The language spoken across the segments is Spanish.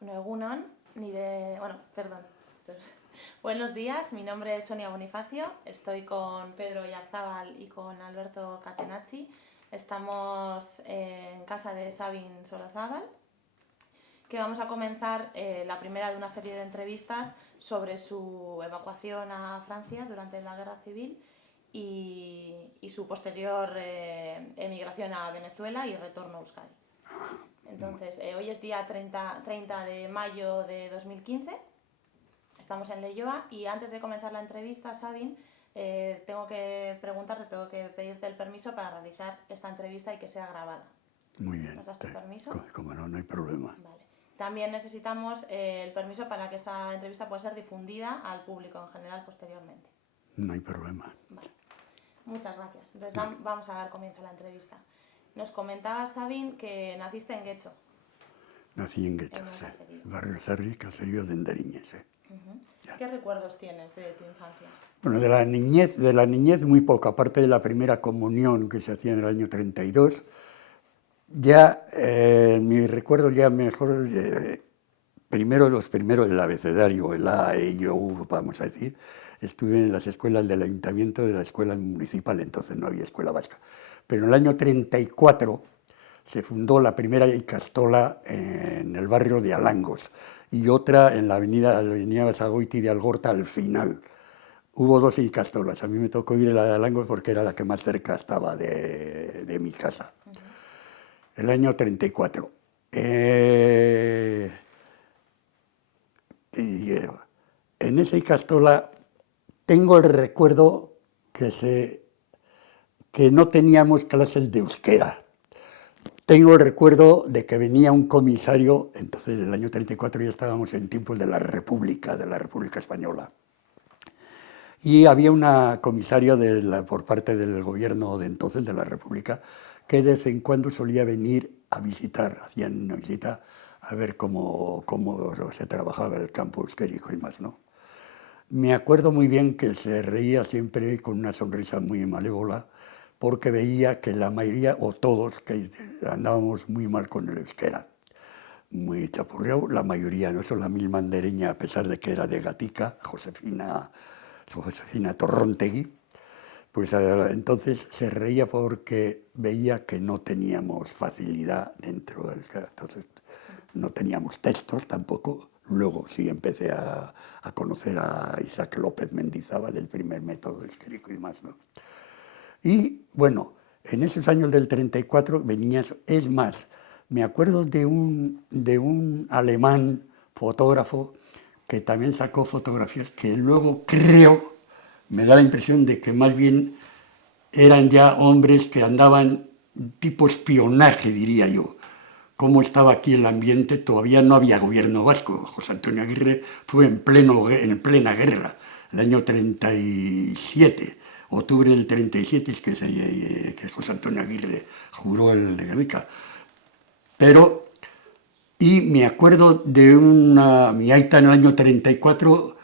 Bueno, egunon, perdón. Buenos días, mi nombre es Sonia Bonifacio, estoy con Pedro Oyarzábal y con Alberto Catenacci. Estamos en casa de Sabin Solozábal, que vamos a comenzar la primera de una serie de entrevistas sobre su evacuación a Francia durante la Guerra Civil y su posterior emigración a Venezuela y retorno a Euskadi. Entonces, hoy es día 30 de mayo de 2015, estamos en Leioa y antes de comenzar la entrevista, Sabin, tengo que pedirte el permiso para realizar esta entrevista y que sea grabada. Muy bien. ¿Nos das tu permiso? Como no hay problema. Vale. También necesitamos el permiso para que esta entrevista pueda ser difundida al público en general posteriormente. No hay problema. Vale. Muchas gracias. Entonces vamos a dar comienzo a la entrevista. Nos comentaba Sabin que naciste en Guecho. Nací en Guecho, sí. Barrio Sarri, caserío de Enderiñez. ¿Qué recuerdos tienes de tu infancia? Bueno, de la niñez muy poco, aparte de la primera comunión que se hacía en el año 32, ya mi recuerdo ya mejor, los primeros del abecedario, el A, E, I, O, U, vamos a decir, estuve en las escuelas del ayuntamiento, de la escuela municipal, entonces no había escuela vasca. Pero en el año 34 se fundó la primera Ikastola en el barrio de Alangos y otra en la avenida Basagoiti de Algorta al final. Hubo dos Ikastolas, a mí me tocó ir a la de Alangos porque era la que más cerca estaba de mi casa. El año 34. En esa Ikastola tengo el recuerdo que no teníamos clases de euskera. Tengo el recuerdo de que venía un comisario, entonces en el año 34 ya estábamos en tiempos de la República Española. Y había una comisaria por parte del gobierno de entonces, de la República, que de vez en cuando solía venir a visitar, hacían una visita a ver cómo se trabajaba el campo euskérico y más, ¿no? Me acuerdo muy bien que se reía siempre con una sonrisa muy malévola, porque veía que la mayoría, o todos, que andábamos muy mal con el euskera. Muy chapurreado, la mayoría, no solo la misma andereña, a pesar de que era de Gatica, Josefina Torrontegui, pues entonces se reía porque veía que no teníamos facilidad dentro del euskera. Entonces no teníamos textos tampoco. Luego sí empecé a conocer a Isaac López Mendizábal, el primer método escrito y más, ¿no? Y bueno, en esos años del 34 venía eso. Es más, me acuerdo de un alemán fotógrafo que también sacó fotografías que luego creo, me da la impresión de que más bien eran ya hombres que andaban tipo espionaje, diría yo. Cómo estaba aquí el ambiente, todavía no había gobierno vasco. José Antonio Aguirre fue en plena guerra, el año 37, octubre del 37 es que José Antonio Aguirre juró el de Guernica. Y me acuerdo de mi aita en el año 34,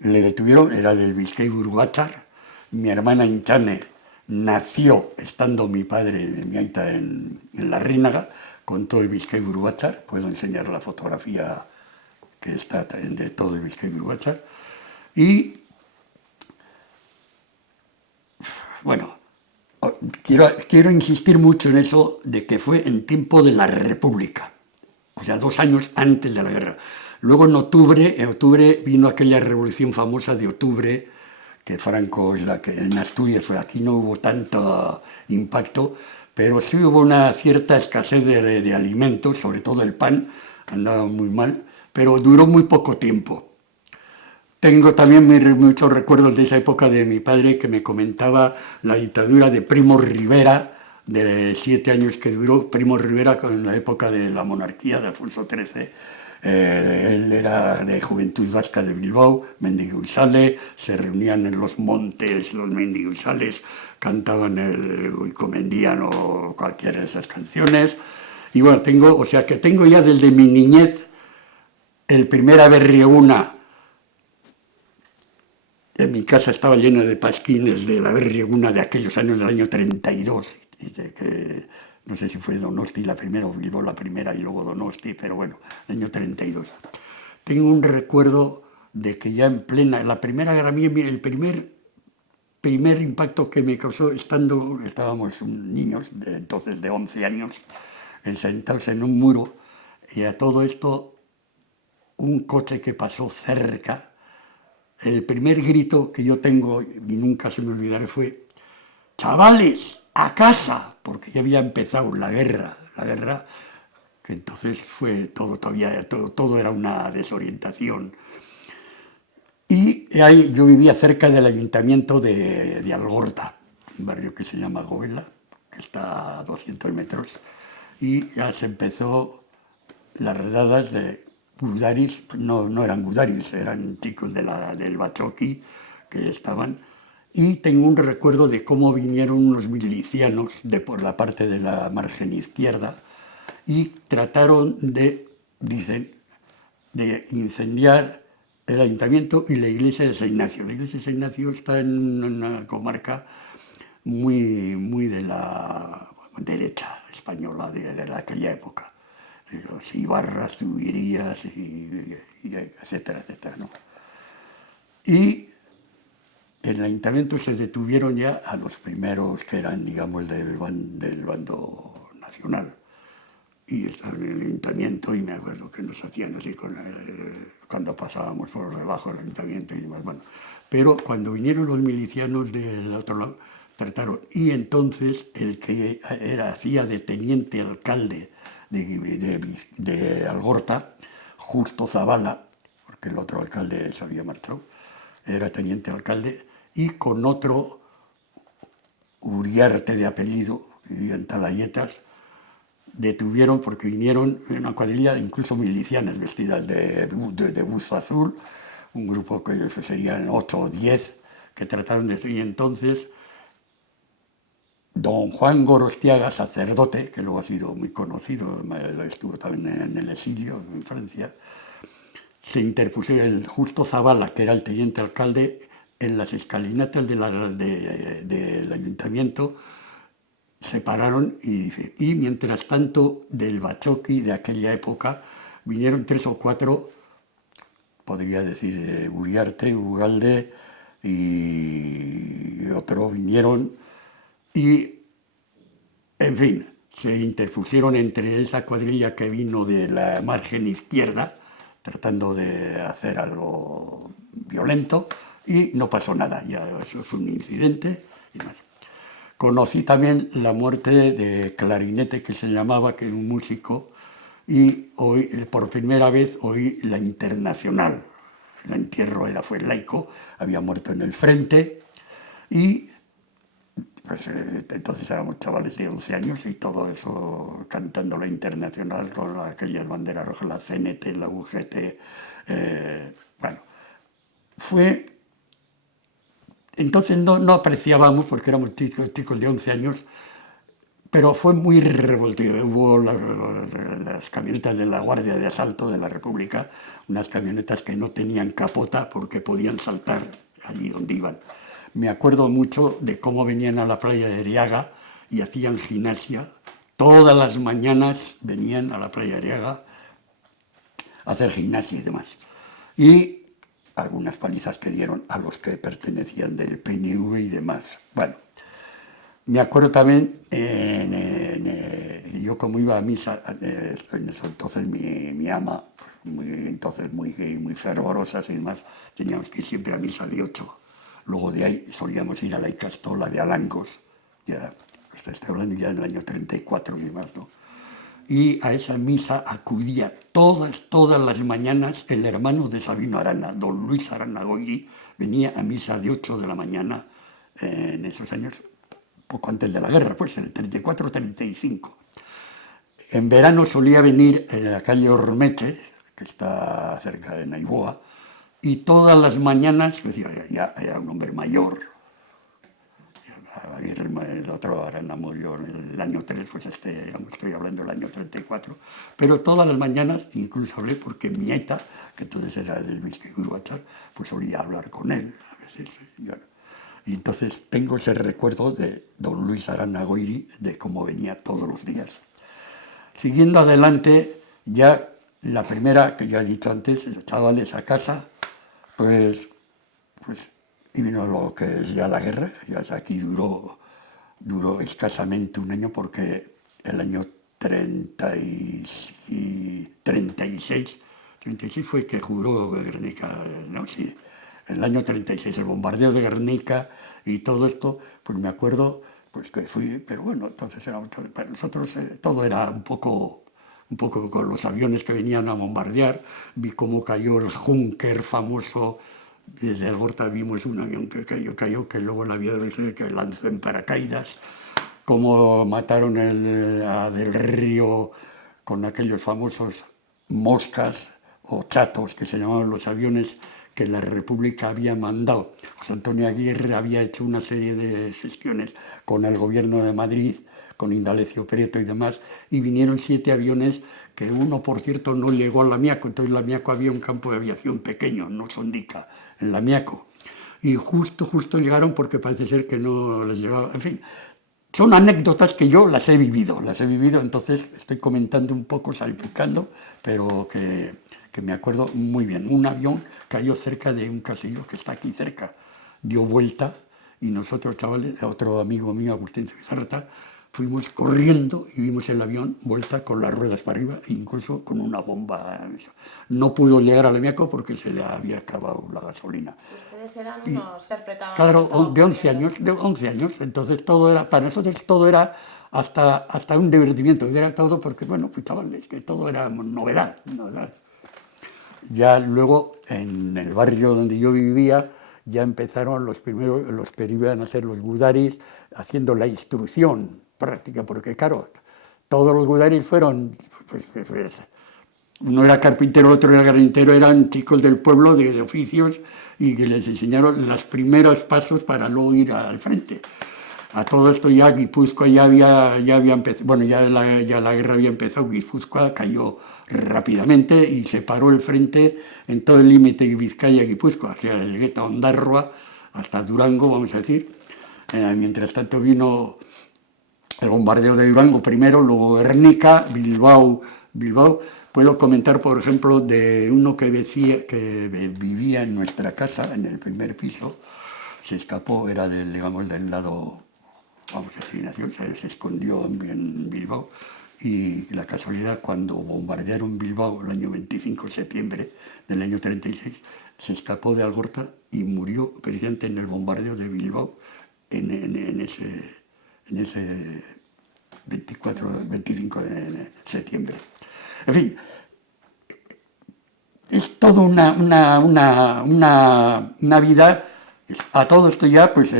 le detuvieron, era del Bizkaiburu Batzar, mi hermana Inchane nació estando mi padre, mi aita, en La Rínaga, con todo el Bizkaiburu Batzar. Puedo enseñar la fotografía que está de todo el Bizkaiburu Batzar. Y bueno, quiero insistir mucho en eso de que fue en tiempo de la República, o sea, 2 años antes de la guerra. Luego en octubre vino aquella revolución famosa de octubre, que Franco es la que en Asturias fue. Aquí no hubo tanto impacto, pero sí hubo una cierta escasez de alimentos, sobre todo el pan, andaba muy mal, pero duró muy poco tiempo. Tengo también muchos recuerdos de esa época de mi padre, que me comentaba la dictadura de Primo Rivera, de 7 años que duró Primo Rivera con la época de la monarquía de Alfonso XIII. Él era de Juventud Vasca de Bilbao, mendiguizale, se reunían en los montes los mendiguizales, cantaban el Goicomendian o cualquiera de esas canciones. Y bueno, tengo ya desde mi niñez el primer Aberri-eguna. En mi casa estaba lleno de pasquines de la Aberri-eguna de aquellos años, del año 32. Dice que, no sé si fue Donosti la primera o Bilbao la primera y luego Donosti, pero bueno, el año 32. Tengo un recuerdo de que ya en plena, la Primera Guerra Mundial, el primer impacto que me causó estábamos niños, entonces de 11 años, sentados en un muro, y a todo esto un coche que pasó cerca. El primer grito que yo tengo, y nunca se me olvidará, fue: ¡chavales, a casa! Porque ya había empezado la guerra, que entonces fue todo era una desorientación. Y ahí yo vivía cerca del ayuntamiento de Algorta, un barrio que se llama Govela, que está a 200 metros, y ya se empezó las redadas de gudaris. No eran gudaris, eran chicos del Bachoqui que estaban. Y tengo un recuerdo de cómo vinieron unos milicianos por la parte de la margen izquierda y trataron dicen, de incendiar el ayuntamiento y la iglesia de San Ignacio. La iglesia de San Ignacio está en una comarca muy de la derecha española de aquella época. Los Ibarras, Zubirías, etcétera, etcétera, ¿no? Y en el ayuntamiento se detuvieron ya a los primeros que eran, digamos, del bando nacional. Y estaba en el ayuntamiento y me acuerdo que nos hacían así cuando pasábamos por debajo del ayuntamiento y demás. Bueno, pero cuando vinieron los milicianos del otro lado, trataron. Y entonces el que hacía de teniente alcalde de Algorta, Justo Zavala, porque el otro alcalde se había marchado, era teniente alcalde, y con otro Uriarte de apellido, que vivía en Talayetas, detuvieron porque vinieron una cuadrilla, incluso milicianas vestidas de buzo azul, un grupo que serían 8 o 10, que trataron de... Y entonces don Juan Gorostiaga, sacerdote, que luego ha sido muy conocido, estuvo también en el exilio en Francia, se interpusieron. El Justo Zavala, que era el teniente alcalde, en las escalinatas del ayuntamiento, se pararon y mientras tanto del Bachoqui de aquella época vinieron 3 o 4, podría decir Uriarte, Ugalde y otro, vinieron y, en fin, se interpusieron entre esa cuadrilla que vino de la margen izquierda, tratando de hacer algo violento, y no pasó nada. Ya eso fue un incidente y más. Conocí también la muerte de Clarinete, que se llamaba, que era un músico, y hoy, por primera vez, oí la Internacional. El entierro fue laico, había muerto en el frente, y pues, entonces éramos chavales de 11 años y todo eso cantando la Internacional con aquellas banderas rojas, la CNT, la UGT. Bueno, fue... Entonces no apreciábamos, porque éramos chicos de 11 años, pero fue muy revoltoso. Hubo las camionetas de la Guardia de Asalto de la República, unas camionetas que no tenían capota porque podían saltar allí donde iban. Me acuerdo mucho de cómo venían a la playa de Arriaga y hacían gimnasia. Todas las mañanas venían a la playa de Arriaga a hacer gimnasia y demás. Y algunas palizas que dieron a los que pertenecían del PNV y demás. Bueno, me acuerdo también, yo como iba a misa, entonces mi ama, muy fervorosa y demás, teníamos que ir siempre a misa de 8. Luego de ahí solíamos ir a la Icastola de Alangos, ya estoy hablando ya en el año 34 y demás, ¿no? Y a esa misa acudía todas las mañanas el hermano de Sabino Arana, don Luis Arana Goiri, venía a misa de 8 de la mañana en esos años, poco antes de la guerra, pues en el 34-35. En verano solía venir en la calle Ormeche, que está cerca de Naiboa, y todas las mañanas, pues, ya era un hombre mayor. El otro Arana murió en el año 3, pues estoy hablando del año 34. Pero todas las mañanas, incluso hablé porque mi nieta, que entonces era del Vizcaíno Guruachar, pues solía hablar con él a veces. Y entonces tengo ese recuerdo de don Luis Arana Goiri, de cómo venía todos los días. Siguiendo adelante, ya la primera, que ya he dicho antes, los chavales a casa, pues y vino lo que es ya la guerra. Ya aquí duró escasamente un año, porque el año 36 fue que juró Guernica, ¿no? Sí, el año 36, el bombardeo de Guernica y todo esto, pues me acuerdo pues que fui, pero bueno, entonces para nosotros todo era un poco con los aviones que venían a bombardear. Vi cómo cayó el Junker famoso. Desde Algorta vimos un avión que cayó, que luego el aviador que lanzó en paracaídas, cómo mataron a Del Río con aquellos famosos Moscas o Chatos, que se llamaban los aviones que la República había mandado. José Antonio Aguirre había hecho una serie de gestiones con el gobierno de Madrid, con Indalecio Prieto y demás, y vinieron 7 aviones, que uno, por cierto, no llegó a Lamiaco. Entonces en Lamiaco había un campo de aviación pequeño, no Sondica, en Lamiaco. Y justo llegaron, porque parece ser que no les llegaba. En fin, son anécdotas que yo las he vivido, entonces estoy comentando un poco, salpicando, pero que me acuerdo muy bien. Un avión cayó cerca de un casillo que está aquí cerca, dio vuelta, y nosotros, chavales, otro amigo mío, Agustín Zárrata, fuimos corriendo y vimos el avión vuelta con las ruedas para arriba, incluso con una bomba. No pudo llegar a Lemiaco porque se le había acabado la gasolina. Ustedes eran unos, interpretaban. Claro, de 11 años, entonces todo era, para nosotros todo era hasta un divertimiento, era todo porque, bueno, pues chavales, que todo era novedad. Ya luego, en el barrio donde yo vivía, ya empezaron los primeros, los que iban a ser los gudaris, haciendo la instrucción práctica, porque claro, todos los gudaris fueron, uno era carpintero, otro era carpintero, eran chicos del pueblo de oficios, y que les enseñaron los primeros pasos para luego ir al frente. A todo esto ya Guipúzcoa ya había empezado, bueno, ya la guerra había empezado. Guipúzcoa cayó rápidamente y separó el frente en todo el límite de Vizcaya-Guipúzcoa, o sea, el gueto Ondarroa hasta Durango, vamos a decir. Mientras tanto vino el bombardeo de Durango primero, luego Guernica, Bilbao. Puedo comentar, por ejemplo, de uno que vivía en nuestra casa, en el primer piso. Se escapó, era del lado, vamos a decir, se escondió en Bilbao, y la casualidad, cuando bombardearon Bilbao el año 25 de septiembre del año 36, se escapó de Algorta y murió precisamente en el bombardeo de Bilbao en ese 25 de septiembre. En fin, es toda una vida. A todo esto ya, pues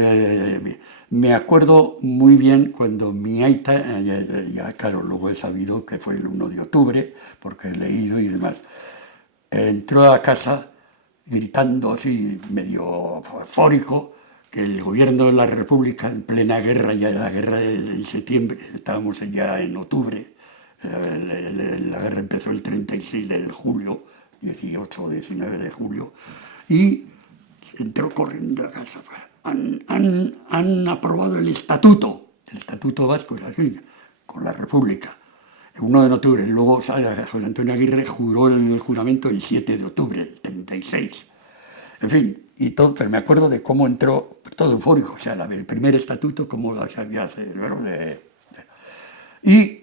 me acuerdo muy bien cuando mi aita, ya claro, luego he sabido que fue el 1 de octubre, porque he leído y demás, entró a casa gritando así, medio eufórico, que el gobierno de la República, en plena guerra, ya la guerra de septiembre, estábamos ya en octubre, la guerra empezó el 36 de julio, 18 o 19 de julio, y entró corriendo a casa. Han aprobado el estatuto vasco, con la República, el 1 de octubre. Luego José Antonio Aguirre juró el juramento el 7 de octubre, el 36. En fin, y todo, pero me acuerdo de cómo entró, todo eufórico, o sea, el primer estatuto, cómo se había celebrado. Y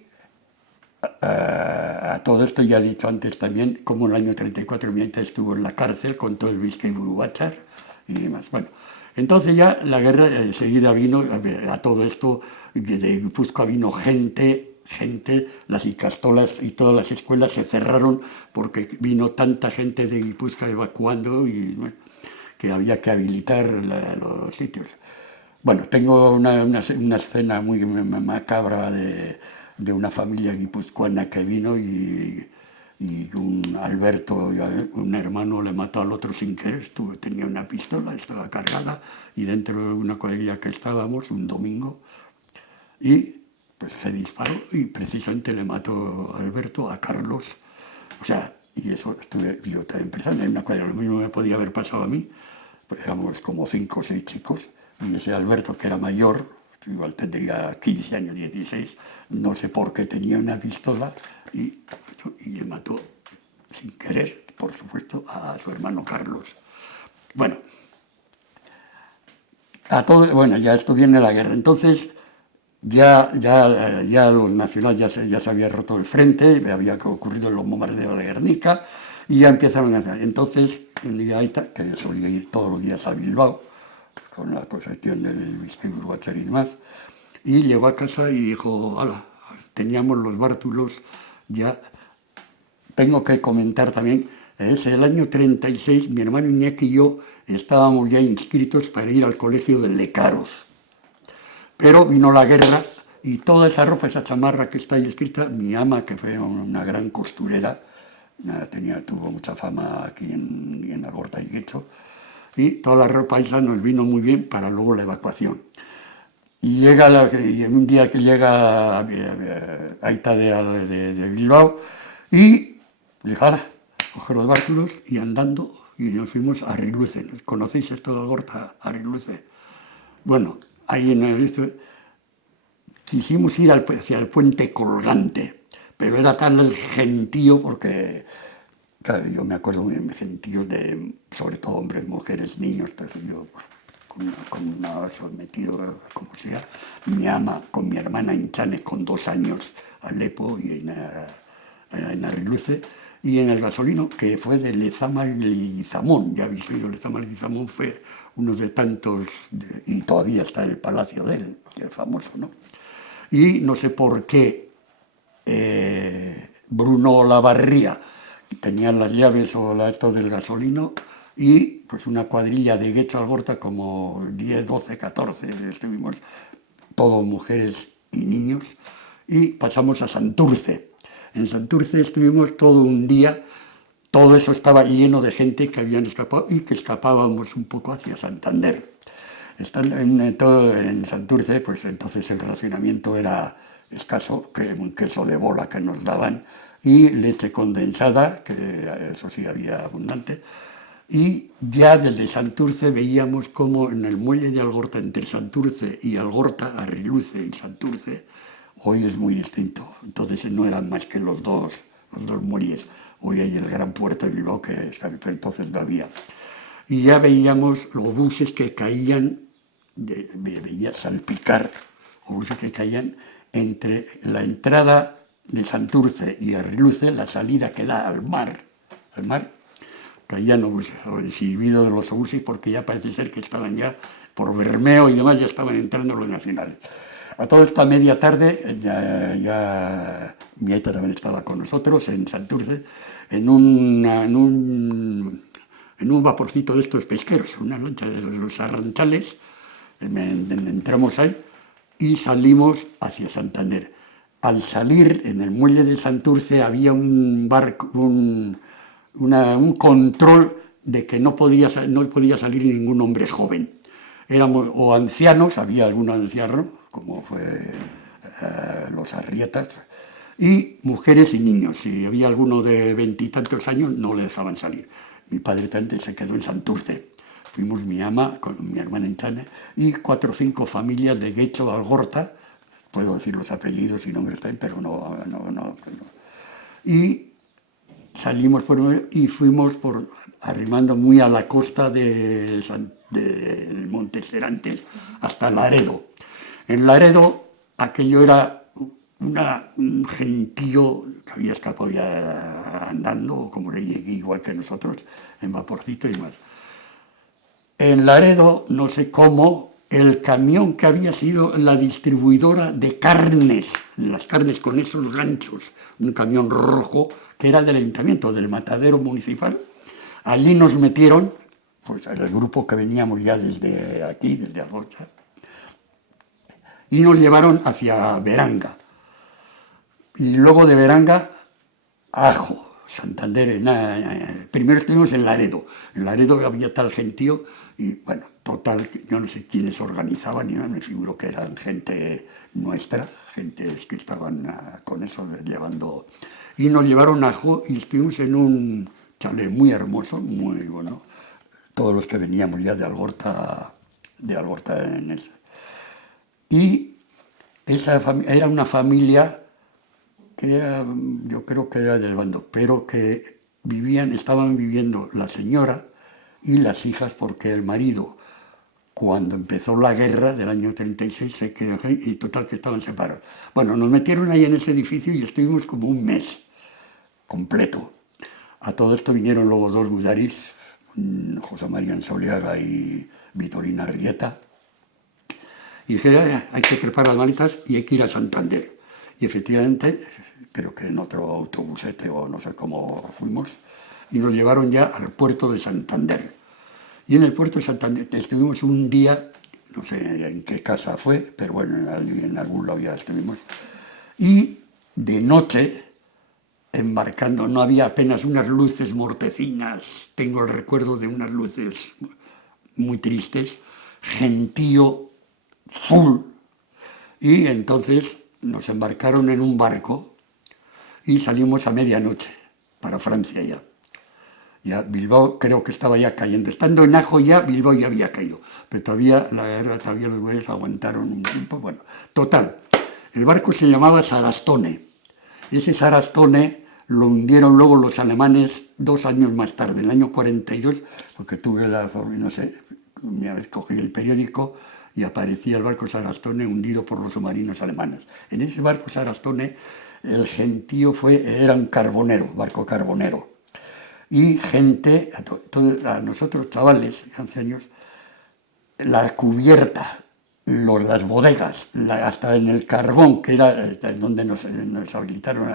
a todo esto ya he dicho antes también, como en el año 34 mi aita estuvo en la cárcel con todo el Bizkaiburu Batzar y demás. Bueno, entonces ya la guerra enseguida vino, a todo esto, de Guipúzcoa vino gente, las icastolas y todas las escuelas se cerraron porque vino tanta gente de Guipúzcoa evacuando, y bueno, que había que habilitar los sitios. Bueno, tengo una escena muy macabra de una familia guipuzcoana que vino, y un Alberto, un hermano, le mató al otro sin querer. Tenía una pistola, estaba cargada, y dentro de una cuadrilla que estábamos, un domingo, y pues se disparó, y precisamente le mató a Alberto, a Carlos. O sea, y eso estuve yo también presente en una cuadrilla. Lo mismo me podía haber pasado a mí, pues éramos como 5 o 6 chicos, y ese Alberto, que era mayor, igual tendría 15 años, 16, no sé por qué tenía una pistola y le mató sin querer, por supuesto, a su hermano Carlos. Bueno, bueno, ya esto viene la guerra. Entonces, ya los nacionales ya se había roto el frente, había ocurrido los bombardeos de Guernica y ya empezaron a hacer. Entonces, en Igaita, que yo solía ir todos los días a Bilbao, con la cuestión del Bizkaiburu-Batzar y demás, y llegó a casa y dijo, ala, teníamos los bártulos ya. Tengo que comentar también, es el año 36, mi hermano Iñaki y yo estábamos ya inscritos para ir al colegio de Lecaros. Pero vino la guerra y toda esa ropa, esa chamarra que está ahí escrita, mi ama, que fue una gran costurera, tuvo mucha fama aquí en Algorta y Guecho, y toda la ropa esa nos vino muy bien para luego la evacuación. Y un día que llega Aita de Bilbao y dijo, ahora, coge los bártulos y andando, y nos fuimos a Riluce. ¿Conocéis esto de Algorta, a Riluce? Bueno, ahí en Riluce quisimos ir hacia el puente colgante, pero era tal el gentío, porque claro, yo me acuerdo muy bien, gentíos de, sobre todo hombres, mujeres, niños, entonces yo pues, con una sometido, como sea, mi ama con mi hermana Inchane con 2 años, Alepo y en Arriluce, y en el gasolino, que fue de Lezama Leguizamón. Ya habéis oído, Lezama Leguizamón fue uno de tantos, y todavía está el palacio de él, que es famoso, ¿no? Y no sé por qué Bruno Olavarría tenía las llaves o esto del gasolino, y pues una cuadrilla de Guecho Algorta, como 10, 12, 14, estuvimos todos mujeres y niños, y pasamos a Santurce. En Santurce estuvimos todo un día, todo eso estaba lleno de gente que habían escapado y que escapábamos un poco hacia Santander. Estando en Santurce, pues entonces el racionamiento era escaso, que un queso de bola que nos daban y leche condensada, que eso sí había abundante. Y ya desde Santurce veíamos como en el muelle de Algorta, entre Santurce y Algorta, Arriluce y Santurce, hoy es muy distinto. Entonces no eran más que los dos muelles. Hoy hay el gran puerto de Bilbao, que entonces no había. Y ya veíamos los buses que caían, veía salpicar, buses que caían entre la entrada de Santurce y Arriluce, la salida que da al mar, caían el silbido de los obuses, porque ya parece ser que estaban ya por Bermeo y demás, ya estaban entrando los nacionales. A toda esta media tarde, ya mi aita también estaba con nosotros en Santurce, en un vaporcito de estos pesqueros, una lancha de los arranchales, entramos ahí y salimos hacia Santander. Al salir en el muelle de Santurce había un barco, un control de que no podía salir ningún hombre joven. Éramos o ancianos, había algún anciano, como fue los Arrietas, y mujeres y niños. Si había alguno de 20 y tantos años, no le dejaban salir. Mi padre también se quedó en Santurce. Fuimos mi ama, con mi hermana Inchane, y 4 o 5 familias de Guecho Algorta, puedo decir los apellidos y nombres también, pero no. Y salimos y fuimos arrimando muy a la costa del Monte Serantes hasta Laredo. En Laredo aquello era un gentío que había escapado ya andando, como le llegué igual que nosotros, en vaporcito y demás. En Laredo, no sé cómo, el camión que había sido la distribuidora de carnes, las carnes con esos ganchos, un camión rojo que era del ayuntamiento, del matadero municipal, allí nos metieron, pues el grupo que veníamos ya desde aquí, desde Algorta, y nos llevaron hacia Beranga. Y luego de Beranga, Ajo, Santander. Primero estuvimos en Laredo. En Laredo había tal gentío y, bueno, total, yo no sé quiénes organizaban, y me figuro que eran gente nuestra, gente que estaban con eso, llevando. Y nos llevaron a Ajo y estuvimos en un chalet muy hermoso, muy bueno. Todos los que veníamos ya de Algorta de Alborta. Y esa era una familia que era, yo creo que era del bando, pero que estaban viviendo la señora y las hijas, porque el marido, cuando empezó la guerra del año 36, se quedó y total que estaban separados. Bueno, nos metieron ahí en ese edificio y estuvimos como un mes completo. A todo esto vinieron luego dos gudaris, José María Ansoliaga y Vitorina Arrieta, y dije, hay que preparar las maletas y hay que ir a Santander. Y efectivamente, creo que en otro autobusete o no sé cómo fuimos, y nos llevaron ya al puerto de Santander. Y en el puerto de Santander estuvimos un día, no sé en qué casa fue, pero bueno, en algún lado ya estuvimos. Y de noche, embarcando, no había apenas unas luces mortecinas, tengo el recuerdo de unas luces muy tristes, gentío full. Y entonces nos embarcaron en un barco y salimos a medianoche para Francia ya. Ya Bilbao creo que estaba ya cayendo. Estando en Ajo ya, Bilbao ya había caído. Pero todavía la guerra, todavía los güeyes aguantaron un tiempo. Bueno, total. El barco se llamaba Sarastone. Ese Sarastone lo hundieron luego los alemanes 2 años más tarde, en el año 42, porque tuve no sé, una vez cogí el periódico y aparecía el barco Sarastone hundido por los submarinos alemanes. En ese barco Sarastone el gentío era un carbonero, barco carbonero. Y gente, a nosotros chavales, 11 años, la cubierta, las bodegas, hasta en el carbón, que era donde nos habilitaron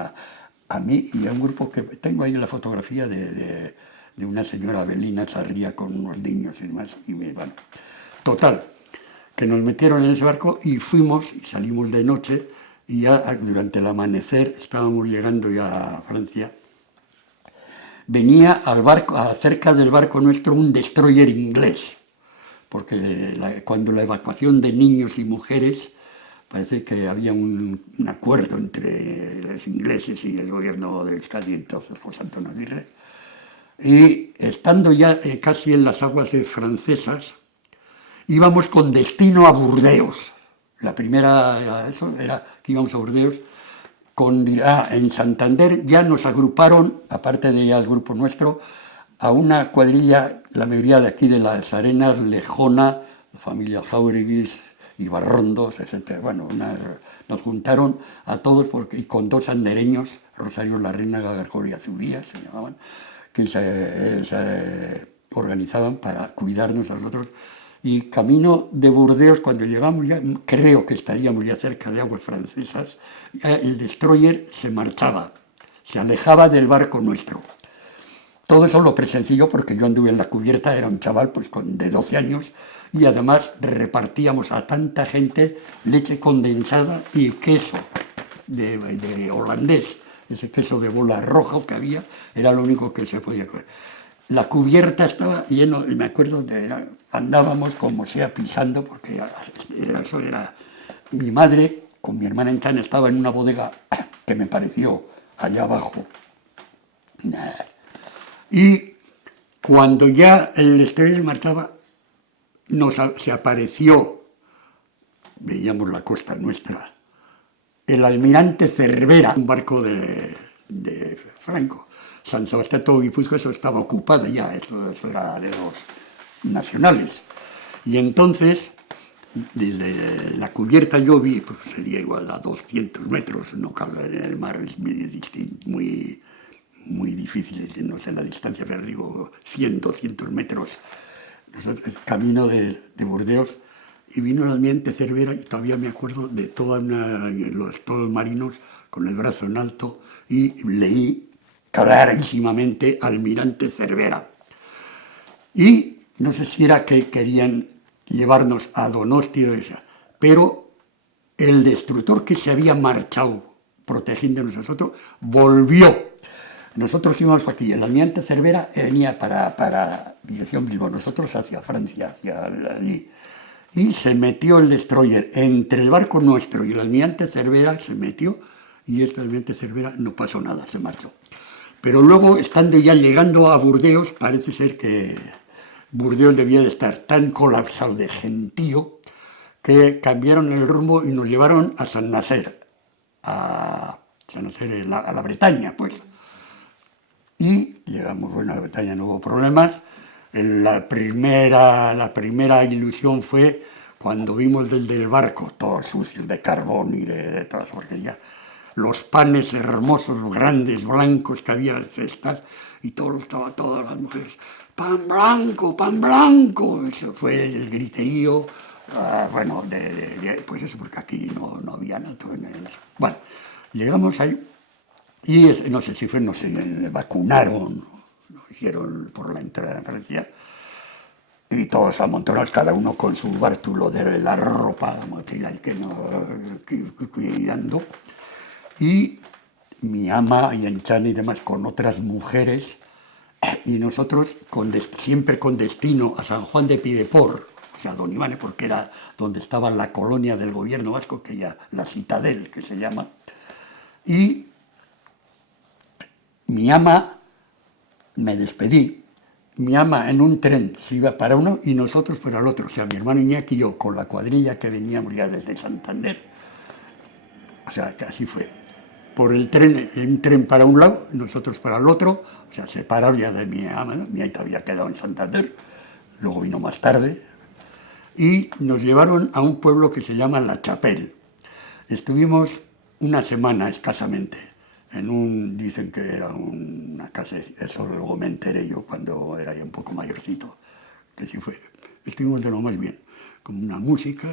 a mí y a un grupo que tengo ahí en la fotografía de una señora Belina Sarría con unos niños y demás. Y bueno, total, que nos metieron en ese barco y fuimos y salimos de noche y ya durante el amanecer estábamos llegando ya a Francia. Venía al barco, cerca del barco nuestro, un destroyer inglés, porque cuando la evacuación de niños y mujeres, parece que había un acuerdo entre los ingleses y el gobierno de Euskadi, entonces José Antonio Aguirre, y estando ya casi en las aguas francesas, íbamos con destino a Burdeos. La primera, eso era que íbamos a Burdeos. En Santander ya nos agruparon, aparte de ya el grupo nuestro, a una cuadrilla, la mayoría de aquí de las Arenas, Lejona, la familia Jaureguis, Ibarrondos, etc. Bueno, nos juntaron a todos y con 2 andereños, Rosario Larrénaga, Garjoria Zubía, se llamaban, que se organizaban para cuidarnos a nosotros. Y camino de Burdeos, cuando llegamos ya, creo que estaríamos ya cerca de aguas francesas, el destroyer se marchaba, se alejaba del barco nuestro. Todo eso lo presencié yo porque yo anduve en la cubierta, era un chaval pues, de 12 años, y además repartíamos a tanta gente leche condensada y queso de holandés. Ese queso de bola rojo que había era lo único que se podía comer. La cubierta estaba lleno, y me acuerdo andábamos como sea pisando, porque eso era mi madre, con mi hermana en Chan, estaba en una bodega que me pareció allá abajo. Y cuando ya el destroyer marchaba, se apareció, veíamos la costa nuestra, el almirante Cervera, un barco de Franco. San Sebastián, todo Guipúzcoa, eso estaba ocupado ya, eso era de los nacionales. Y entonces, desde la cubierta yo vi, pues sería igual a 200 metros, no cabe en el mar, es muy difícil, no sé la distancia, pero digo 100, 200 metros. Nosotros, camino de Burdeos, y vino el almirante Cervera, y todavía me acuerdo de todos los marinos con el brazo en alto, y leí clarísimamente almirante Cervera. Y no sé si era que querían llevarnos a Donosti o esa, pero el destructor que se había marchado protegiéndonos a nosotros volvió. Nosotros íbamos aquí, el almirante Cervera venía para dirección Bilbao, nosotros hacia Francia, hacia allí. Y se metió el destroyer entre el barco nuestro y el almirante Cervera, se metió, y este almirante Cervera no pasó nada, se marchó. Pero luego, estando ya llegando a Burdeos, parece ser que Burdeos debía de estar tan colapsado de gentío que cambiaron el rumbo y nos llevaron a San Nacer, a la Bretaña, pues. Y llegamos, bueno, a la Bretaña no hubo problemas. La primera ilusión fue cuando vimos desde el barco, todos sucios de carbón y de todas las porquerías, los panes hermosos, grandes, blancos que había en las cestas, y estaban todas las mujeres, ¡pan blanco, pan blanco! Eso fue el griterío, bueno, pues eso, porque aquí no había nada. Bueno, llegamos ahí, y no sé si fue, no sé, vacunaron, lo hicieron por la entrada de Francia, y todos amontonados, cada uno con su bártulo de la ropa, mochila, cuidando. Y mi ama y Enchana y demás con otras mujeres, y nosotros siempre con destino a San Juan de Pidepor, o sea, Don Iván, porque era donde estaba la colonia del gobierno vasco, que ya la Citadel, que se llama. Y mi ama, me despedí, mi ama en un tren se iba para uno y nosotros para el otro, o sea, mi hermano Iñaki y yo, con la cuadrilla que veníamos ya desde Santander. O sea, que así fue. Por el tren, un tren para un lado, nosotros para el otro, o sea, separado ya de mi ama, ¿no? Mi aita había quedado en Santander, luego vino más tarde, y nos llevaron a un pueblo que se llama La Chapelle. Estuvimos una semana escasamente, dicen que era una casa, eso luego me enteré yo cuando era ya un poco mayorcito, que sí fue. Estuvimos de lo más bien, con una música,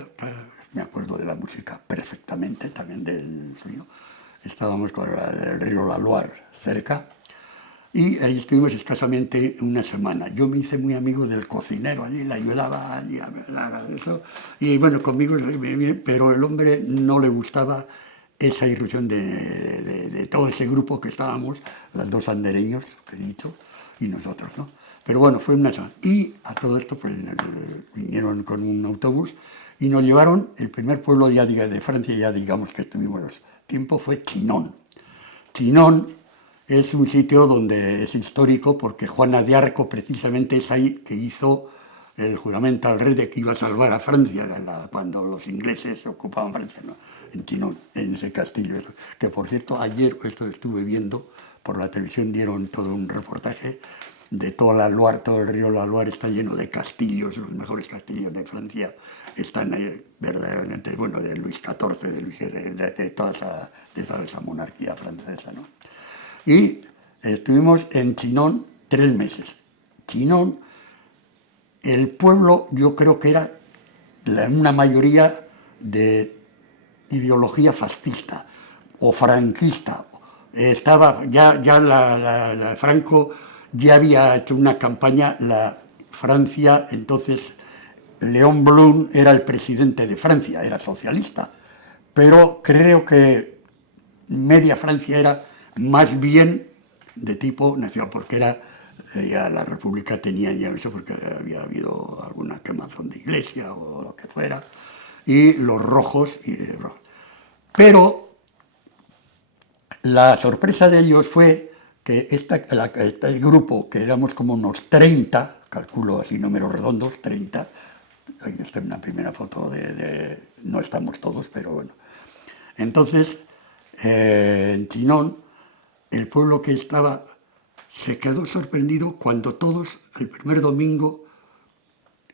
me acuerdo de la música perfectamente, también del suyo. Estábamos con el río La Loire cerca, y ahí estuvimos escasamente una semana. Yo me hice muy amigo del cocinero, allí le ayudaba allí a hablar de eso, y bueno, conmigo, pero el hombre no le gustaba esa irrupción de todo ese grupo que estábamos, los dos andereños, que he dicho, y nosotros, ¿no? Pero bueno, fue una semana. Y a todo esto, pues vinieron con un autobús y nos llevaron, el primer pueblo ya de Francia, ya digamos que estuvimos tiempo, fue Chinon. Chinon es un sitio donde es histórico porque Juana de Arco precisamente es ahí que hizo el juramento al rey de que iba a salvar a Francia cuando los ingleses ocupaban Francia, ¿no? En Chinon, en ese castillo. Que por cierto, ayer esto estuve viendo, por la televisión dieron todo un reportaje de toda la Loire, todo el río La Loire está lleno de castillos, los mejores castillos de Francia están ahí verdaderamente, bueno, de Luis XIV, de toda esa monarquía francesa, ¿no? Y estuvimos en Chinon 3 meses. Chinon, el pueblo, yo creo que era una mayoría de ideología fascista o franquista. Estaba Franco ya había hecho una campaña, la Francia, entonces Léon Blum era el presidente de Francia, era socialista, pero creo que media Francia era más bien de tipo nacional, porque ya la República tenía ya eso, porque había habido alguna quemazón de iglesia o lo que fuera, y los rojos. Pero la sorpresa de ellos fue que este grupo, que éramos como unos 30, calculo así números redondos, 30, ahí está una primera foto no estamos todos, pero bueno. Entonces, en Chinon, el pueblo que estaba se quedó sorprendido cuando todos, el primer domingo,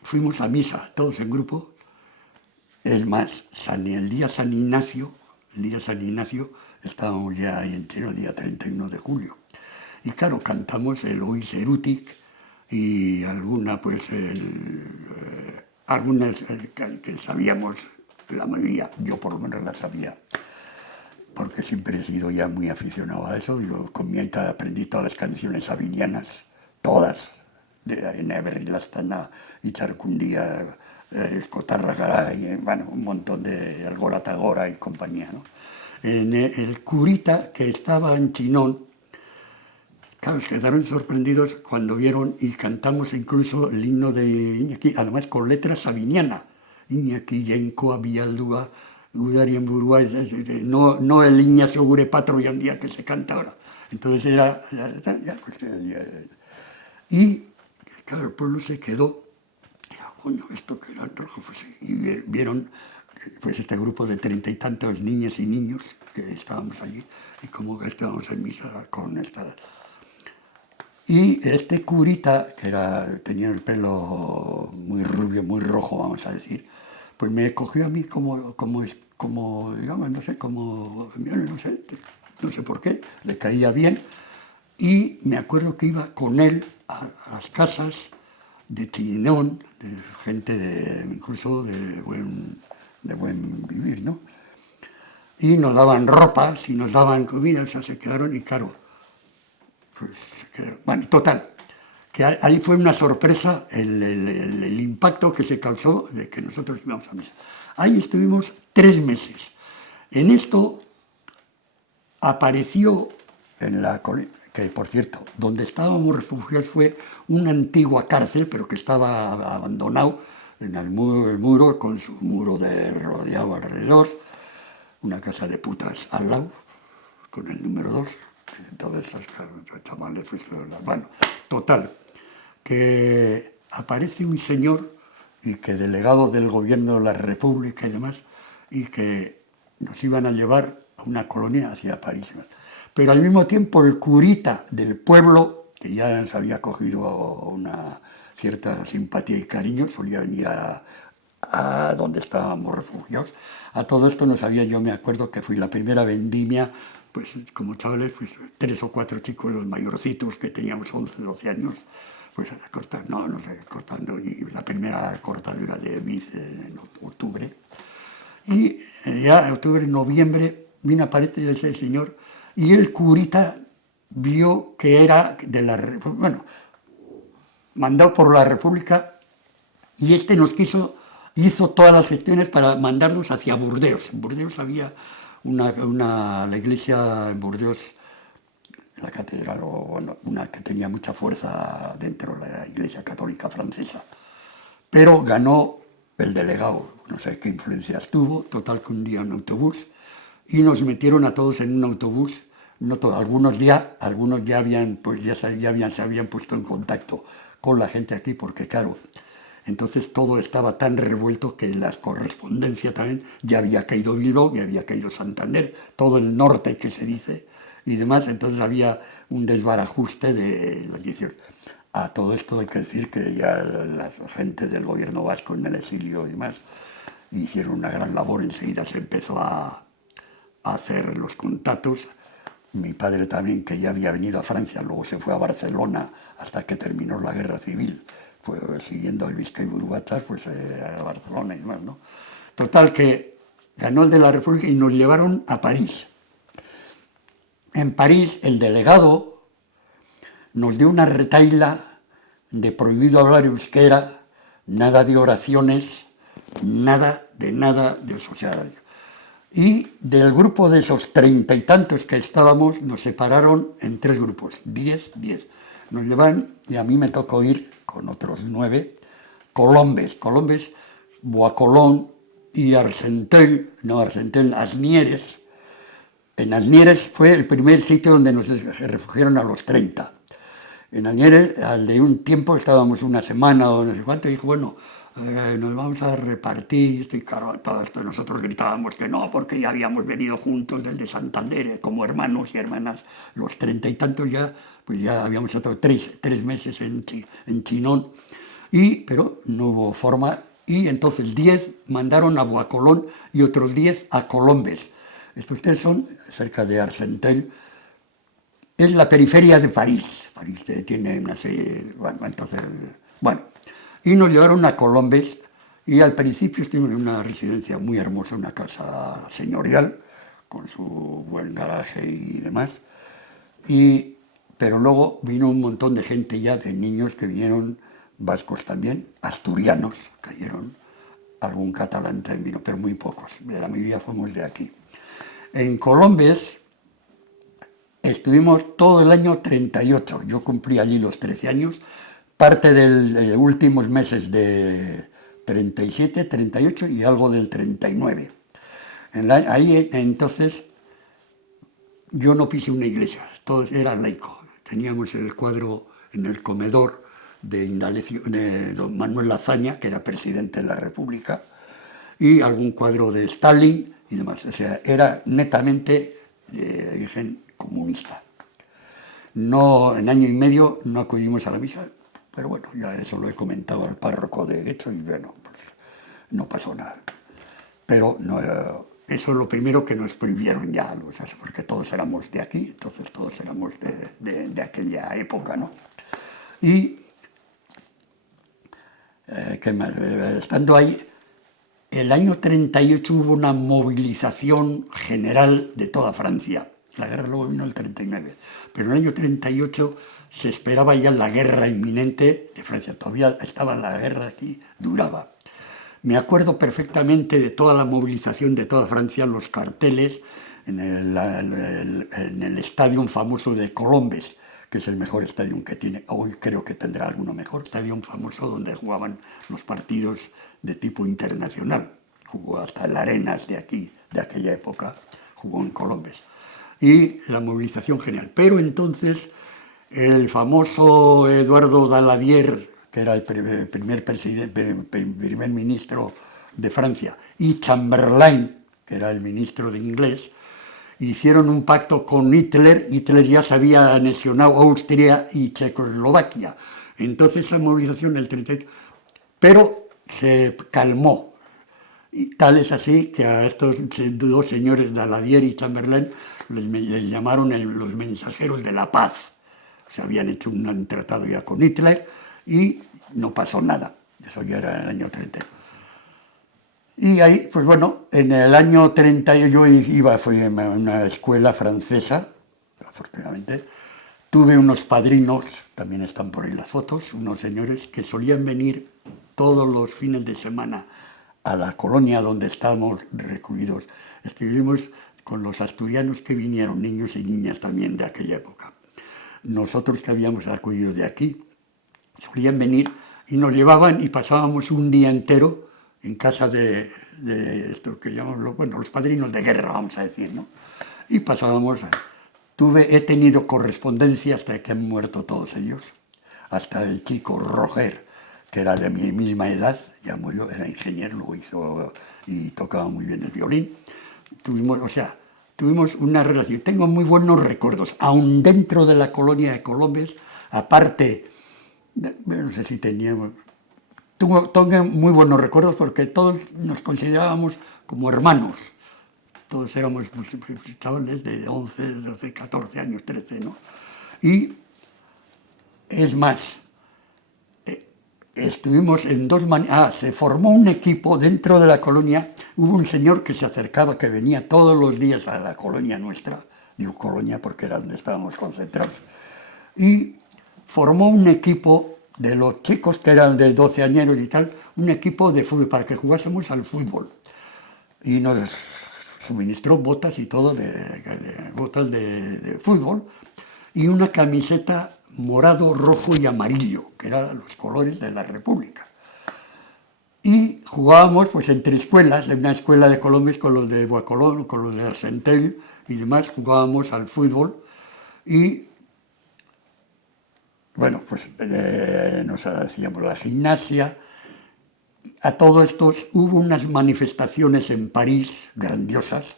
fuimos a misa, todos en grupo. Es más, el día San Ignacio, estábamos ya ahí en Chinon, el día 31 de julio. Y claro, cantamos el Ois Erutic y algunas que sabíamos, la mayoría, yo por lo menos las sabía, porque siempre he sido ya muy aficionado a eso. Yo con mi aita aprendí todas las canciones sabinianas, todas, de Never, Lastana, Icharcundía, Escotarra, y bueno, un montón de Algoratagora y compañía, ¿no? El curita que estaba en Chinon, claro, se quedaron sorprendidos cuando vieron y cantamos incluso el himno de Iñaki, además con letras sabiniana. Iñaki, Yenko, Abialdúa, Gudarien Burua, no el Ignacio Gure Patro y día que se canta ahora. Entonces era. Y Claro, el pueblo se quedó, coño, esto que era rojo, pues, y vieron pues este grupo de 30 y tantos niñas y niños que estábamos allí, y como que estábamos en misa con esta... Y este curita, que tenía el pelo muy rubio, muy rojo, vamos a decir, pues me cogió a mí digamos, no sé, no sé por qué, le caía bien, y me acuerdo que iba con él a las casas de Chinón, de gente incluso de buen vivir, ¿no? Y nos daban ropas y nos daban comida, o sea, se quedaron y claro, pues se quedaron. Bueno, total, que ahí fue una sorpresa el impacto que se causó de que nosotros íbamos a misa. Ahí estuvimos 3 meses. En esto apareció que por cierto, donde estábamos refugiados fue una antigua cárcel, pero que estaba abandonado en el muro con su muro rodeado alrededor, una casa de putas al lado, con el número 2, todas esas chavales, pues, bueno, total, que aparece un señor y que delegado del gobierno de la República y demás, y que nos iban a llevar a una colonia hacia París. Pero al mismo tiempo el curita del pueblo, que ya nos había cogido una cierta simpatía y cariño, solía venir a donde estábamos refugiados. A todo esto no sabía, yo me acuerdo que fui la primera vendimia, pues como chavales, pues 3 o 4 chicos, los mayorcitos, que teníamos 11, 12 años, pues a cortar, no sé, cortando, y la primera cortadura de vid en octubre. Y ya en octubre, noviembre, vino a aparecer ese señor, y el curita vio que era mandado por la República, y este hizo todas las gestiones para mandarnos hacia Burdeos. En Burdeos había la iglesia en Burdeos, la catedral, una que tenía mucha fuerza dentro de la iglesia católica francesa. Pero ganó el delegado, no sé qué influencias tuvo, total que un día en autobús, y nos metieron a todos en un autobús, no todos, algunos ya se habían puesto en contacto con la gente aquí, porque claro, entonces todo estaba tan revuelto que la correspondencia también, ya había caído Bilbao, ya había caído Santander, todo el norte que se dice, y demás, entonces había un desbarajuste de las 18. A todo esto hay que decir que ya la gente del gobierno vasco en el exilio y demás hicieron una gran labor, enseguida se empezó a hacer los contactos. Mi padre también, que ya había venido a Francia, luego se fue a Barcelona hasta que terminó la guerra civil, fue siguiendo el Vizcay-Burguatas, pues a Barcelona y demás, ¿no? Total que ganó el de la República y nos llevaron a París. En París, el delegado nos dio una retahíla de prohibido hablar euskera, nada de oraciones, nada de social. Y del grupo de esos 30 y tantos que estábamos, nos separaron en 3 grupos, 10. Nos llevan, y a mí me tocó ir con otros 9, Colombes, Boacolón y Asnieres. En Asnieres fue el primer sitio donde nos refugiaron a los 30. En Asnieres, al de un tiempo, estábamos una semana o no sé cuánto, y dijo, bueno, nos vamos a repartir, y claro, todo esto nosotros gritábamos que no, porque ya habíamos venido juntos desde Santander, como hermanos y hermanas, los 30 y tantos ya, pues ya habíamos estado 3 meses en Chinón, pero no hubo forma, y entonces 10 mandaron a Boacolón y otros 10 a Colombes. Estos 3 son cerca de Argenteuil, es la periferia de París. París tiene una serie, y nos llevaron a Colombes, y al principio estuvimos en una residencia muy hermosa, una casa señorial, con su buen garaje y demás, pero luego vino un montón de gente ya, de niños que vinieron, vascos también, asturianos, cayeron, algún catalán también vino, pero muy pocos, la mayoría fuimos de aquí. En Colombes estuvimos todo el año 38, yo cumplí allí los 13 años, parte de últimos meses de 37, 38 y algo del 39. Ahí entonces yo no pisé una iglesia, todo era laico. Teníamos el cuadro en el comedor de don Manuel Azaña, que era presidente de la República, y algún cuadro de Stalin y demás. O sea, era netamente de origen comunista. No, en año y medio no acudimos a la misa, pero bueno, ya eso lo he comentado al párroco de hecho y bueno, pues no pasó nada. Pero no, eso es lo primero que nos prohibieron ya, o sea, porque todos éramos de aquí, entonces todos éramos de aquella época, ¿no? Y, ¿qué más? Estando ahí, el año 38 hubo una movilización general de toda Francia. La guerra luego vino el 39, pero en el año 38 se esperaba ya la guerra inminente de Francia. Todavía estaba la guerra aquí, duraba. Me acuerdo perfectamente de toda la movilización de toda Francia, los carteles en el estadio famoso de Colombes, que es el mejor estadio que tiene. Hoy creo que tendrá alguno mejor. Estadio famoso donde jugaban los partidos de tipo internacional. Jugó hasta el Arenas de aquí, de aquella época, jugó en Colombes. Y la movilización general. Pero entonces el famoso Eduardo Daladier, que era el primer ministro de Francia, y Chamberlain, que era el ministro de inglés, hicieron un pacto con Hitler. Hitler ya se había anexionado Austria y Checoslovaquia. Entonces esa movilización el 38, pero se calmó. Y tal es así que a estos dos señores, Daladier y Chamberlain, les llamaron los mensajeros de la paz. Se habían hecho un tratado ya con Hitler y no pasó nada. Eso ya era en el año 30. Y ahí, pues bueno, en el año 30 fui a una escuela francesa, afortunadamente. Tuve unos padrinos, también están por ahí las fotos, unos señores que solían venir todos los fines de semana a la colonia donde estábamos recluidos. Estuvimos con los asturianos que vinieron, niños y niñas también de aquella época. Nosotros que habíamos acudido de aquí, solían venir y nos llevaban y pasábamos un día entero en casa de esto que llamamos los padrinos de guerra, vamos a decir, ¿no? Y pasábamos, he tenido correspondencia hasta que han muerto todos ellos, hasta el chico Roger, que era de mi misma edad, ya murió, era ingeniero, lo hizo y tocaba muy bien el violín. Tuvimos una relación. Tengo muy buenos recuerdos, aún dentro de la colonia de Colombes, aparte, no sé si teníamos... Tengo muy buenos recuerdos porque todos nos considerábamos como hermanos. Todos éramos chavales de 11, 12, 14 años, 13, ¿no? Y es más, estuvimos en se formó un equipo dentro de la colonia. Hubo un señor que se acercaba, que venía todos los días a la colonia nuestra, digo colonia porque era donde estábamos concentrados, y formó un equipo de los chicos que eran de 12 añeros y tal, un equipo de fútbol para que jugásemos al fútbol. Y nos suministró botas y todo, botas de fútbol, y una camiseta morado, rojo y amarillo, que eran los colores de la República. Y jugábamos pues entre escuelas, en una escuela de Colombia con los de Boacolón, con los de Arsentel y demás, jugábamos al fútbol y bueno, pues nos hacíamos la gimnasia. A todo esto hubo unas manifestaciones en París grandiosas,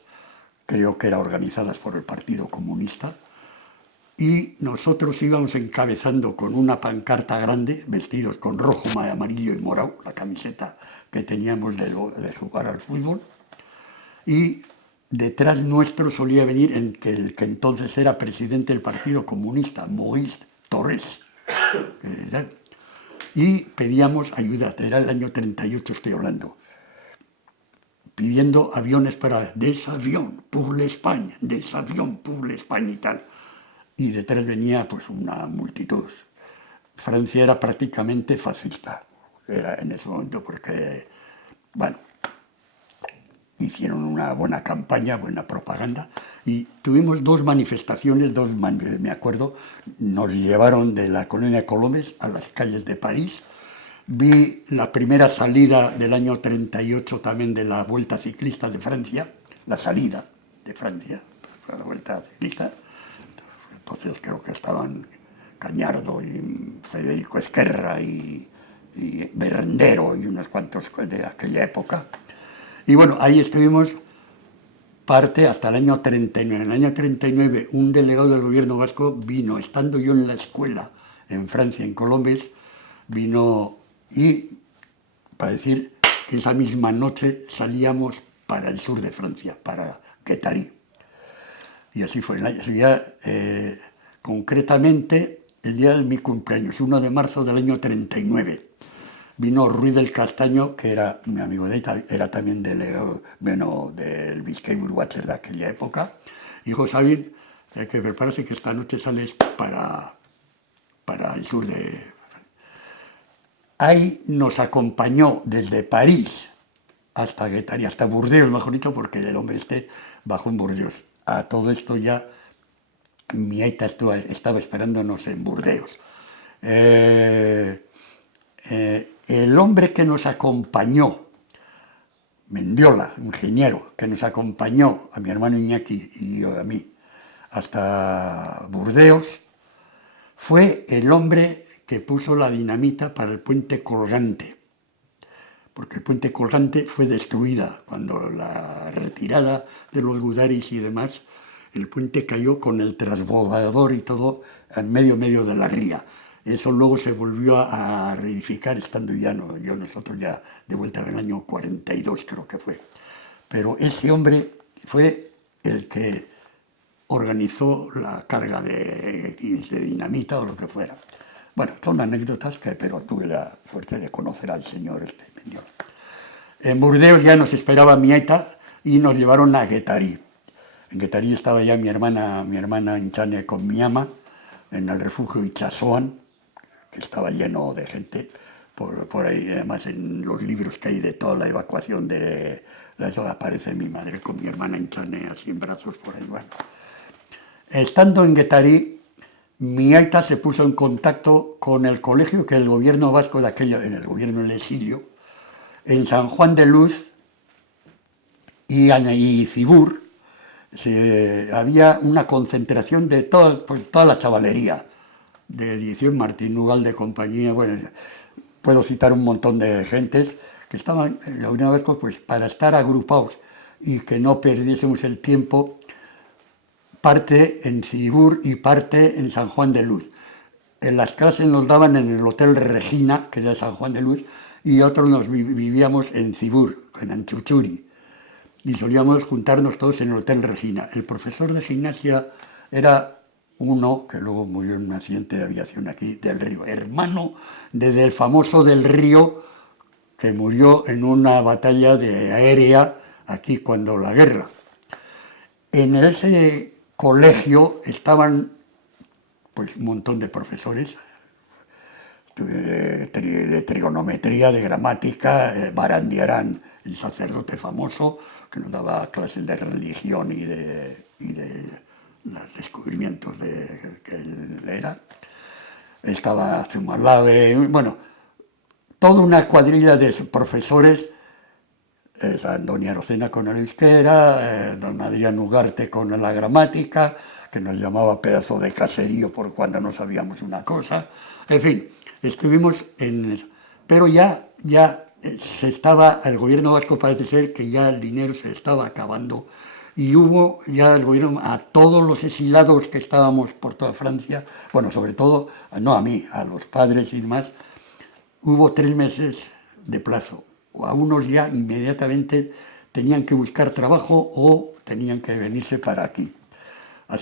creo que eran organizadas por el Partido Comunista, y nosotros íbamos encabezando con una pancarta grande, vestidos con rojo, amarillo y morado, la camiseta que teníamos de jugar al fútbol, y detrás nuestro solía venir el que entonces era presidente del Partido Comunista, Maurice Torres, y pedíamos ayuda. Era el año 38, estoy hablando, pidiendo aviones para des avions pour l'Espagne, des avions pour l'Espagne y tal. Y detrás venía pues una multitud. Francia era prácticamente fascista, era en ese momento, porque, bueno, hicieron una buena campaña, buena propaganda, y tuvimos dos manifestaciones, me acuerdo, nos llevaron de la colonia de Colombes a las calles de París. Vi la primera salida del año 38 también de la Vuelta Ciclista de Francia, la salida de Francia, la Vuelta Ciclista. Entonces creo que estaban Cañardo y Federico Esquerra y Berrendero y unos cuantos de aquella época. Y bueno, ahí estuvimos parte hasta el año 39. En el año 39 un delegado del gobierno vasco vino, estando yo en la escuela en Francia, en Colombes, vino y para decir que esa misma noche salíamos para el sur de Francia, para Guétary. Y así fue. Concretamente, el día de mi cumpleaños, 1 de marzo del año 39, vino Ruiz del Castaño, que era mi amigo era también delegado, bueno, del Bizkaiburu-Batzar de aquella época. Y dijo, Sabin, hay que prepararse que esta noche sales para el sur de... Ahí nos acompañó desde París hasta Guétary, hasta Burdeos, mejor dicho, porque el hombre bajó en Burdeos. A todo esto ya mi aita estaba esperándonos en Burdeos. El hombre que nos acompañó, Mendiola, ingeniero, que nos acompañó a mi hermano Iñaki y a mí hasta Burdeos, fue el hombre que puso la dinamita para el puente colgante, porque el puente colgante fue destruida cuando la retirada de los gudaris y demás, el puente cayó con el transbordador y todo en medio de la ría. Eso luego se volvió a reedificar estando nosotros ya de vuelta en el año 42 creo que fue. Pero ese hombre fue el que organizó la carga de dinamita o lo que fuera. Bueno, son anécdotas pero tuve la suerte de conocer al señor Mendiola. En Burdeos ya nos esperaba mi aita y nos llevaron a Guétary. En Guétary estaba ya mi hermana Inchane con mi ama, en el refugio Itsasoan, que estaba lleno de gente por ahí. Además, en los libros que hay de toda la evacuación de eso aparece mi madre con mi hermana Inchane así en brazos por ahí. Bueno. Estando en Guétary, mi aita se puso en contacto con el colegio que el gobierno vasco de aquello, en el gobierno del exilio, en San Juan de Luz y Cibur, había una concentración de toda la chavalería, de edición Martín Ugal de compañía. Bueno, puedo citar un montón de gentes que estaban en la Unión Vasco pues, para estar agrupados y que no perdiésemos el tiempo, parte en Cibur y parte en San Juan de Luz. En las clases nos daban en el Hotel Regina, que era de San Juan de Luz, y otros vivíamos en Cibur, en Anchuchuri, y solíamos juntarnos todos en el Hotel Regina. El profesor de gimnasia era uno que luego murió en un accidente de aviación aquí, del Río, hermano del famoso del Río, que murió en una batalla aérea aquí cuando la guerra. En ese colegio estaban pues un montón de profesores de trigonometría, de gramática, Barandiarán, el sacerdote famoso, que nos daba clases de religión y de los descubrimientos que él era. Estaba Zumalave, bueno, toda una cuadrilla de profesores, doña Rosena con el euskera, don Adrián Ugarte con la gramática, que nos llamaba pedazo de caserío por cuando no sabíamos una cosa. En fin, estuvimos en... Pero ya el gobierno vasco parece ser que ya el dinero se estaba acabando y hubo ya el gobierno a todos los exilados que estábamos por toda Francia, bueno, sobre todo, no a mí, a los padres y demás, hubo 3 meses de plazo. A unos ya inmediatamente tenían que buscar trabajo o tenían que venirse para aquí. La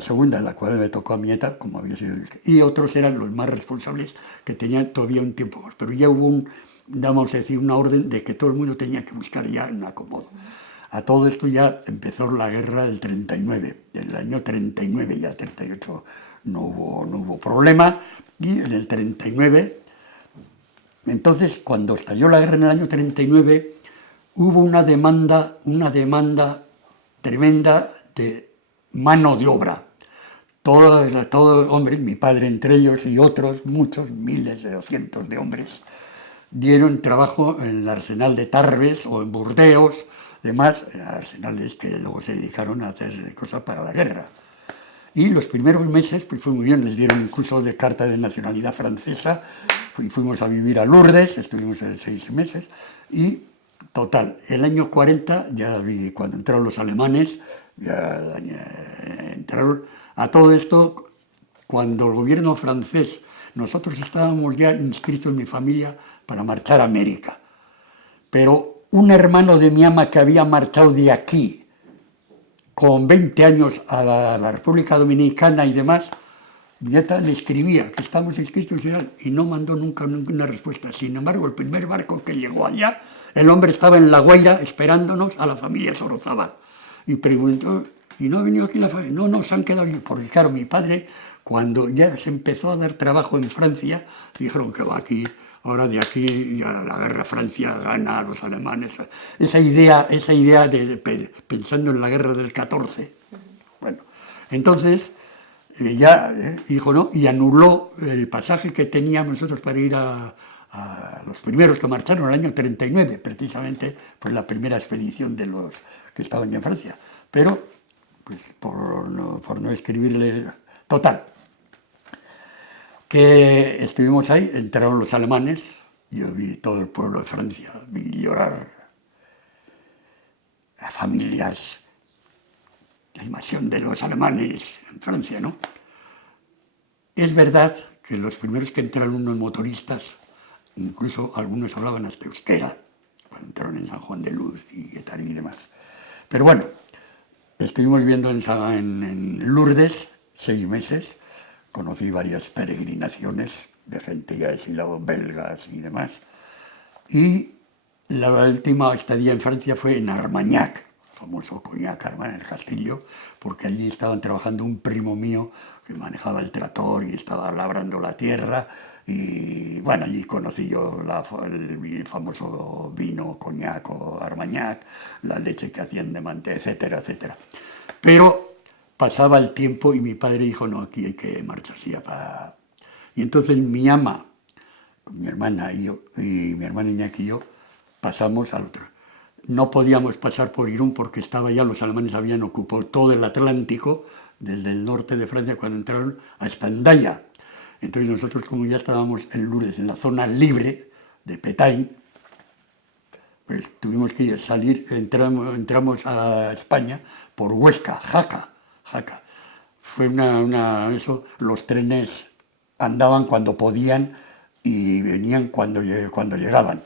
segunda, en la cual me tocó a mi nieta, como había sido, y otros eran los más responsables que tenían todavía un tiempo más. Pero ya hubo vamos a decir, una orden de que todo el mundo tenía que buscar ya un acomodo. A todo esto ya empezó la guerra del 39, en el año 39, ya 38 no hubo problema, y en el 39, entonces cuando estalló la guerra en el año 39, hubo una demanda tremenda de mano de obra. Todos hombres, mi padre entre ellos y otros, muchos, miles o cientos de hombres, dieron trabajo en el arsenal de Tarbes o en Burdeos, demás, arsenales que luego se dedicaron a hacer cosas para la guerra. Y los primeros meses pues fue muy bien, les dieron un curso de carta de nacionalidad francesa, fuimos a vivir a Lourdes, estuvimos 6 meses, y total, el año 40, ya vi, cuando entraron los alemanes, ya entraron a todo esto, cuando el gobierno francés, nosotros estábamos ya inscritos en mi familia para marchar a América, pero un hermano de mi ama que había marchado de aquí, con 20 años a la República Dominicana y demás, mi nieta le escribía que estamos inscritos y no mandó nunca ninguna respuesta. Sin embargo, el primer barco que llegó allá, el hombre estaba en La Guaira esperándonos a la familia Sorozábal. Y preguntó, ¿y no ha venido aquí la familia? No, no, se han quedado aquí. Porque claro, mi padre, cuando ya se empezó a dar trabajo en Francia, dijeron que va aquí. Ahora de aquí ya la guerra Francia gana a los alemanes. Esa idea de pensando en la guerra del 14. Bueno, entonces ya dijo no y anuló el pasaje que teníamos nosotros para ir a los primeros que marcharon el año 39, precisamente fue la primera expedición de los que estaban ya en Francia. Pero, pues por no escribirle, total, que estuvimos ahí, entraron los alemanes, yo vi todo el pueblo de Francia, vi llorar a familias, la invasión de los alemanes en Francia, ¿no? Es verdad que los primeros que entraron unos motoristas, incluso algunos hablaban hasta euskera, cuando entraron en San Juan de Luz y Getarín y demás. Pero bueno, estuvimos viviendo en Lourdes 6 meses, conocí varias peregrinaciones de gente ya exiliados, belgas y demás. Y la última estadía en Francia fue en Armagnac, famoso Cognac Armagnac, el castillo, porque allí estaban trabajando un primo mío que manejaba el tractor y estaba labrando la tierra. Y bueno, allí conocí yo el famoso vino Cognac o Armagnac, la leche que hacían de manteca, etcétera, etcétera. Pero pasaba el tiempo y mi padre dijo, no, aquí hay que marcharse ya para... Y entonces mi ama, mi hermana y yo, y mi hermana Iñaki y yo, pasamos al otro. No podíamos pasar por Irún porque estaba ya, los alemanes habían ocupado todo el Atlántico, desde el norte de Francia, cuando entraron hasta Hendaya. Entonces nosotros, como ya estábamos en Lourdes, en la zona libre de Petain, pues tuvimos que salir, entramos a España por Huesca, Jaca. Fue eso, los trenes andaban cuando podían y venían cuando llegaban.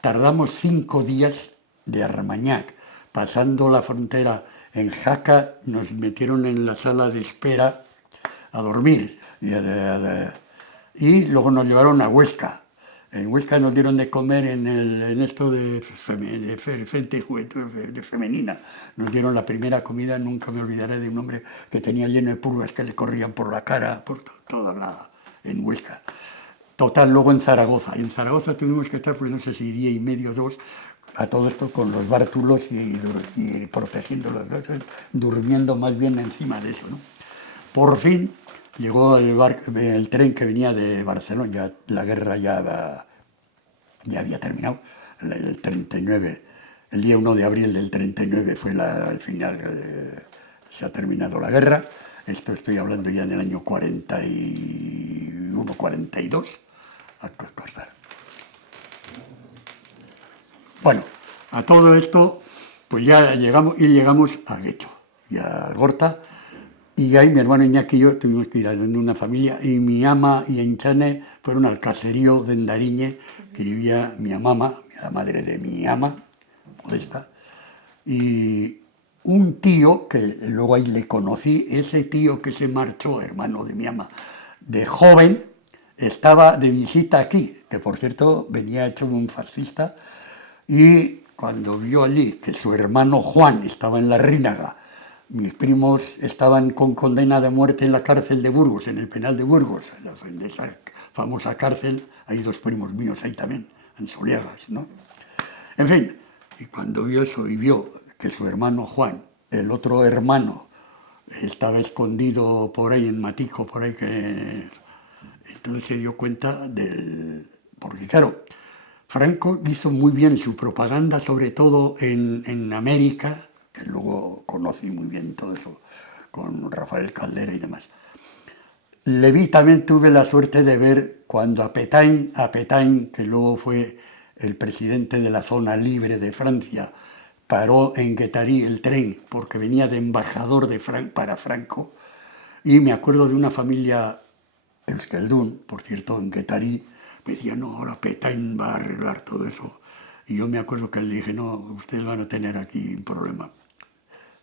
Tardamos 5 días de Armagnac, pasando la frontera en Jaca, nos metieron en la sala de espera a dormir y luego nos llevaron a Huesca. En Huesca nos dieron de comer en esto de Frente Juventud de Femenina. Nos dieron la primera comida, nunca me olvidaré de un hombre que tenía lleno de pulgas que le corrían por la cara, por toda en Huesca. Total, luego en Zaragoza. En Zaragoza tuvimos que estar, pues no sé si día y medio, 2, a todo esto con los bártulos y protegiéndolos, durmiendo más bien encima de eso, ¿no? Por fin llegó el tren que venía de Barcelona, ya la guerra ya había terminado, el 39, el día 1 de abril del 39 fue el final, se ha terminado la guerra. Esto estoy hablando ya en el año 41, 42, a cortar. Bueno, a todo esto, pues ya llegamos a Guecho, ya a Gorta, y ahí mi hermano Iñaki y yo tuvimos que ir a una familia, y mi ama y Enchane fueron al caserío de Endariñe, que vivía mi amama, la madre de mi ama, Modesta, y un tío, que luego ahí le conocí, ese tío que se marchó, hermano de mi ama, de joven, estaba de visita aquí, que por cierto venía hecho un fascista, y cuando vio allí que su hermano Juan estaba en la Rínaga, mis primos estaban con condena de muerte en la cárcel de Burgos, en el penal de Burgos, en esa famosa cárcel, hay 2 primos míos ahí también, en Soliagas, ¿no? En fin, y cuando vio eso y vio que su hermano Juan, el otro hermano, estaba escondido por ahí en Matico, por ahí entonces se dio cuenta porque claro, Franco hizo muy bien su propaganda, sobre todo en América, que luego conocí muy bien todo eso con Rafael Caldera y demás. Le vi, también tuve la suerte de ver cuando a Pétain, que luego fue el presidente de la zona libre de Francia, paró en Guattari el tren porque venía de embajador para Franco, y me acuerdo de una familia Euskaldun, por cierto, en Guattari, me decía, no, ahora Pétain va a arreglar todo eso. Y yo me acuerdo que le dije, no, ustedes van a tener aquí un problema.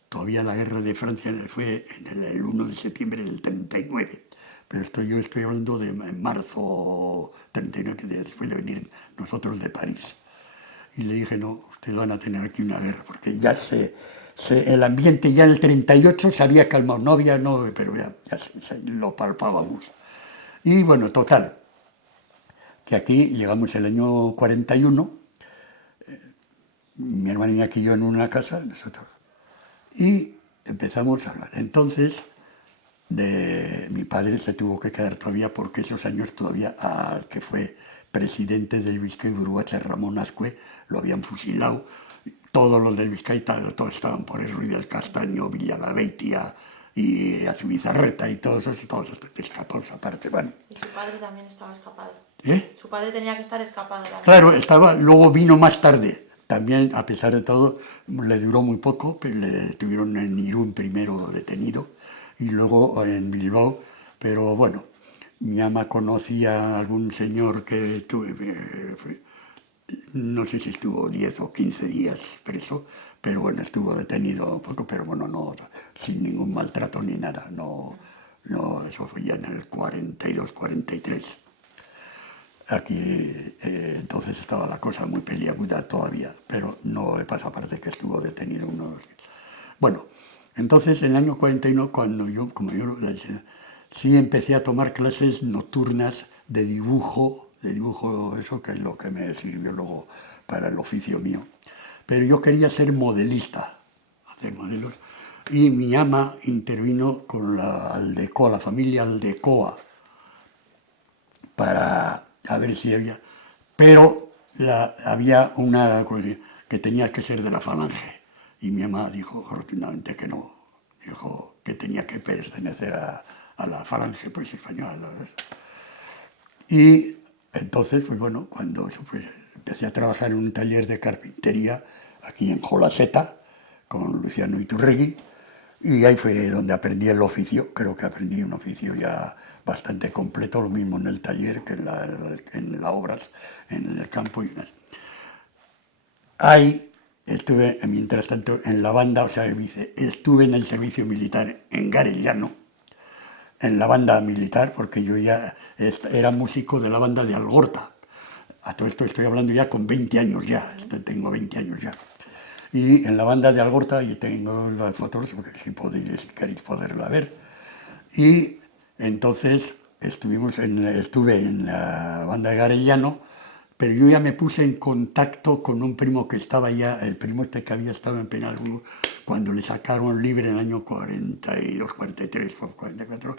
Todavía la guerra de Francia fue en el 1 de septiembre del 39, pero yo estoy hablando de marzo 39, después de venir nosotros de París. Y le dije, no, ustedes van a tener aquí una guerra, porque ya el ambiente ya en el 38 se había calmado, no había, no, pero ya lo palpábamos. Y bueno, total, que aquí llegamos el año 41, mi hermana y aquí yo en una casa, nosotros, y empezamos a hablar. Entonces, mi padre se tuvo que quedar todavía, porque esos años todavía al que fue presidente del Vizcay Buruacha, Ramón Azcue, lo habían fusilado. Todos los del Vizcay, todos estaban por el Ruiz del Castaño, Villa la Beitia y Azubizarreta y todos escapados aparte. Bueno. Y su padre también estaba escapado. ¿Eh? Su padre tenía que estar escapado. Claro, luego vino más tarde. También, a pesar de todo, le duró muy poco, pero le tuvieron en Irún primero detenido y luego en Bilbao. Pero bueno, mi ama conocía a algún señor que no sé si estuvo 10 o 15 días preso, pero bueno, estuvo detenido un poco, pero bueno, no, sin ningún maltrato ni nada. No, eso fue ya en el 42, 43. Aquí entonces estaba la cosa muy peliaguda todavía, pero no le pasa, parece que estuvo detenido unos... Bueno, entonces en el año 41, cuando yo, sí empecé a tomar clases nocturnas de dibujo, eso que es lo que me sirvió luego para el oficio mío. Pero yo quería ser modelista, hacer modelos, y mi ama intervino con la familia Aldecoa, para a ver si había... Pero había una que tenía que ser de la Falange, y mi mamá dijo rotundamente que no, dijo que tenía que pertenecer a la Falange pues española. Y entonces, pues bueno, cuando pues, empecé a trabajar en un taller de carpintería aquí en Jolaseta con Luciano Iturregui, y ahí fue donde aprendí el oficio. Creo que aprendí un oficio ya bastante completo, lo mismo en el taller que en las obras, en el campo. Ahí estuve, mientras tanto, en la banda, o sea, estuve en el servicio militar en Garellano, en la banda militar, porque yo ya era músico de la banda de Algorta. A todo esto estoy hablando ya con 20 años ya, tengo 20 años ya. Y en la banda de Algorta, y tengo las fotos, porque si queréis poderla ver. Y entonces estuve en la banda de Garellano, pero yo ya me puse en contacto con un primo que estaba ya, el primo este que había estado en Penalgo, cuando le sacaron libre en el año 42, 43, 44,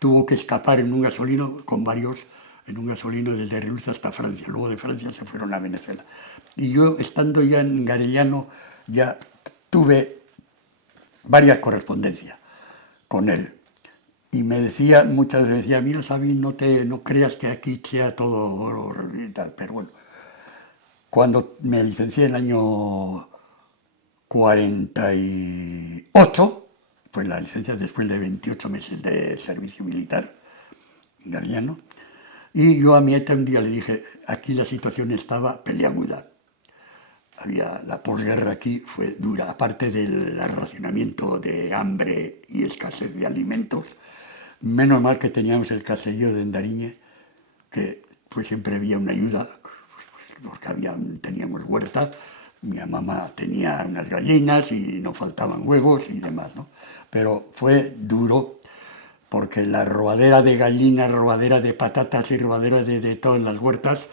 tuvo que escapar en un gasolino con varios, en un gasolino desde Reus hasta Francia. Luego de Francia se fueron a Venezuela. Y yo, estando ya en Garellano, ya tuve varias correspondencias con él. Y me decía, muchas veces decía, mira, Sabin, no creas que aquí sea todo oro y tal. Pero bueno, cuando me licencié en el año 48, pues la licencia después de 28 meses de servicio militar, Garellano, y yo a mi ETA un día le dije, aquí la situación estaba peliaguda. La posguerra aquí fue dura, aparte del racionamiento de hambre y escasez de alimentos. Menos mal que teníamos el caserío de Endariñe, que pues siempre había una ayuda, porque teníamos huerta, mi mamá tenía unas gallinas y no faltaban huevos y demás, ¿no? Pero fue duro, porque la robadera de gallinas, robadera de patatas y robadera de todas las huertas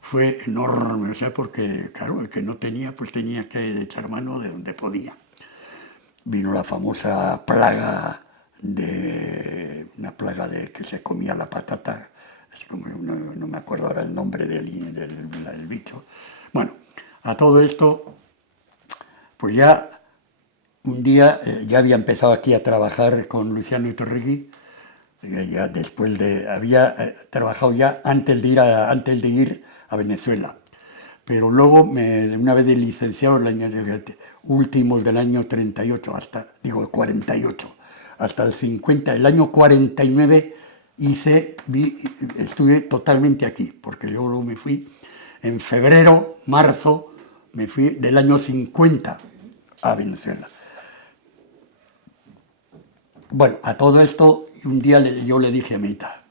fue enorme, o sea, porque, claro, el que no tenía, pues tenía que echar mano de donde podía. Vino la famosa plaga una plaga de que se comía la patata, así como no me acuerdo ahora el nombre del bicho. Bueno, a todo esto, pues ya un día ya había empezado aquí a trabajar con Luciano Iturrigui, ya después había trabajado ya antes de ir a Venezuela. Pero luego, una vez de licenciado, últimos del año 38, 48, hasta el 50, el año 49 estuve totalmente aquí, porque luego me fui en febrero, marzo, me fui del año 50 a Venezuela. Bueno, a todo esto, un día yo le dije a Meita,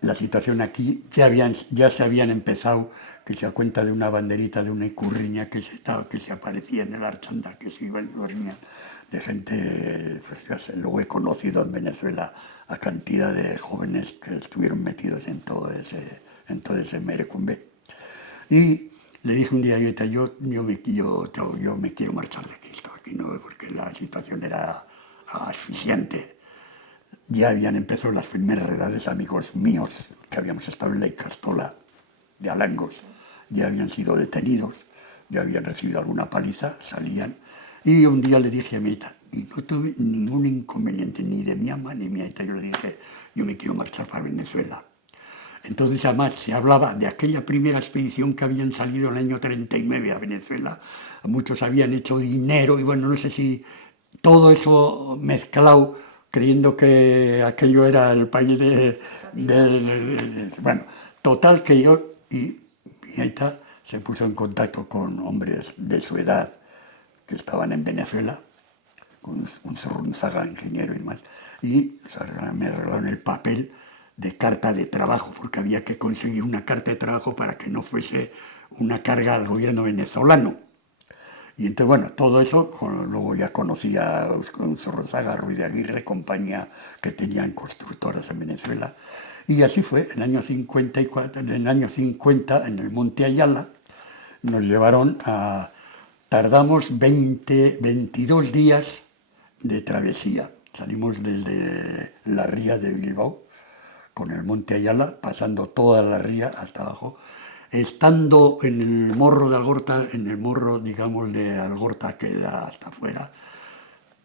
la situación aquí, ya se habían empezado, que se da cuenta de una banderita, de una icurriña que se aparecía en el Archanda, que se iba en icurriña, de gente, pues ya sé, luego he conocido en Venezuela a cantidad de jóvenes que estuvieron metidos en todo ese merecumbe. Y le dije un día, yo me quiero marchar de aquí, estoy aquí, ¿no? Porque la situación era asfixiante. Ya habían empezado las primeras redades, amigos míos, que habíamos estado en la Icastola de Alangos, ya habían sido detenidos, ya habían recibido alguna paliza, salían. Y un día le dije a mi Aita, y no tuve ningún inconveniente, ni de mi ama ni mi Aita, yo le dije, yo me quiero marchar para Venezuela. Entonces, además, se hablaba de aquella primera expedición que habían salido en el año 39 a Venezuela. Muchos habían hecho dinero y bueno, no sé si todo eso mezclado, creyendo que aquello era el país bueno, total que yo y mi Aita se puso en contacto con hombres de su edad que estaban en Venezuela, con un Sorunzaga, ingeniero y demás, y me arreglaron el papel de carta de trabajo, porque había que conseguir una carta de trabajo para que no fuese una carga al gobierno venezolano. Y entonces, bueno, todo eso, luego ya conocía a Sorunzaga, Ruiz de Aguirre, compañía que tenían constructoras en Venezuela. Y así fue, en el año 54, en el año 50, en el Monte Ayala, nos llevaron tardamos 22 días de travesía. Salimos desde la ría de Bilbao, con el Monte Ayala, pasando toda la ría hasta abajo, estando en el morro de Algorta, en el morro, digamos, de Algorta que da hasta afuera,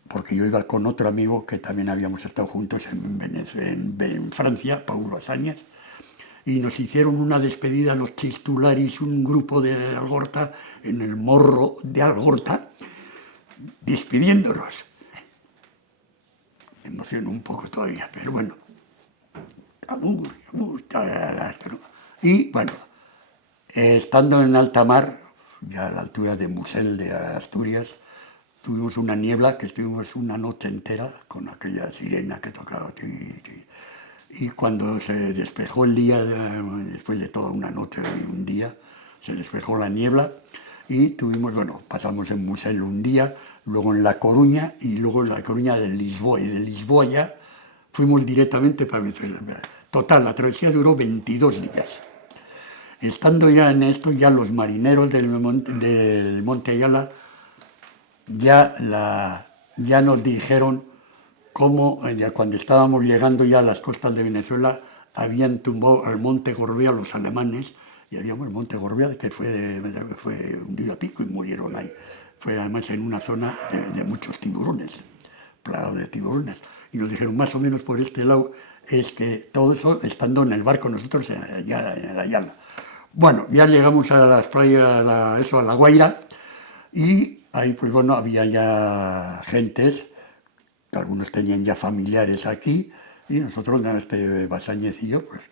porque yo iba con otro amigo que también habíamos estado juntos en Francia, Paulo Azañas, y nos hicieron una despedida los Chistularis, un grupo de Algorta, en el morro de Algorta, despidiéndonos. Me emociono un poco todavía, pero bueno. Y bueno, estando en alta mar, ya a la altura de Musel de Asturias, tuvimos una niebla que estuvimos una noche entera con aquella sirena que tocaba. Y cuando se despejó el día, después de toda una noche y un día, se despejó la niebla y pasamos en Musel un día, luego en La Coruña y luego en La Coruña de Lisboa. Y de Lisboa ya fuimos directamente para Venezuela. Total, la travesía duró 22 días. Estando ya en esto, ya los marineros del Monte Ayala ya nos dijeron cómo, ya cuando estábamos llegando ya a las costas de Venezuela, habían tumbado al Monte Gorbea los alemanes, y habíamos el Monte Gorbea que fue hundido a pico y murieron ahí. Fue además en una zona de muchos tiburones, plagado de tiburones. Y nos dijeron, más o menos por este lado, es que todo eso estando en el barco nosotros allá en el Ayala. Bueno, ya llegamos a las playas, a La Guaira, y ahí pues bueno, había ya gentes, algunos tenían ya familiares aquí, y nosotros, Basáñez y yo, pues.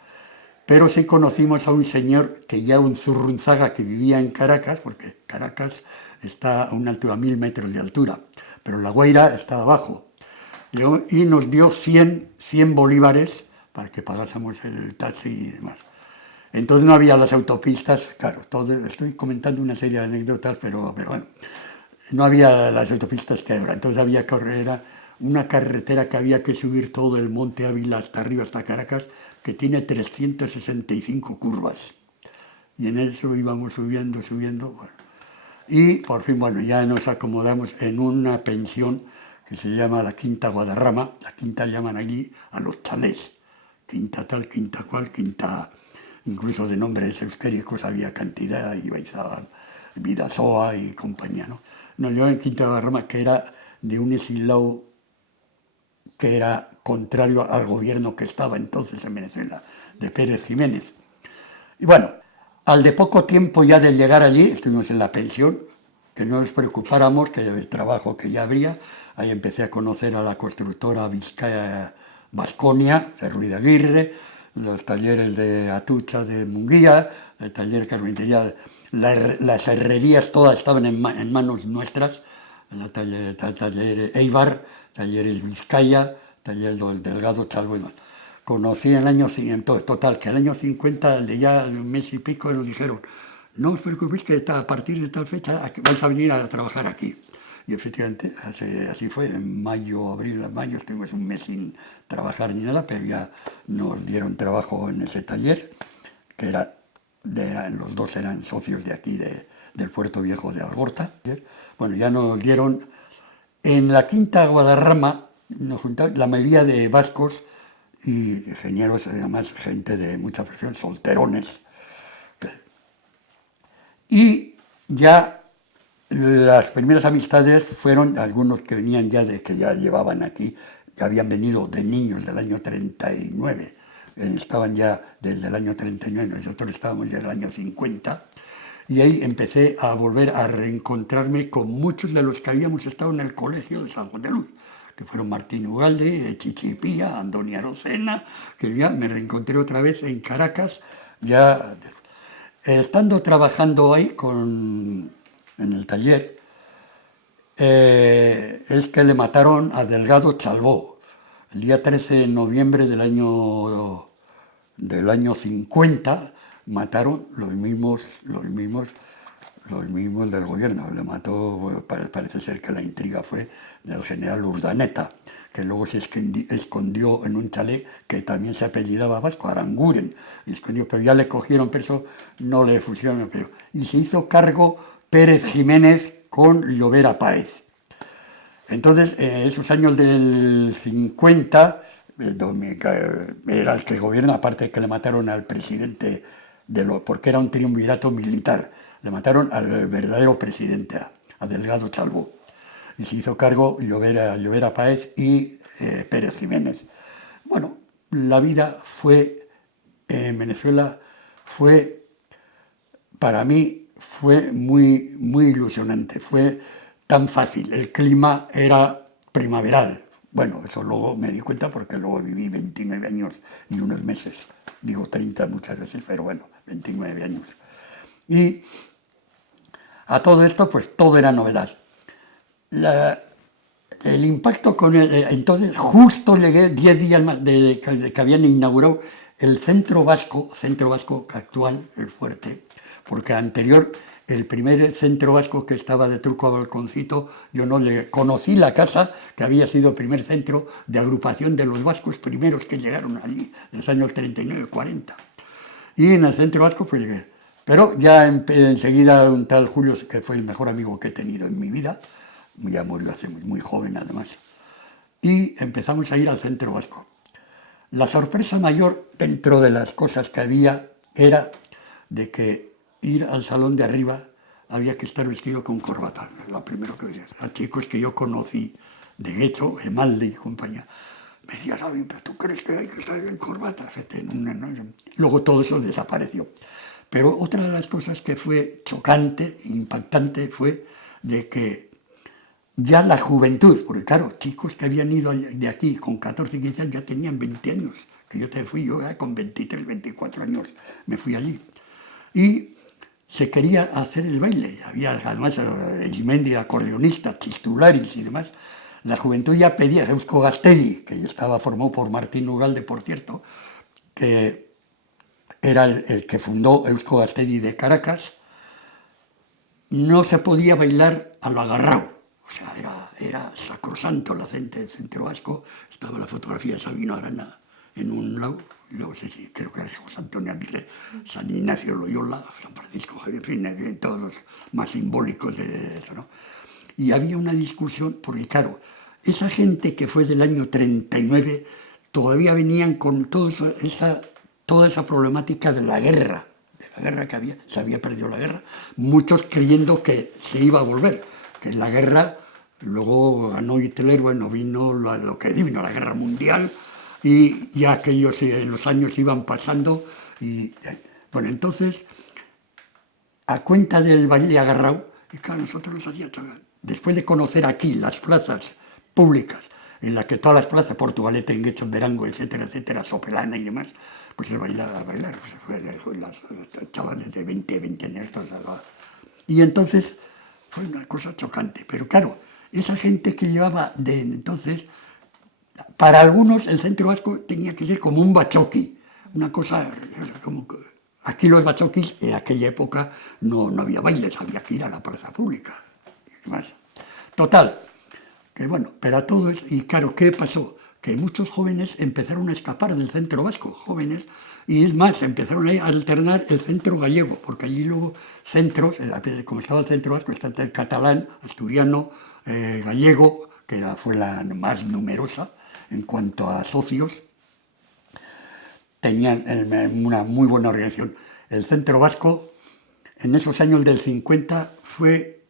Pero sí conocimos a un señor un Zurrunzaga que vivía en Caracas, porque Caracas está a una altura, 1000 metros de altura, pero La Guaira está abajo. Y nos dio 100 bolívares para que pagásemos el taxi y demás. Entonces no había las autopistas, claro, estoy comentando una serie de anécdotas, pero bueno, no había las autopistas que hay ahora. Entonces había una carretera que había que subir todo el Monte Ávila hasta arriba, hasta Caracas, que tiene 365 curvas. Y en eso íbamos subiendo, bueno. Y por fin, bueno, ya nos acomodamos en una pensión que se llama la Quinta Guadarrama. La Quinta llaman allí a los chalés, quinta tal, quinta cual, quinta, incluso de nombres euskéricos había cantidad, Ibaizábal, Vidasoa y compañía, ¿no? No, yo en Quinta de Guadarrama, que era de un exilado que era contrario al gobierno que estaba entonces en Venezuela, de Pérez Jiménez. Y bueno, al de poco tiempo ya de llegar allí, estuvimos en la pensión, que no nos preocupáramos, que el trabajo que ya habría. Ahí empecé a conocer a la constructora Vizcaya Baskonia, de Ruiz de Aguirre, los talleres de Atucha de Munguía, el taller de carpintería, las herrerías todas estaban en manos nuestras, taller Eibar, talleres Vizcaya, taller del Delgado Chalvo y más. Conocí en el año siguiente, total, que el año 50, de ya un mes y pico, nos dijeron, no os preocupéis que a partir de tal fecha vais a venir a trabajar aquí. Y efectivamente, así fue, en mayo, abril, mayo, estuvimos un mes sin trabajar ni nada, pero ya nos dieron trabajo en ese taller, que los dos eran socios de aquí, del Puerto Viejo de Algorta. Bueno, ya nos dieron, en la Quinta Guadarrama, nos juntaron la mayoría de vascos y ingenieros, además gente de mucha presión, solterones. Y ya las primeras amistades fueron algunos que venían ya que ya llevaban aquí, que habían venido de niños del año 39, estaban ya desde el año 39, nosotros estábamos ya en el año 50, y ahí empecé a volver a reencontrarme con muchos de los que habíamos estado en el colegio de San Juan de Luz, que fueron Martín Ugalde, Chichi Pía, Antonia Arocena, que ya me reencontré otra vez en Caracas, ya estando trabajando ahí en el taller, es que le mataron a Delgado Chalbó, el día 13 de noviembre del año 50, mataron los mismos del gobierno. Le mató, bueno, parece ser que la intriga fue del general Urdaneta, que luego se escondió en un chalet que también se apellidaba vasco, Aranguren, y escondió, pero ya le cogieron preso, no le fusilaron, y se hizo cargo Pérez Jiménez con Llovera Páez. Entonces, esos años del 50, era el que gobierna, aparte de que le mataron al presidente, porque era un triunvirato militar, le mataron al verdadero presidente, a Delgado Chalbó, y se hizo cargo Llovera Páez y Pérez Jiménez. Bueno, la vida en Venezuela para mí fue muy, muy ilusionante, fue tan fácil, el clima era primaveral. Bueno, eso luego me di cuenta porque luego viví 29 años y unos meses, digo 30 muchas veces, pero bueno, 29 años. Y a todo esto, pues todo era novedad. El impacto entonces justo llegué 10 días más de que habían inaugurado el centro vasco actual, el Fuerte, porque anterior, el primer centro vasco que estaba de Turco a Balconcito, yo no le conocí la casa, que había sido el primer centro de agrupación de los vascos primeros que llegaron allí, en los años 39-40. Y en el centro vasco pues llegué. Pero ya enseguida un tal Julio, que fue el mejor amigo que he tenido en mi vida, ya murió hace muy joven además, y empezamos a ir al centro vasco. La sorpresa mayor dentro de las cosas que había era de que ir al salón de arriba había que estar vestido con corbata, lo primero que veía. A chicos que yo conocí, de Guecho, Emalde y compañía, me decían, ¿sabes? ¿Pero tú crees que hay que estar en corbata? Luego todo eso desapareció. Pero otra de las cosas que fue chocante, impactante, fue de que ya la juventud, porque claro, chicos que habían ido de aquí con 14, 15 años ya tenían 20 años, que yo con 23, 24 años me fui allí. Y se quería hacer el baile, había además Ismendi, acordeonista, Chistularis y demás. La juventud ya pedía, Eusko Gaztedi, que estaba formado por Martín Ugalde, por cierto, que era el que fundó Eusko Gaztedi de Caracas, no se podía bailar a lo agarrado. O sea, era sacrosanto la gente del centro vasco. Estaba la fotografía de Sabino Arana en un lado, y luego creo que era José Antonio Aguirre, San Ignacio Loyola, San Francisco Javier, en fin, todos los más simbólicos de eso, ¿no? Y había una discusión, porque claro, esa gente que fue del año 39 todavía venían con toda esa problemática de la guerra que había, se había perdido la guerra, muchos creyendo que se iba a volver, que la guerra, luego ganó Hitler, bueno, vino lo que vino, la guerra mundial, y ya aquellos los años iban pasando, y bueno, entonces, a cuenta del baile agarrado, y claro, nosotros nos hacía chocar. Después de conocer aquí las plazas públicas, en las que todas las plazas, Portugalete, Enguecho, Verango, etcétera, etcétera, Sopelana y demás, pues se bailaba a bailar, pues, los chavales de 20 años, y entonces fue una cosa chocante. Pero claro, esa gente que llevaba de entonces, para algunos el centro vasco tenía que ser como un bachoqui, una cosa como... Aquí los bachoquis, en aquella época no había bailes, había que ir a la plaza pública. Y demás. Total, que bueno, pero a todos, y claro, ¿qué pasó? Que muchos jóvenes empezaron a escapar del centro vasco, jóvenes, y es más, empezaron a alternar el centro gallego, porque allí luego centros, como estaba el centro vasco, está el catalán, asturiano, gallego, que fue la más numerosa en cuanto a socios, tenían una muy buena organización. El centro vasco, en esos años del 50, fue,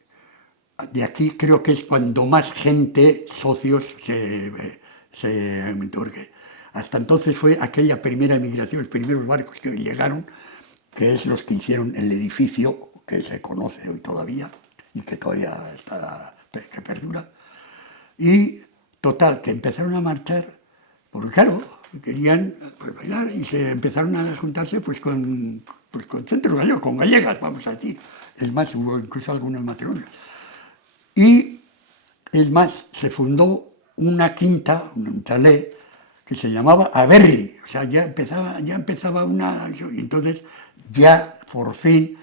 de aquí creo que es cuando más gente, socios, se porque hasta entonces fue aquella primera emigración, los primeros barcos que llegaron, que es los que hicieron el edificio, que se conoce hoy todavía, y que todavía está, que perdura. Y total, que empezaron a marchar, porque claro, querían pues, bailar y se empezaron a juntarse pues con centros gallegos, con gallegas, vamos a decir. Es más, hubo incluso algunos matrimonios. Y es más, se fundó una quinta, un chalet, que se llamaba Aberri. O sea, ya empezaba una... Y entonces ya, por fin,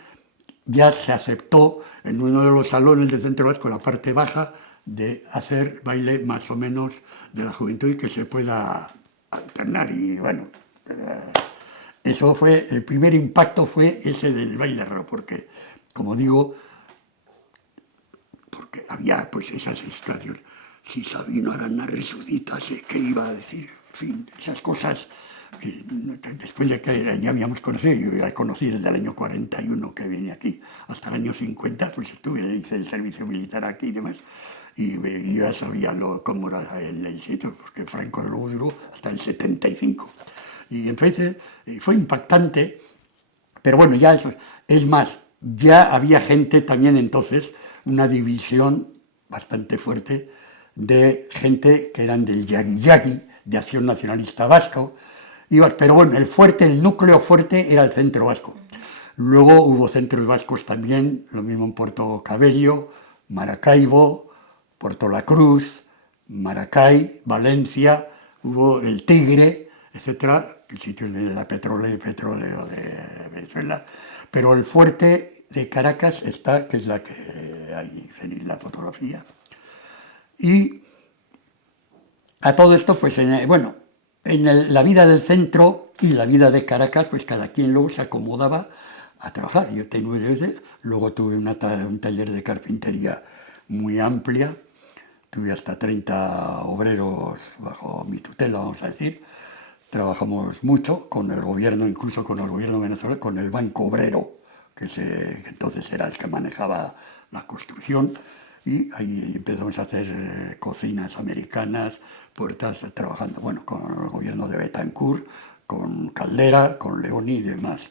ya se aceptó en uno de los salones del Centro Vasco, la parte baja, de hacer baile más o menos de la juventud y que se pueda alternar. Y bueno, eso fue, el primer impacto fue ese del baile raro, porque, como digo, porque había pues esas situaciones. Si Sabino Arana resucitase, ¿qué iba a decir? En fin, esas cosas que después de que ya habíamos conocido, yo ya conocí desde el año 41 que vine aquí, hasta el año 50, pues hice el servicio militar aquí y demás, y yo ya sabía cómo era el sitio, porque Franco luego duró hasta el 75. Y entonces fue impactante, pero bueno, ya eso, es más, ya había gente también entonces, una división bastante fuerte de gente que eran del Yagui, de Acción Nacionalista Vasco, pero bueno, el núcleo fuerte era el centro vasco. Luego hubo centros vascos también, lo mismo en Puerto Cabello, Maracaibo, Puerto La Cruz, Maracay, Valencia, hubo el Tigre, etcétera, el sitio de la petróleo de Venezuela, pero el fuerte de Caracas está, que es la que hay en la fotografía. Y a todo esto, pues, bueno, la vida del centro y la vida de Caracas, pues cada quien luego se acomodaba a trabajar. Yo luego tuve un taller de carpintería muy amplia, tuve hasta 30 obreros bajo mi tutela, vamos a decir. Trabajamos mucho con el gobierno, incluso con el gobierno venezolano, con el Banco Obrero, que entonces era el que manejaba la construcción, y ahí empezamos a hacer cocinas americanas, puertas, trabajando bueno, con el gobierno de Betancourt, con Caldera, con Leoni y demás.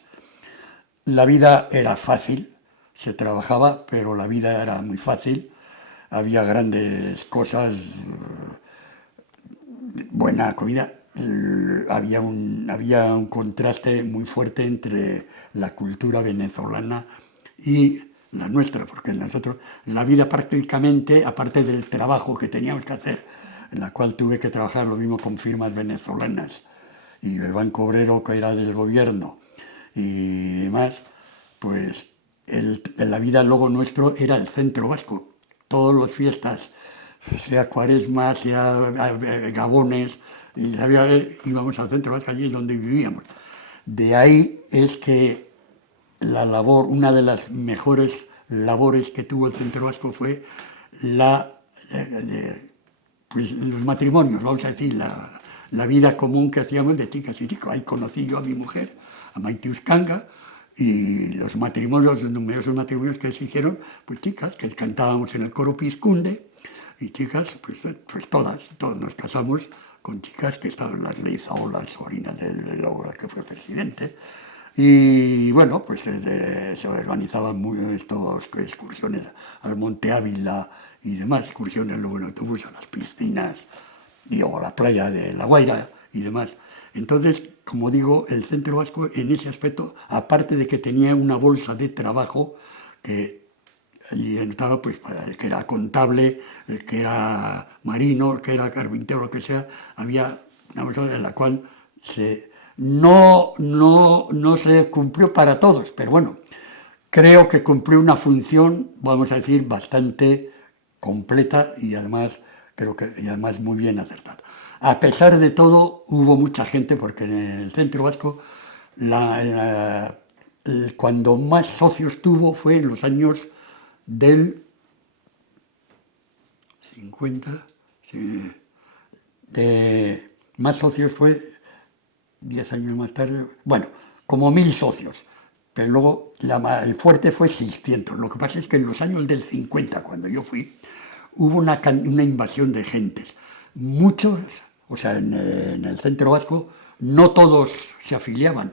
La vida era fácil, se trabajaba, pero la vida era muy fácil, había grandes cosas, buena comida. Había un contraste muy fuerte entre la cultura venezolana y la nuestra, porque nosotros la vida prácticamente, aparte del trabajo que teníamos que hacer, en la cual tuve que trabajar lo mismo con firmas venezolanas y el Banco Obrero que era del gobierno y demás, pues la vida luego nuestro era el centro vasco. Todas las fiestas, sea cuaresma, sea gabones, íbamos al centro vasco, allí es donde vivíamos. De ahí es que una de las mejores labores que tuvo el centro vasco fue pues, los matrimonios, vamos a decir, la vida común que hacíamos de chicas y chicos. Ahí conocí yo a mi mujer, a Maite Uzcanga, y los matrimonios, los numerosos matrimonios que se hicieron, pues chicas que cantábamos en el coro Pizcunde, y chicas, pues todos nos casamos con chicas que estaban las Leizaola, sobrinas del que fue presidente. Y bueno, pues se organizaban estas excursiones al Monte Ávila y demás, excursiones luego en autobús a las piscinas o a la playa de La Guaira y demás. Entonces, como digo, el Centro Vasco en ese aspecto, aparte de que tenía una bolsa de trabajo que allí estaba pues para el que era contable, el que era marino, el que era carpintero, lo que sea, había una bolsa en la cual no se cumplió para todos, pero bueno, creo que cumplió una función, vamos a decir, bastante completa y además además muy bien acertada. A pesar de todo, hubo mucha gente, porque en el Centro Vasco cuando más socios tuvo fue en los años del 50, sí, más socios fue 10 años más tarde, bueno, como 1000 socios, pero luego el fuerte fue 600. Lo que pasa es que en los años del 50, cuando yo fui, hubo una invasión de gentes. Muchos, o sea, en el Centro Vasco, no todos se afiliaban.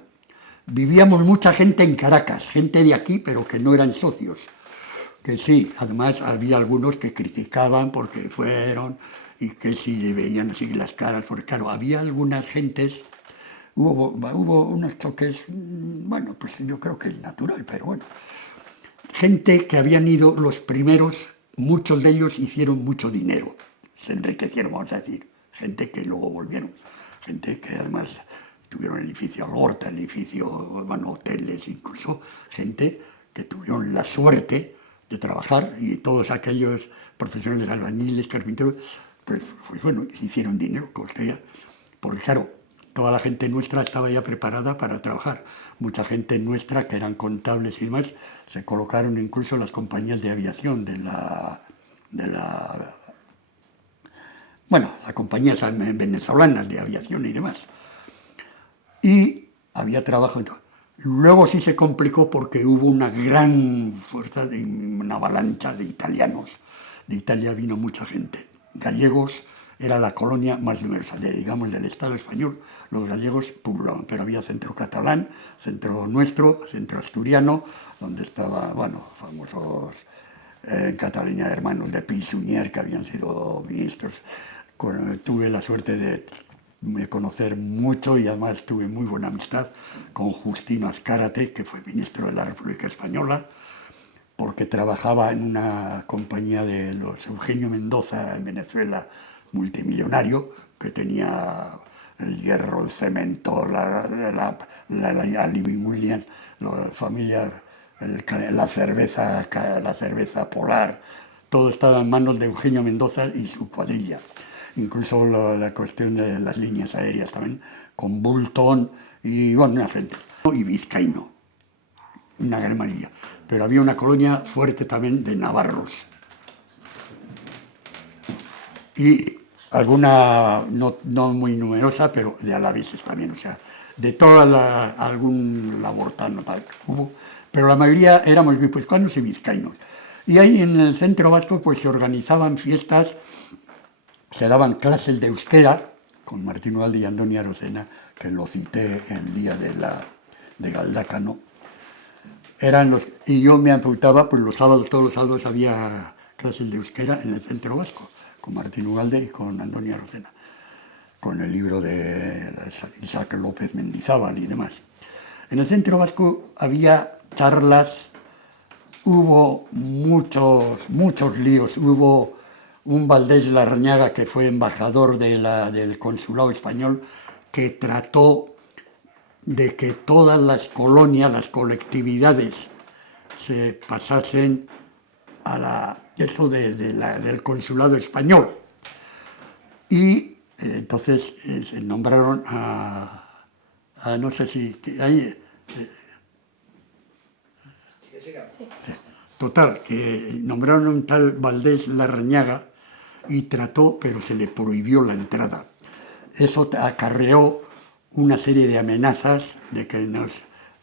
Vivíamos mucha gente en Caracas, gente de aquí, pero que no eran socios. Que sí, además había algunos que criticaban porque fueron y que si le veían así las caras, porque claro, había algunas gentes, hubo unos choques, bueno, pues yo creo que es natural, pero bueno. Gente que habían ido los primeros, muchos de ellos hicieron mucho dinero, se enriquecieron, vamos a decir. Gente que luego volvieron, gente que además tuvieron el edificio Algorta, el edificio, bueno, hoteles, incluso gente que tuvieron la suerte de trabajar y todos aquellos profesionales albañiles, carpinteros, pues bueno, hicieron dinero, porque claro, toda la gente nuestra estaba ya preparada para trabajar. Mucha gente nuestra, que eran contables y demás, se colocaron incluso en las compañías de aviación las compañías venezolanas de aviación y demás. Y había trabajo y todo. Luego sí se complicó porque hubo una gran fuerza, una avalancha de italianos. De Italia vino mucha gente. Gallegos era la colonia más numerosa, digamos, del Estado español. Los gallegos pululaban, pero había centro catalán, centro nuestro, centro asturiano, donde estaba, bueno, famosos en Cataluña hermanos de Pi y Suñer, que habían sido ministros. Tuve la suerte de conocer mucho y además tuve muy buena amistad con Justino Azcárate, que fue ministro de la República Española, porque trabajaba en una compañía de los Eugenio Mendoza en Venezuela, multimillonario, que tenía el hierro, el cemento, la Living Williams, la familia, la cerveza Polar, todo estaba en manos de Eugenio Mendoza y su cuadrilla. Incluso la cuestión de las líneas aéreas también, con Bulton y bueno, una gente. Y vizcaíno, una gran mayoría. Pero había una colonia fuerte también de navarros. Y alguna, no muy numerosa, pero de alaveses también, o sea, de algún labortano tal hubo, pero la mayoría éramos guipuzcoanos y vizcaínos. Y ahí en el Centro Vasco pues se organizaban fiestas, se daban clases de euskera, con Martín Ugalde y Andoni Arocena, que lo cité el día de Galdácano. Y yo me apuntaba, pues todos los sábados había clases de euskera en el Centro Vasco, con Martín Ugalde y con Andoni Arocena, con el libro de Isaac López Mendizábal y demás. En el Centro Vasco había charlas, hubo muchos líos, hubo un Valdés Larrañaga que fue embajador del consulado español, que trató de que todas las colonias, las colectividades, se pasasen a eso del consulado español. Y entonces se nombraron no sé si... Sí. Total, que nombraron a un tal Valdés Larrañaga y trató, pero se le prohibió la entrada. Eso acarreó una serie de amenazas de que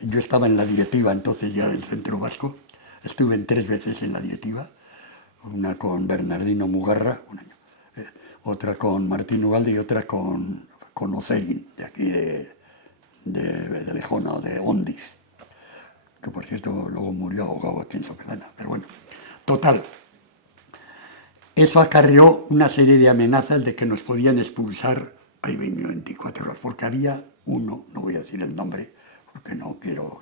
yo estaba en la directiva entonces ya del Centro Vasco, estuve 3 veces en la directiva, una con Bernardino Mugarra, un año, otra con Martín Ugalde y otra con Ocerin, de aquí de Lejona, de Ondis, que por cierto luego murió ahogado aquí en Sopelana, pero bueno, total. Eso acarreó una serie de amenazas de que nos podían expulsar, hay 24 horas, porque había uno, no voy a decir el nombre, porque no quiero,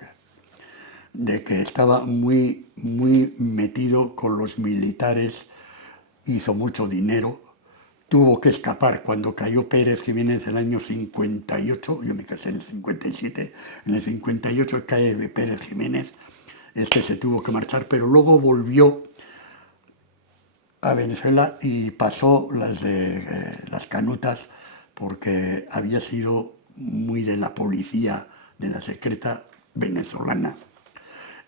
de que estaba muy metido con los militares, hizo mucho dinero, tuvo que escapar cuando cayó Pérez Jiménez en el año 58, yo me casé en el 57, en el 58 cae Pérez Jiménez, se tuvo que marchar, pero luego volvió a Venezuela y pasó las canutas porque había sido muy de la policía, de la secreta venezolana.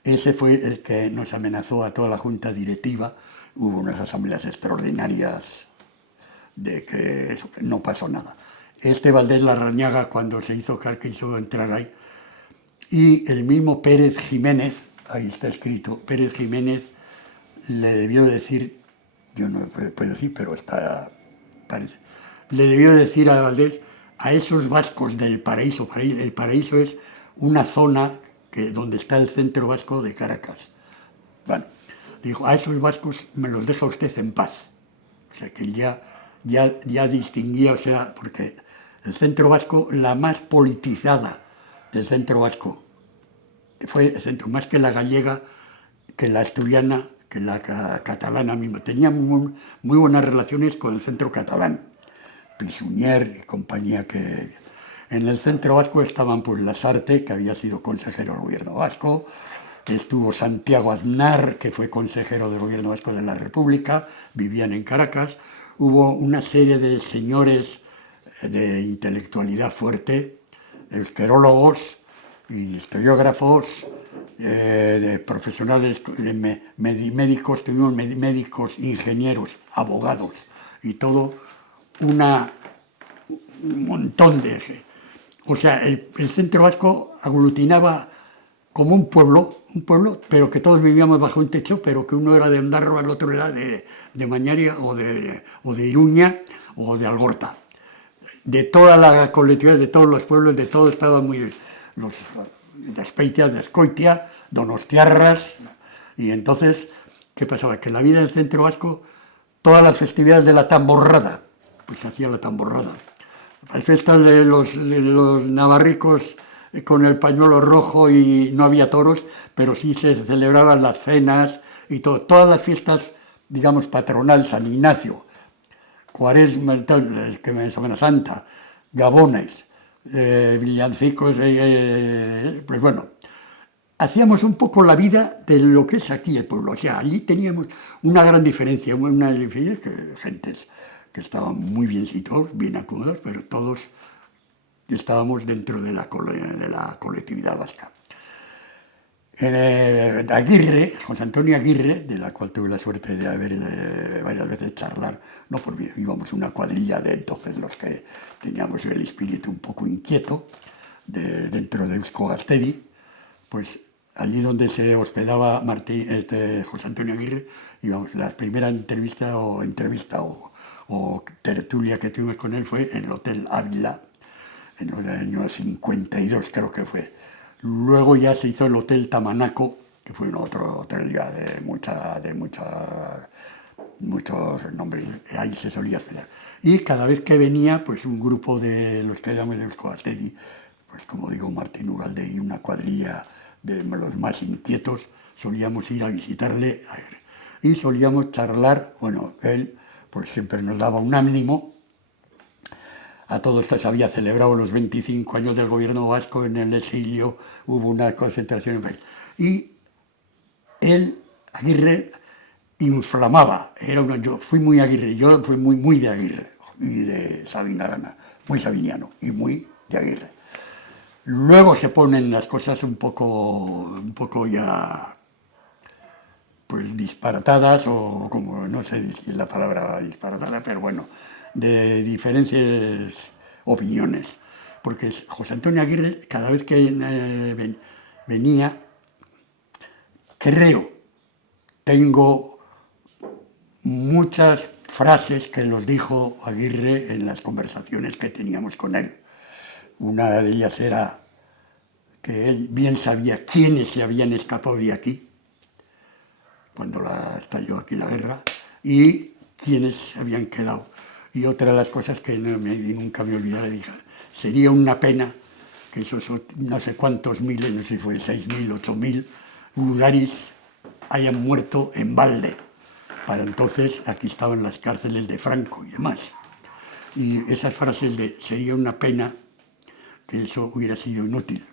Ese fue el que nos amenazó a toda la junta directiva. Hubo unas asambleas extraordinarias de que no pasó nada. Valdés Larrañaga, cuando se hizo quiso entrar ahí, y el mismo Pérez Jiménez, ahí está escrito, Pérez Jiménez le debió decir, yo no puedo decir, pero parece, le debió decir a Valdés, a esos vascos del Paraíso, el Paraíso es una zona donde está el Centro Vasco de Caracas. Bueno, dijo, a esos vascos me los deja usted en paz. O sea, que ya distinguía, o sea, porque el Centro Vasco, la más politizada del Centro Vasco, fue el centro, más que la gallega, que la asturiana, que la catalana misma. Tenía muy buenas relaciones con el centro catalán, Pisunier y compañía que... En el Centro Vasco estaban pues Lasarte, que había sido consejero del gobierno vasco, estuvo Santiago Aznar, que fue consejero del gobierno vasco de la República, vivían en Caracas, hubo una serie de señores de intelectualidad fuerte, euskerólogos y historiógrafos, de profesionales, médicos, tuvimos médicos, ingenieros, abogados y todo, un montón de... O sea, el Centro Vasco aglutinaba como un pueblo, pero que todos vivíamos bajo un techo, pero que uno era de Ondarroa, el otro era de Mañaria o de Iruña o de Algorta. De toda la colectividad, de todos los pueblos, de todo estaba muy... de Azpeitia, de Azcoitia, Donostiarras, y entonces, ¿qué pasaba? Que en la vida del Centro Vasco, todas las festividades de la tamborrada, pues se hacía la tamborrada. Las fiestas de los navarricos con el pañuelo rojo y no había toros, pero sí se celebraban las cenas y todo. Todas las fiestas, digamos, patronal, San Ignacio, Cuaresma, Semana Santa, Gabones, villancicos, pues bueno, hacíamos un poco la vida de lo que es aquí el pueblo. O sea, allí teníamos una gran diferencia, gentes que estaban muy bien situados, bien acomodados, pero todos estábamos dentro de la colectividad vasca. Aguirre, José Antonio Aguirre, de la cual tuve la suerte de haber varias veces charlar, no porque íbamos una cuadrilla de entonces los que teníamos el espíritu un poco inquieto, dentro de Eusko Gaztedi, pues allí donde se hospedaba José Antonio Aguirre, íbamos, la primera entrevista o tertulia que tuvimos con él fue en el Hotel Ávila, en el año 52 creo que fue. Luego ya se hizo el Hotel Tamanaco, que fue otro hotel ya de muchos nombres, ahí se solía hospedar. Y cada vez que venía, pues un grupo de los que llamamos de Eusko Gaztedi, pues como digo, Martín Ugalde y una cuadrilla de los más inquietos, solíamos ir a visitarle y solíamos charlar. Bueno, él pues siempre nos daba un ánimo. A todo esto se había celebrado los 25 años del gobierno vasco en el exilio, hubo una concentración en país. Y él, Aguirre, inflamaba. Yo fui muy Aguirre, yo fui muy de Aguirre y de Sabina Arana, muy sabiniano y muy de Aguirre. Luego se ponen las cosas un poco ya pues disparatadas, o como no sé si es la palabra disparatada, pero bueno, de diferencias opiniones. Porque José Antonio Aguirre, cada vez que venía, tengo muchas frases que nos dijo Aguirre en las conversaciones que teníamos con él. Una de ellas era que él bien sabía quiénes se habían escapado de aquí, cuando estalló aquí la guerra, y quiénes se habían quedado. Y otra de las cosas que nunca me olvidaré, dije, sería una pena que esos no sé cuántos miles, no sé si fue 6.000, 8.000 gudaris hayan muerto en balde. Para entonces aquí estaban las cárceles de Franco y demás. Y esas frases de sería una pena que eso hubiera sido inútil.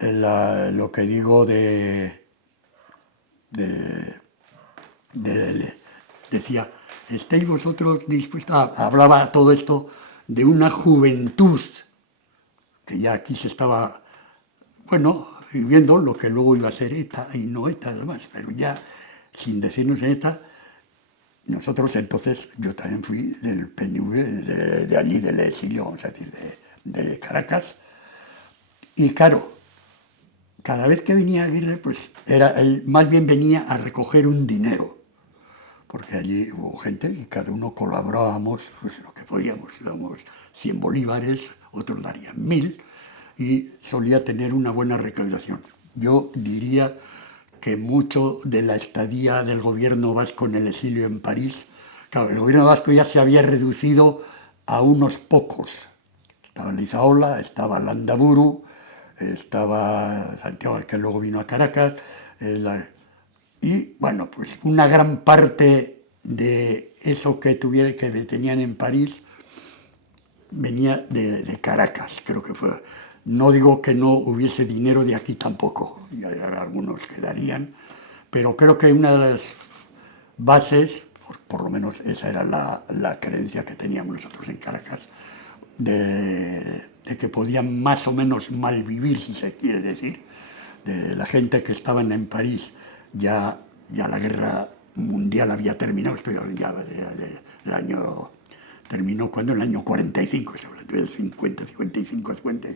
Lo que digo decía, ¿estáis vosotros dispuestos hablaba todo esto de una juventud que ya aquí se estaba, bueno, viviendo lo que luego iba a ser ETA y no ETA además, pero ya sin decirnos ETA, nosotros entonces, yo también fui del PNV, de allí del exilio, vamos a decir, de Caracas, y claro, cada vez que venía Aguirre, pues él más bien venía a recoger un dinero, porque allí hubo gente y cada uno colaborábamos pues, lo que podíamos, damos 100 bolívares, otros darían 1.000, y solía tener una buena recaudación. Yo diría que mucho de la estadía del gobierno vasco en el exilio en París, claro, el gobierno vasco ya se había reducido a unos pocos. Estaba Lizaola, estaba Landaburu, estaba Santiago, el que luego vino a Caracas, y bueno, pues una gran parte de eso que tenían en París venía de Caracas, creo que fue. No digo que no hubiese dinero de aquí tampoco, y algunos quedarían, pero creo que una de las bases, por lo menos esa era la creencia que teníamos nosotros en Caracas, de que podían más o menos malvivir, si se quiere decir, de la gente que estaban en París. Ya la guerra mundial había terminado, estoy hablando ya del año, terminó cuando, en el año 45, estoy hablando del 50, 55, 50.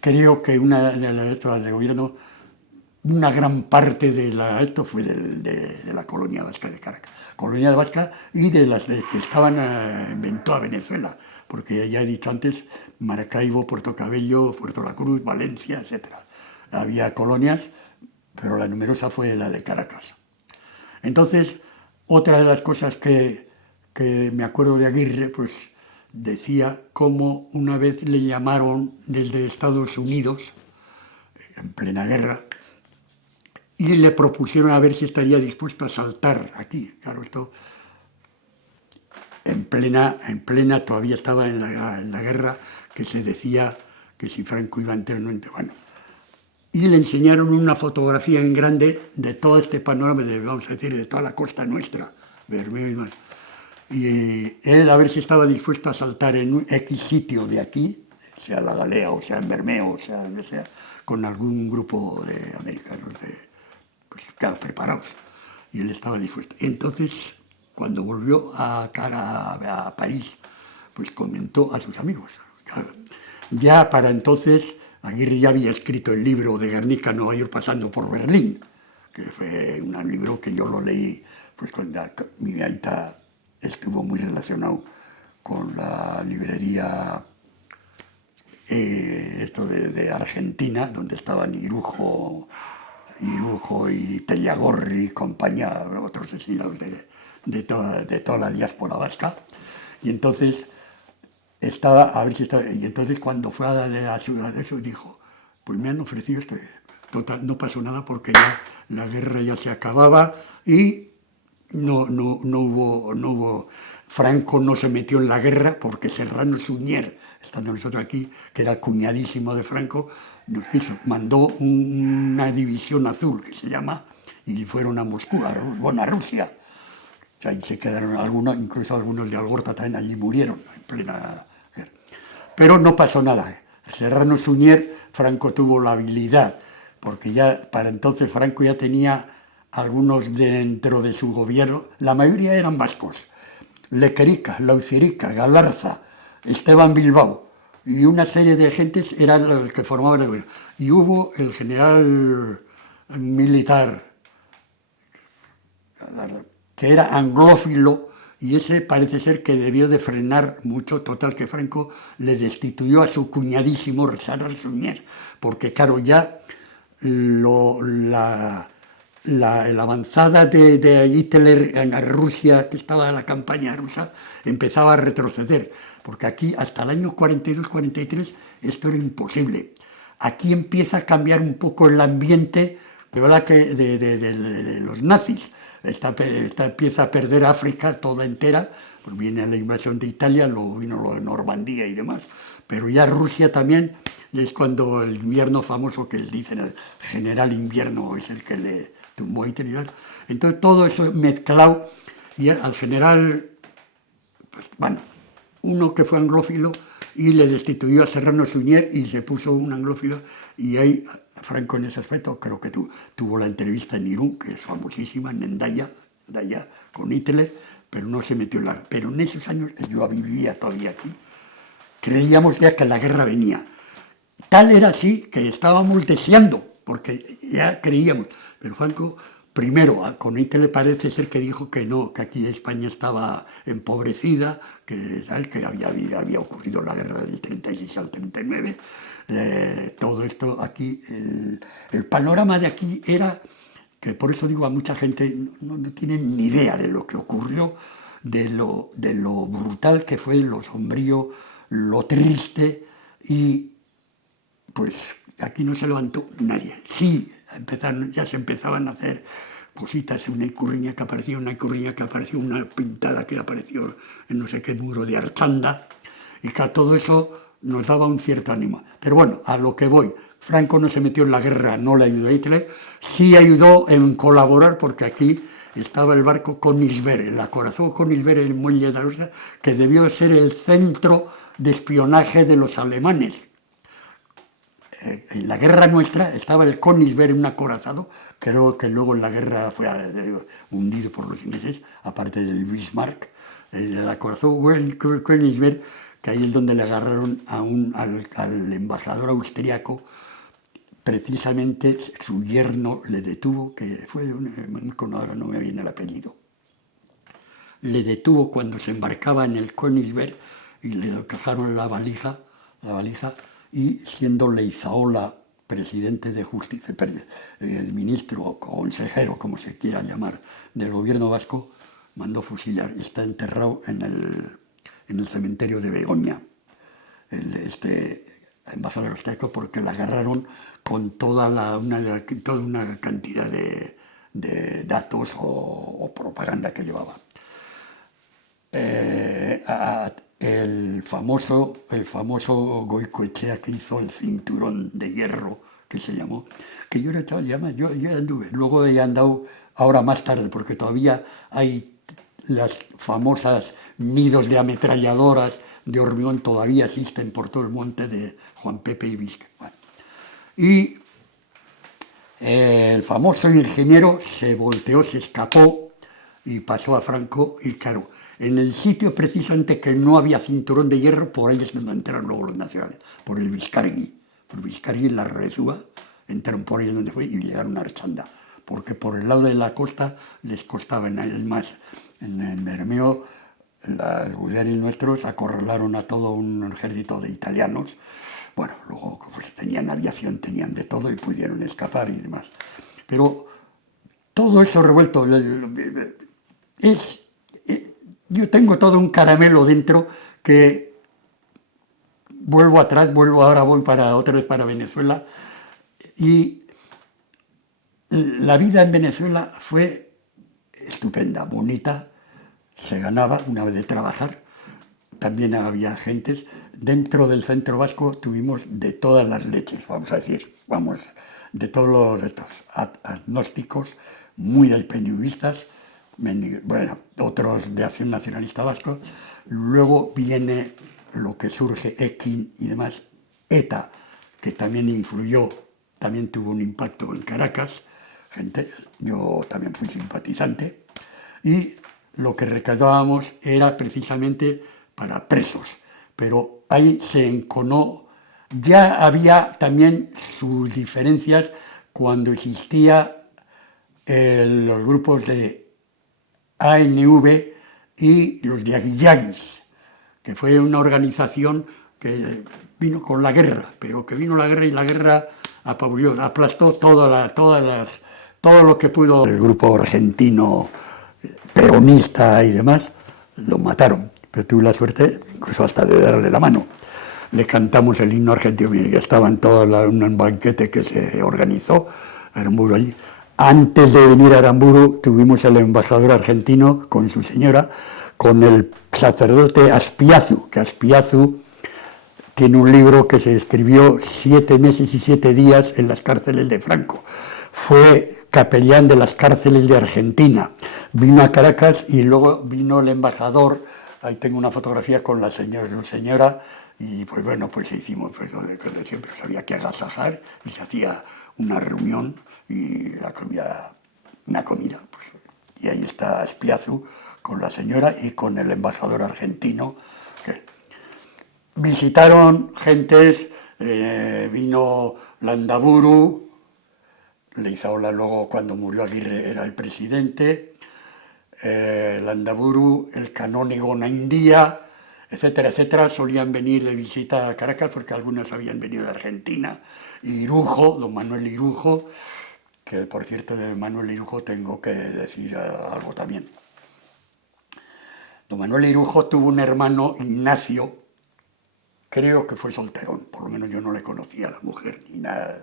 Creo que una de las del gobierno, una gran parte de esto fue de la colonia vasca de Caracas, colonia vasca y de las que estaban en toda Venezuela, porque ya he dicho antes, Maracaibo, Puerto Cabello, Puerto La Cruz, Valencia, etc. Había colonias, pero la numerosa fue la de Caracas. Entonces, otra de las cosas que me acuerdo de Aguirre, pues decía cómo una vez le llamaron desde Estados Unidos, en plena guerra, y le propusieron a ver si estaría dispuesto a saltar aquí. Claro, esto en plena todavía estaba en la guerra, que se decía que si Franco iba enteramente, bueno. Y le enseñaron una fotografía en grande de todo este panorama, vamos a decir, de toda la costa nuestra, Bermeo y más. Y él a ver si estaba dispuesto a saltar en un X sitio de aquí, sea la Galea, o sea en Bermeo, o sea donde sea, con algún grupo de americanos, pues claro, preparados. Y él estaba dispuesto. Entonces, cuando volvió a París, pues comentó a sus amigos. Ya para entonces, Aguirre ya había escrito el libro de Guernica, Nueva York, pasando por Berlín, que fue un libro que yo lo leí, pues cuando mi aita estuvo muy relacionado con la librería esto de Argentina, donde estaban Irujo y Tellagorri y compañía, otros asesinos de toda la diáspora vasca. Y entonces y entonces cuando fue a la ciudad de eso, dijo, pues me han ofrecido esto. Total, no pasó nada porque ya la guerra ya se acababa y no hubo. Franco no se metió en la guerra porque Serrano Suñer, estando nosotros aquí, que era cuñadísimo de Franco, nos mandó una división azul, que se llama, y fueron a Moscú, a Rusia. O sea, y se quedaron algunos, incluso algunos de Algorta también allí murieron en plena guerra. Pero no pasó nada. Serrano Suñer, Franco tuvo la habilidad, porque ya para entonces Franco ya tenía algunos dentro de su gobierno, la mayoría eran vascos, Lequerica, Laucirica, Galarza, Esteban Bilbao y una serie de agentes eran los que formaban el gobierno. Y hubo el general militar, que era anglófilo, y ese parece ser que debió de frenar mucho, total que Franco le destituyó a su cuñadísimo Sara Suñer, porque claro, ya la avanzada de Hitler en Rusia, que estaba en la campaña rusa, empezaba a retroceder, porque aquí hasta el año 42-43 esto era imposible. Aquí empieza a cambiar un poco el ambiente de los nazis. Esta empieza a perder África toda entera, pues viene la invasión de Italia, luego vino lo de Normandía y demás, pero ya Rusia también, es cuando el invierno famoso que dicen el general invierno es el que le tumbó a Hitler. Entonces todo eso mezclado, y al general, pues bueno, uno que fue anglófilo y le destituyó a Serrano Suñer y se puso un anglófilo, y ahí Franco en ese aspecto creo que tuvo la entrevista en Irún, que es famosísima, en Hendaya, con Hitler, pero no se metió en la... Pero en esos años, yo vivía todavía aquí, creíamos ya que la guerra venía. Tal era así que estábamos deseando, porque ya creíamos, pero Franco... Primero, con Hitler parece ser que dijo que no, que aquí España estaba empobrecida, que, ¿sabes?, que había ocurrido la guerra del 36 al 39. Todo esto aquí, el panorama de aquí era, que por eso digo a mucha gente, no tienen ni idea de lo que ocurrió, de lo brutal que fue, lo sombrío, lo triste, y pues aquí no se levantó nadie. Sí, ya se empezaban a hacer cositas, una icurriña que apareció, una pintada que apareció en no sé qué muro de Archanda, y que todo eso nos daba un cierto ánimo. Pero bueno, a lo que voy, Franco no se metió en la guerra, no le ayudó a Hitler, sí ayudó en colaborar, porque aquí estaba el barco Königsberg, el acorazado Königsberg, el muelle de Arosa, que debió ser el centro de espionaje de los alemanes. En la guerra nuestra estaba el Königsberg, un acorazado, creo que luego en la guerra fue hundido por los ingleses, aparte del Bismarck, el acorazado Königsberg, que ahí es donde le agarraron al embajador austriaco. Precisamente su yerno le detuvo, que fue ahora no me viene el apellido, le detuvo cuando se embarcaba en el Königsberg y le encajaron la valija, y siendo Leizaola presidente de justicia, el ministro o consejero, como se quiera llamar, del gobierno vasco, mandó fusilar. Está enterrado en el cementerio de Begoña, este embajador austriaco, porque la agarraron con toda una cantidad de datos o propaganda que llevaba. El famoso Goicoechea, que hizo el cinturón de hierro, que se llamó, que yo era chaval, yo anduve, luego he andado ahora más tarde, porque todavía hay las famosas nidos de ametralladoras de hormigón, todavía existen por todo el monte de Juan Pepe y Vizca. Bueno. Y el famoso ingeniero se volteó, se escapó y pasó a Franco, y claro, en el sitio precisamente que no había cinturón de hierro, por ahí es donde entraron luego los nacionales, por el Vizcargui, la Rezúa, entraron por ahí donde fue y llegaron a Archanda, porque por el lado de la costa les costaba, más en Bermeo, el Guderian nuestros acorralaron a todo un ejército de italianos. Bueno, luego pues, tenían aviación, tenían de todo y pudieron escapar y demás. Pero todo eso revuelto yo tengo todo un caramelo dentro que ahora voy otra vez para Venezuela, y la vida en Venezuela fue estupenda, bonita, se ganaba una vez de trabajar, también había gentes. Dentro del centro vasco tuvimos de todas las leches, vamos a decir, de todos los agnósticos, muy del PNVistas, bueno, otros de Acción Nacionalista Vasco. Luego viene lo que surge, EKIN y demás, ETA, que también influyó, también tuvo un impacto en Caracas, yo también fui simpatizante, y lo que recaudábamos era precisamente para presos, pero ahí se enconó. Ya había también sus diferencias cuando existía los grupos de ANV y los de Aguillaguis, que fue una organización que vino con la guerra, pero que vino la guerra y la guerra apabulló, aplastó todo lo que pudo. El grupo argentino peronista y demás lo mataron, pero tuve la suerte incluso hasta de darle la mano. Le cantamos el himno argentino, y estaba en todo un banquete que se organizó, Aramburu allí. Antes de venir a Aramburu tuvimos el embajador argentino con su señora, con el sacerdote Aspiazu, que Aspiazu tiene un libro que se escribió 7 meses y 7 días en las cárceles de Franco. Fue capellán de las cárceles de Argentina. Vino a Caracas y luego vino el embajador. Ahí tengo una fotografía con la señora y pues bueno, pues hicimos pues, lo de siempre. Pues había que agasajar y se hacía una reunión y una comida. Pues, y ahí está Aspiazu con la señora y con el embajador argentino. Visitaron gentes, vino Landaburu, Leizaola luego cuando murió Aguirre era el presidente, Landaburu, el canónigo Naindía, etcétera, etcétera, solían venir de visita a Caracas porque algunos habían venido de Argentina, Irujo, don Manuel Irujo, que por cierto de Manuel Irujo tengo que decir algo también. Don Manuel Irujo tuvo un hermano Ignacio, creo que fue solterón, por lo menos yo no le conocía a la mujer ni nada.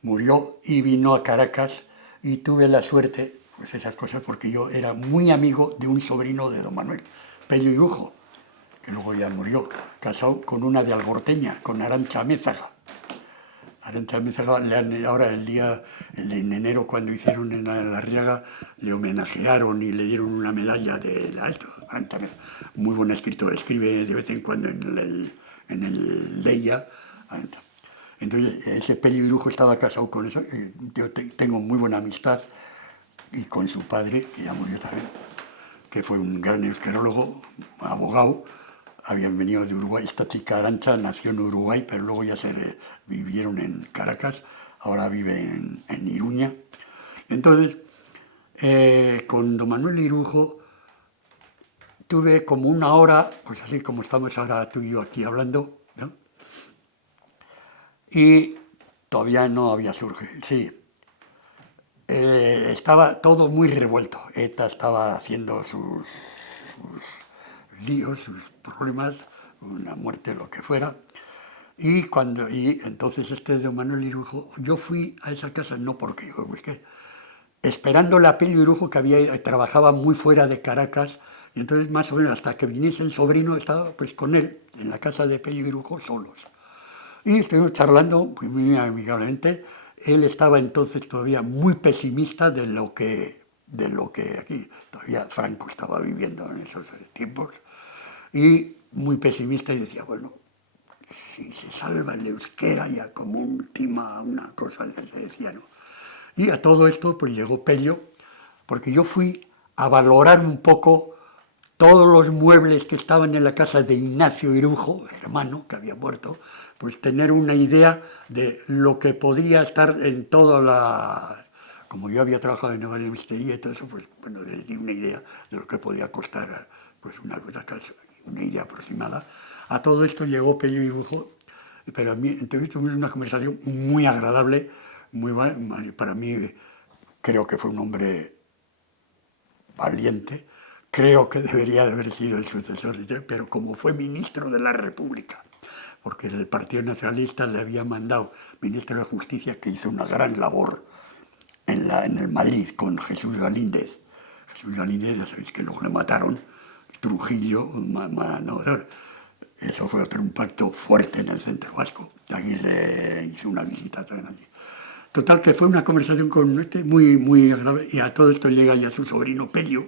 Murió y vino a Caracas y tuve la suerte, pues esas cosas, porque yo era muy amigo de un sobrino de don Manuel, Pello Irujo, que luego ya murió, casado con una de Algorteña, con Arantxa Amézaga. Arantxa Amézaga, ahora en enero cuando hicieron en la Arriaga, le homenajearon y le dieron una medalla de esto. Muy buen escritor, escribe de vez en cuando en el Deia. Entonces, ese Pello Irujo estaba casado con eso. Yo tengo muy buena amistad y con su padre, que ya murió también, que fue un gran euskerólogo, abogado. Habían venido de Uruguay. Esta chica Arantxa nació en Uruguay, pero luego ya vivieron en Caracas. Ahora vive en Iruña. Entonces, con don Manuel Irujo tuve como una hora, pues así como estamos ahora tú y yo aquí hablando, ¿no? Y todavía no había surgido, sí. Estaba todo muy revuelto. ETA estaba haciendo sus líos, sus problemas, una muerte, lo que fuera. Y entonces don Manuel Irujo, yo fui a esa casa no porque yo busqué, esperando a Pello Irujo que trabajaba muy fuera de Caracas, y entonces más o menos hasta que viniese el sobrino estaba pues con él en la casa de Pello Irujo solos. Y estuvimos charlando pues, muy amigablemente. Él estaba entonces todavía muy pesimista de lo que aquí, todavía Franco estaba viviendo en esos tiempos, y muy pesimista y decía, bueno, si se salva el euskera ya como última una cosa, se decía, ¿no? Y a todo esto pues llegó Pello, porque yo fui a valorar un poco todos los muebles que estaban en la casa de Ignacio Irujo, hermano, que había muerto, pues tener una idea de lo que podría estar en toda la... Como yo había trabajado en ebanistería y todo eso, pues bueno, les di una idea de lo que podía costar pues una idea aproximada. A todo esto llegó Pello Irujo, pero a mí, entonces tuvimos una conversación muy agradable, muy buena. Para mí creo que fue un hombre valiente, creo que debería de haber sido el sucesor de él, pero como fue ministro de la República, porque el Partido Nacionalista le había mandado ministro de Justicia, que hizo una gran labor en el Madrid con Jesús Galíndez. Jesús Galíndez, ya sabéis que luego le mataron, Trujillo, eso fue otro impacto fuerte en el centro vasco. Aguirre hizo una visita también allí. Total, que fue una conversación con muy, muy agradable, y a todo esto llega ya su sobrino Pello,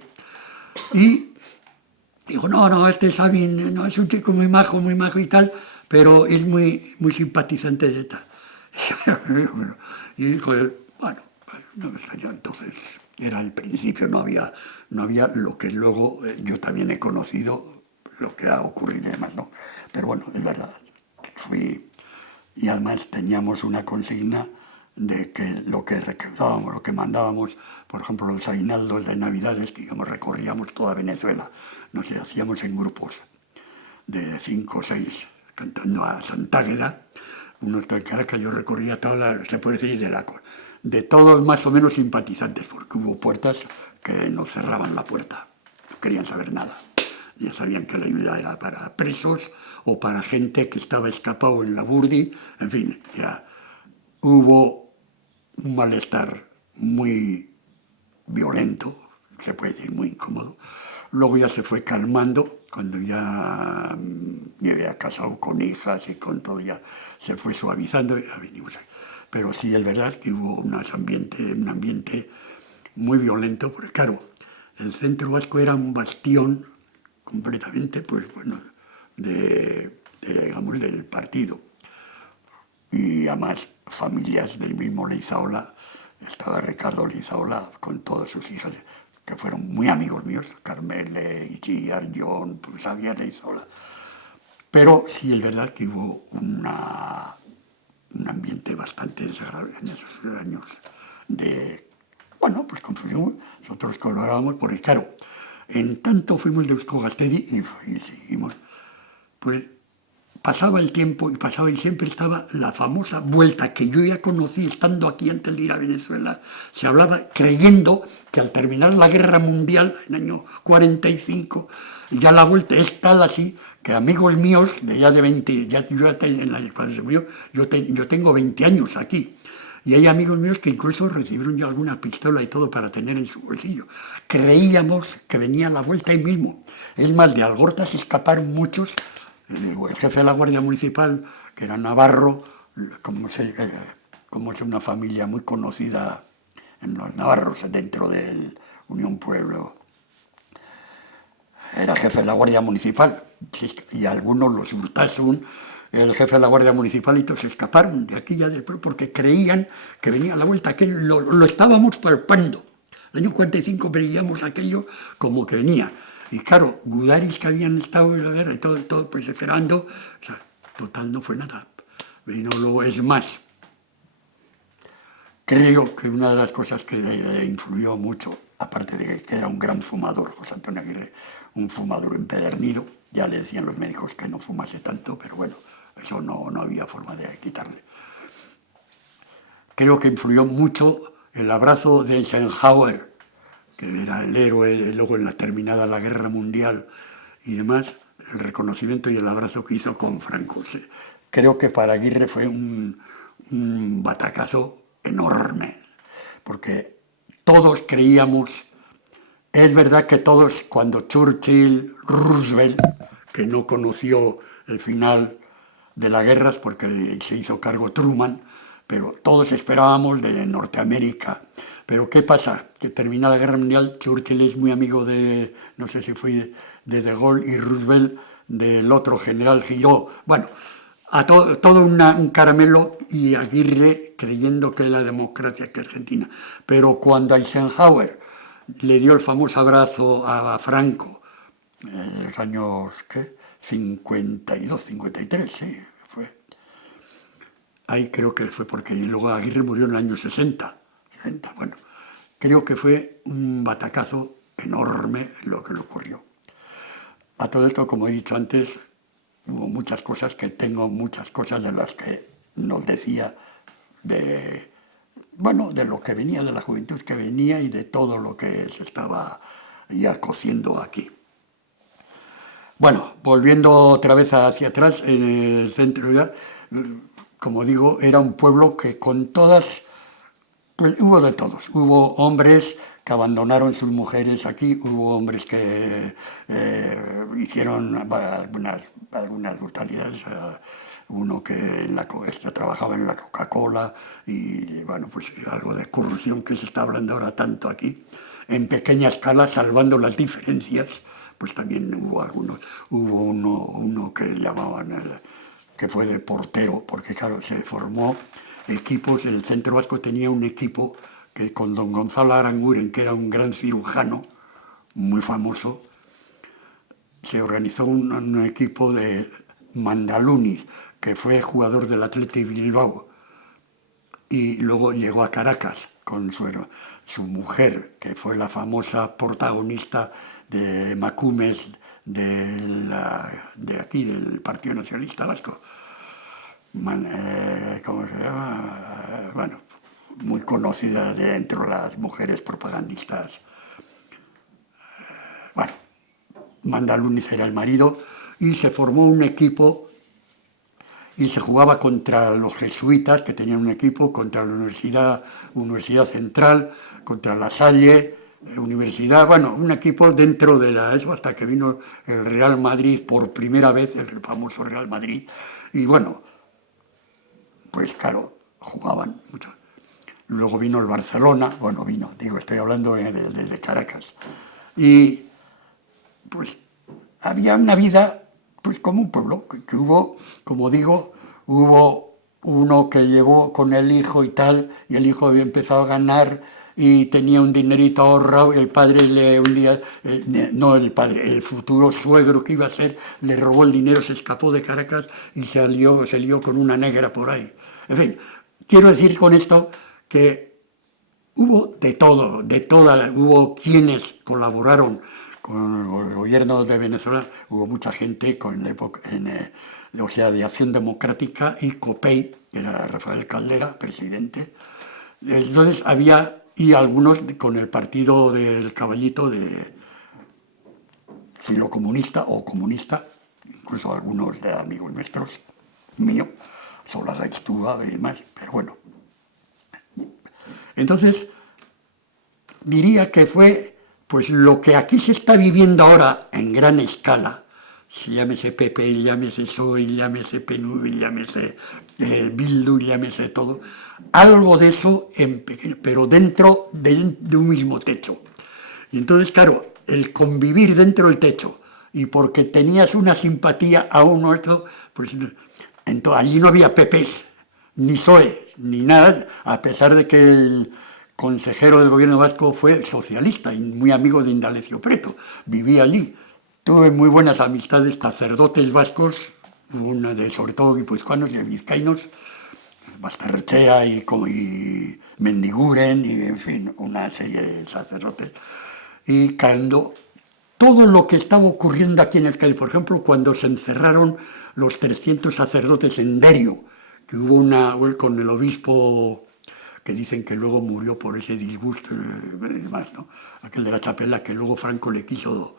y digo, no, Sabin no es un chico muy majo y tal, pero es muy, muy simpatizante de ETA. Y dijo, bueno, no sé, ya entonces era el principio, no había lo que luego yo también he conocido, lo que ha ocurrido y demás, ¿no? Pero bueno, es verdad, fui... Y además teníamos una consigna de que lo que recaudábamos, lo que mandábamos, por ejemplo, los aguinaldos de Navidades, digamos, recorríamos toda Venezuela, no sé, hacíamos en grupos de 5 o 6, cantando a Santágueda, uno está en Caracas, yo recorría toda la, se puede decir, de todos más o menos simpatizantes, porque hubo puertas que nos cerraban la puerta, no querían saber nada. Ya sabían que la ayuda era para presos o para gente que estaba escapado en la Burdi, en fin, ya hubo un malestar muy violento, se puede decir muy incómodo. Luego ya se fue calmando, cuando ya me había casado con hijas y con todo, ya se fue suavizando y ya venimos ahí. Pero sí es verdad que hubo un ambiente muy violento, porque claro, el centro vasco era un bastión completamente, pues bueno, digamos, del partido. Y además familias del mismo Leizaola, estaba Ricardo Leizaola con todas sus hijas, que fueron muy amigos míos, Carmele, Itziar, John, pues Xavier Leizaola. Pero sí es verdad que hubo un ambiente bastante desagradable en esos años de, bueno, pues confusión, nosotros colaborábamos, porque claro, en tanto fuimos de Eusko Gaztedi y seguimos, pues pasaba el tiempo y pasaba y siempre estaba la famosa vuelta que yo ya conocí estando aquí antes de ir a Venezuela. Se hablaba creyendo que al terminar la guerra mundial en el año 45, ya la vuelta es tal así que amigos míos de ya de 20, cuando se murió, yo tengo 20 años aquí. Y hay amigos míos que incluso recibieron ya alguna pistola y todo para tener en su bolsillo. Creíamos que venía la vuelta ahí mismo. Es más, de Algorta se escaparon muchos. El jefe de la Guardia Municipal, que era navarro, como es una familia muy conocida en los navarros, dentro del Unión Pueblo, era jefe de la Guardia Municipal, y algunos, los Urtasun, el jefe de la Guardia Municipal, y todos se escaparon de aquí ya del pueblo porque creían que venía la vuelta, que lo estábamos palpando. El año 45 veíamos aquello como que venía. Y claro, Gudaris, que habían estado en la guerra y todo pues esperando, o sea, total no fue nada. Vino luego, es más, creo que una de las cosas que le influyó mucho, aparte de que era un gran fumador, José Antonio Aguirre, un fumador empedernido, ya le decían los médicos que no fumase tanto, pero bueno, eso no había forma de quitarle. Creo que influyó mucho el abrazo de Eisenhower, que era el héroe, luego en la terminada la Guerra Mundial y demás, el reconocimiento y el abrazo que hizo con Franco. Creo que para Aguirre fue un batacazo enorme, porque todos creíamos, es verdad que todos, cuando Churchill, Roosevelt, que no conoció el final de las guerras porque se hizo cargo Truman, pero todos esperábamos de Norteamérica. Pero ¿qué pasa? Que termina la Guerra Mundial, Churchill es muy amigo de, no sé si fue de Gaulle, y Roosevelt del otro general Giró. Bueno, a todo un caramelo, y Aguirre creyendo que la democracia que Argentina. Pero cuando Eisenhower le dio el famoso abrazo a Franco en los años, ¿qué? 52, 53, sí, fue. Ahí creo que fue porque luego Aguirre murió en el año 60, bueno, creo que fue un batacazo enorme lo que le ocurrió. A todo esto, como he dicho antes, hubo muchas cosas muchas cosas de las que nos decía de lo que venía, de la juventud que venía y de todo lo que se estaba ya cociendo aquí. Bueno, volviendo otra vez hacia atrás, en el centro ya, como digo, era un pueblo que con todas, pues hubo de todos. Hubo hombres que abandonaron sus mujeres aquí, hubo hombres que hicieron algunas brutalidades. Uno que trabajaba en la Coca-Cola y, bueno, pues algo de corrupción que se está hablando ahora tanto aquí, en pequeña escala, salvando las diferencias, pues también hubo algunos. Hubo uno que llamaban, que fue de portero, porque claro, se formó equipos, el Centro Vasco tenía un equipo que con don Gonzalo Aranguren, que era un gran cirujano, muy famoso, se organizó un equipo de Mandalunis, que fue jugador del Athletic Bilbao, y luego llegó a Caracas con su mujer, que fue la famosa protagonista de Macumes de aquí, del Partido Nacionalista Vasco. ¿Cómo se llama? Bueno, muy conocida entre las mujeres propagandistas. Bueno, Mandalunis era el marido y se formó un equipo y se jugaba contra los jesuitas, que tenían un equipo, contra la Universidad Central, contra la Salle, Universidad, bueno, un equipo dentro de eso, hasta que vino el Real Madrid por primera vez, el famoso Real Madrid, y bueno, pues claro, jugaban mucho. Luego vino el Barcelona, bueno, estoy hablando de Caracas, y pues había una vida pues como un pueblo, que hubo, como digo, hubo uno que llevó con el hijo y tal, y el hijo había empezado a ganar y tenía un dinerito ahorrado, y el padre un día, no el padre, el futuro suegro que iba a ser, le robó el dinero, se escapó de Caracas y se lió con una negra por ahí. En fin, quiero decir con esto que hubo de todo, hubo quienes colaboraron con el gobierno de Venezuela, hubo mucha gente con de Acción Democrática y COPEI, que era Rafael Caldera, presidente. Entonces había, y algunos con el partido del caballito de filocomunista o comunista, incluso algunos de amigos nuestros, mío, Solá Istúa y demás, pero bueno. Entonces, diría que fue pues lo que aquí se está viviendo ahora en gran escala, llámese PP, llámese PSOE, llámese PNV, llámese Bildu, llámese todo, algo de eso, pero dentro de un mismo techo. Y entonces, claro, el convivir dentro del techo, y porque tenías una simpatía a uno otro, pues allí no había PPs, ni PSOE, ni nada, a pesar de que el consejero del gobierno vasco fue socialista y muy amigo de Indalecio Prieto, vivía allí. Tuve muy buenas amistades, sacerdotes vascos, sobre todo guipuzcoanos y vizcaínos, Basterrechea y Mendiguren, y en fin, una serie de sacerdotes. Y cuando todo lo que estaba ocurriendo aquí en Euskadi, por ejemplo, cuando se encerraron los 300 sacerdotes en Derio, que hubo con el obispo, que dicen que luego murió por ese disgusto y demás, ¿no? Aquel de la Chapela, que luego Franco le quiso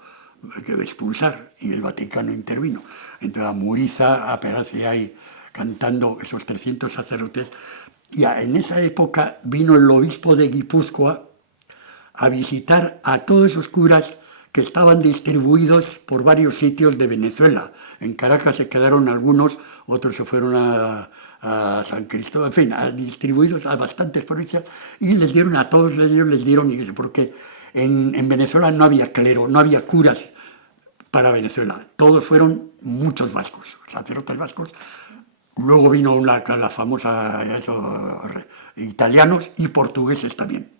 expulsar y el Vaticano intervino. Entonces a Muriza, a pegarse ahí cantando esos 300 sacerdotes. Y en esa época vino el obispo de Guipúzcoa a visitar a todos esos curas que estaban distribuidos por varios sitios de Venezuela. En Caracas se quedaron algunos, otros se fueron a San Cristóbal, en fin, distribuidos a bastantes provincias, y a todos ellos les dieron iglesia, porque en Venezuela no había clero, no había curas para Venezuela, todos fueron muchos vascos, sacerdotes vascos. Luego vino la famosa italianos y portugueses también.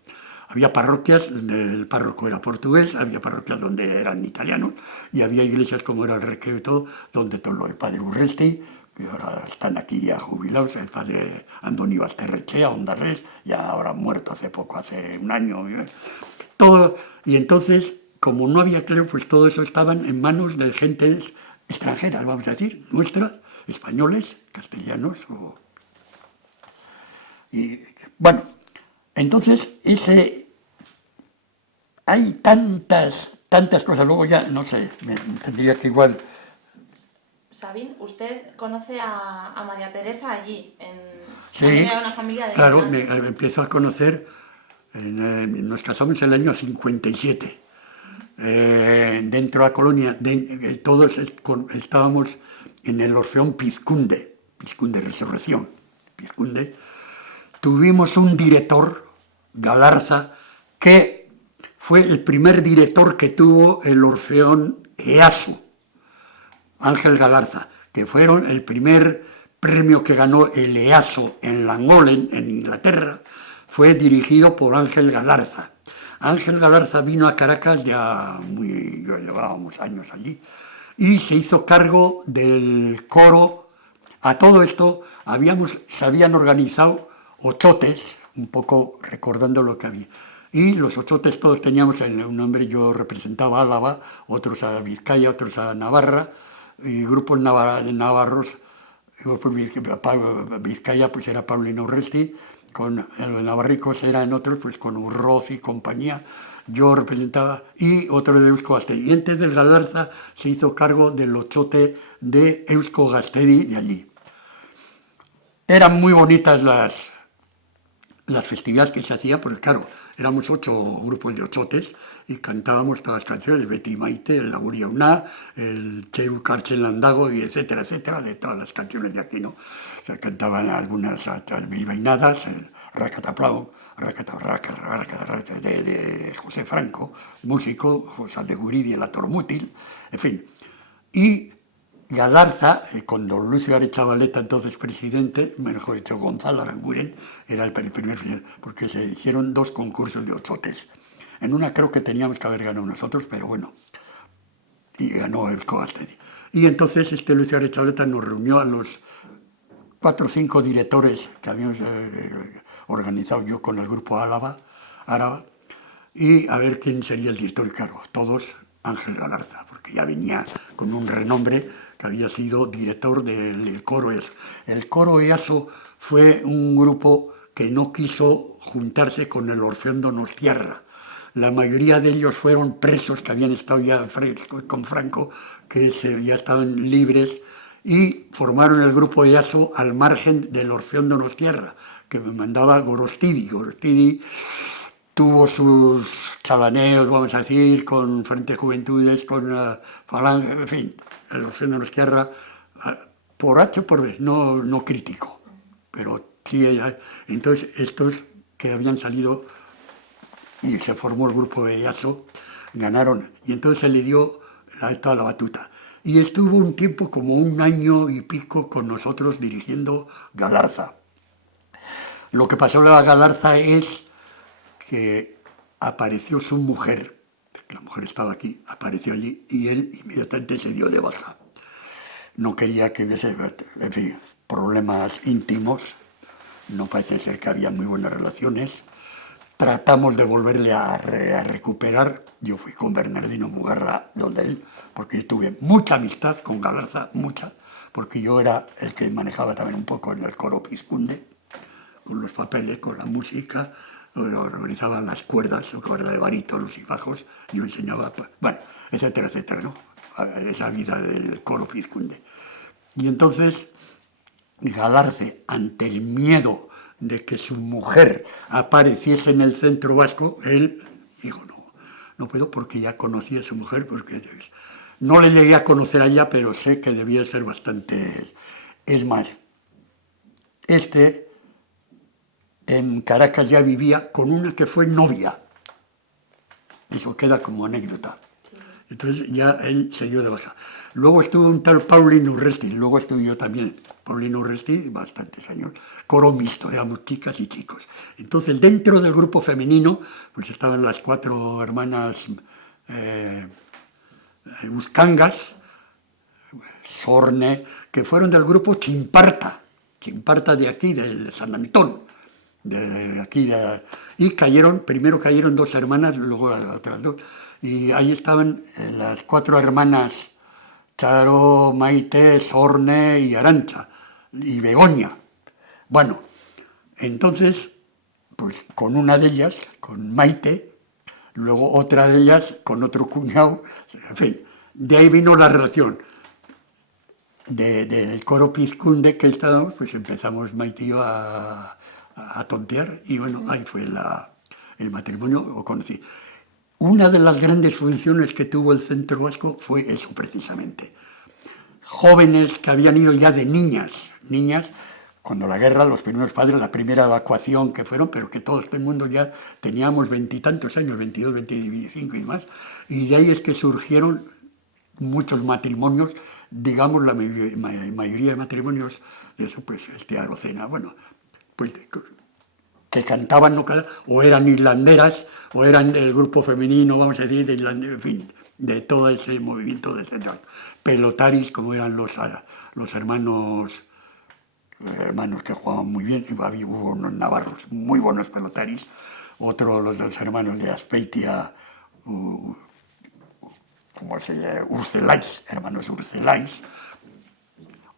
Había parroquias, el párroco era portugués, había parroquias donde eran italianos, y había iglesias como era el Recreo y todo, donde todo el padre Urresti, que ahora están aquí ya jubilados, el padre Andoni Basterrechea, Ondarres, ya ahora muerto hace poco, hace un año. Todo, y entonces, como no había clero, pues todo eso estaban en manos de gentes extranjeras, vamos a decir, nuestras, españoles, castellanos. Y bueno, entonces hay tantas cosas, luego ya, no sé, me tendría que igual... Sabín, usted conoce a María Teresa allí, Sí, era una familia de claro, me empiezo a conocer, nos casamos en el año 57, dentro de la colonia, todos estábamos en el Orfeón Pizcunde, Resurrección, Pizcunde. Tuvimos un director, Galarza, que fue el primer director que tuvo el Orfeón EASO, Ángel Galarza, que fueron el primer premio que ganó el EASO en Langolen, en Inglaterra, fue dirigido por Ángel Galarza. Ángel Galarza vino a Caracas ya llevábamos años allí, y se hizo cargo del coro. A todo esto se habían organizado ochotes, un poco recordando lo que había. Y los ochotes todos teníamos un nombre, yo representaba a Álava, otros a Vizcaya, otros a Navarra, y grupos navarros, Vizcaya pues era Paulino Urresti, con los navarricos eran otros, pues con Urroz y compañía, yo representaba, y otro de Eusko Gastedi. Y antes del Galarza se hizo cargo del ochote de Eusko Gastedi de allí. Eran muy bonitas las festividades que se hacían, porque claro, éramos 8 grupos de ochotes y cantábamos todas las canciones, el Beti Maite, el Laguria Uná, el Cheu Karchen Landago, y etcétera, etcétera, de todas las canciones de aquí, ¿no? O sea, cantaban algunas bilbainadas, el Racataplau, de José Franco, músico, José de Guridi, el Atormútil, en fin. Y Galarza, con don Lucio Arechavaleta, entonces presidente, mejor dicho, Gonzalo Aranguren, era el primer, porque se hicieron 2 concursos de ochotes. En una creo que teníamos que haber ganado nosotros, pero bueno, y ganó el Coastedi. Y entonces Lucio Arechavaleta nos reunió a los 4 o 5 directores que habíamos organizado yo con el grupo Árabe, y a ver quién sería el director. Y claro, todos Ángel Galarza, porque ya venía con un renombre, que había sido director del coro EASO. El coro EASO fue un grupo que no quiso juntarse con el Orfeón Donostiarra. La mayoría de ellos fueron presos que habían estado ya con Franco, que ya estaban libres, y formaron el grupo EASO al margen del Orfeón Donostiarra, que me mandaba Gorostidi. Gorostidi tuvo sus chalaneos, vamos a decir, con Frente de Juventudes, con la Falange, en fin, el Orfeón Donostiarra, por H o por B, no crítico, pero sí, entonces estos que habían salido y se formó el grupo de EASO, ganaron, y entonces se le dio toda la batuta. Y estuvo un tiempo, como 1 año y pico, con nosotros dirigiendo Galarza. Lo que pasó en la Galarza es que apareció su mujer, la mujer estaba aquí, apareció allí, y él inmediatamente se dio de baja. No quería que hubiese, en fin, problemas íntimos, no parece ser que había muy buenas relaciones. Tratamos de volverle a recuperar. Yo fui con Bernardino Mugarra donde él, porque yo tuve mucha amistad con Galarza, mucha, porque yo era el que manejaba también un poco en el coro Pizkunde, con los papeles, con la música, organizaba las cuerdas, cuerda de barítonos y bajos, yo enseñaba, bueno, etcétera, etcétera, ¿no? Esa vida del coro Pizkunde. Y entonces Galarce, ante el miedo de que su mujer apareciese en el centro vasco, él dijo, no puedo, porque ya conocía a su mujer, porque no le llegué a conocer allá, pero sé que debía ser bastante. Es más, en Caracas ya vivía con una que fue novia. Eso queda como anécdota. Entonces ya él se dio de baja. Luego estuvo un tal Paulino Urresti, luego estuve yo también, Paulino Urresti, bastantes años, coro mixto, éramos chicas y chicos. Entonces dentro del grupo femenino, pues estaban las 4 hermanas Uscangas, Sorne, que fueron del grupo Chimparta de aquí, del San Antón, de aquí, y primero cayeron 2 hermanas, luego las otras 2, y ahí estaban las 4 hermanas Charo, Maite, Sorne y Arancha, y Begoña. Bueno, entonces, pues con una de ellas, con Maite, luego otra de ellas con otro cuñado, en fin, de ahí vino la relación. Del coro Pizkunde que estábamos, pues empezamos Maite y yo a tontear, y bueno, ahí fue el matrimonio, lo conocí. Una de las grandes funciones que tuvo el Centro Vasco fue eso precisamente. Jóvenes que habían ido ya de niñas, cuando la guerra, los primeros padres, la primera evacuación que fueron, pero que todo este mundo ya teníamos 20 y tantos años, 22, 25 y más, y de ahí es que surgieron muchos matrimonios, digamos la mayoría de matrimonios, de eso pues Arocena, bueno, pues que cantaban, o eran irlanderas, o eran del grupo femenino, vamos a decir, de Irlanda, en fin, de todo ese movimiento de centro. Pelotaris, como eran los hermanos que jugaban muy bien, hubo unos navarros muy buenos pelotaris, otros los dos hermanos de Azpeitia, como se llama, Urcelais, hermanos Urcelais,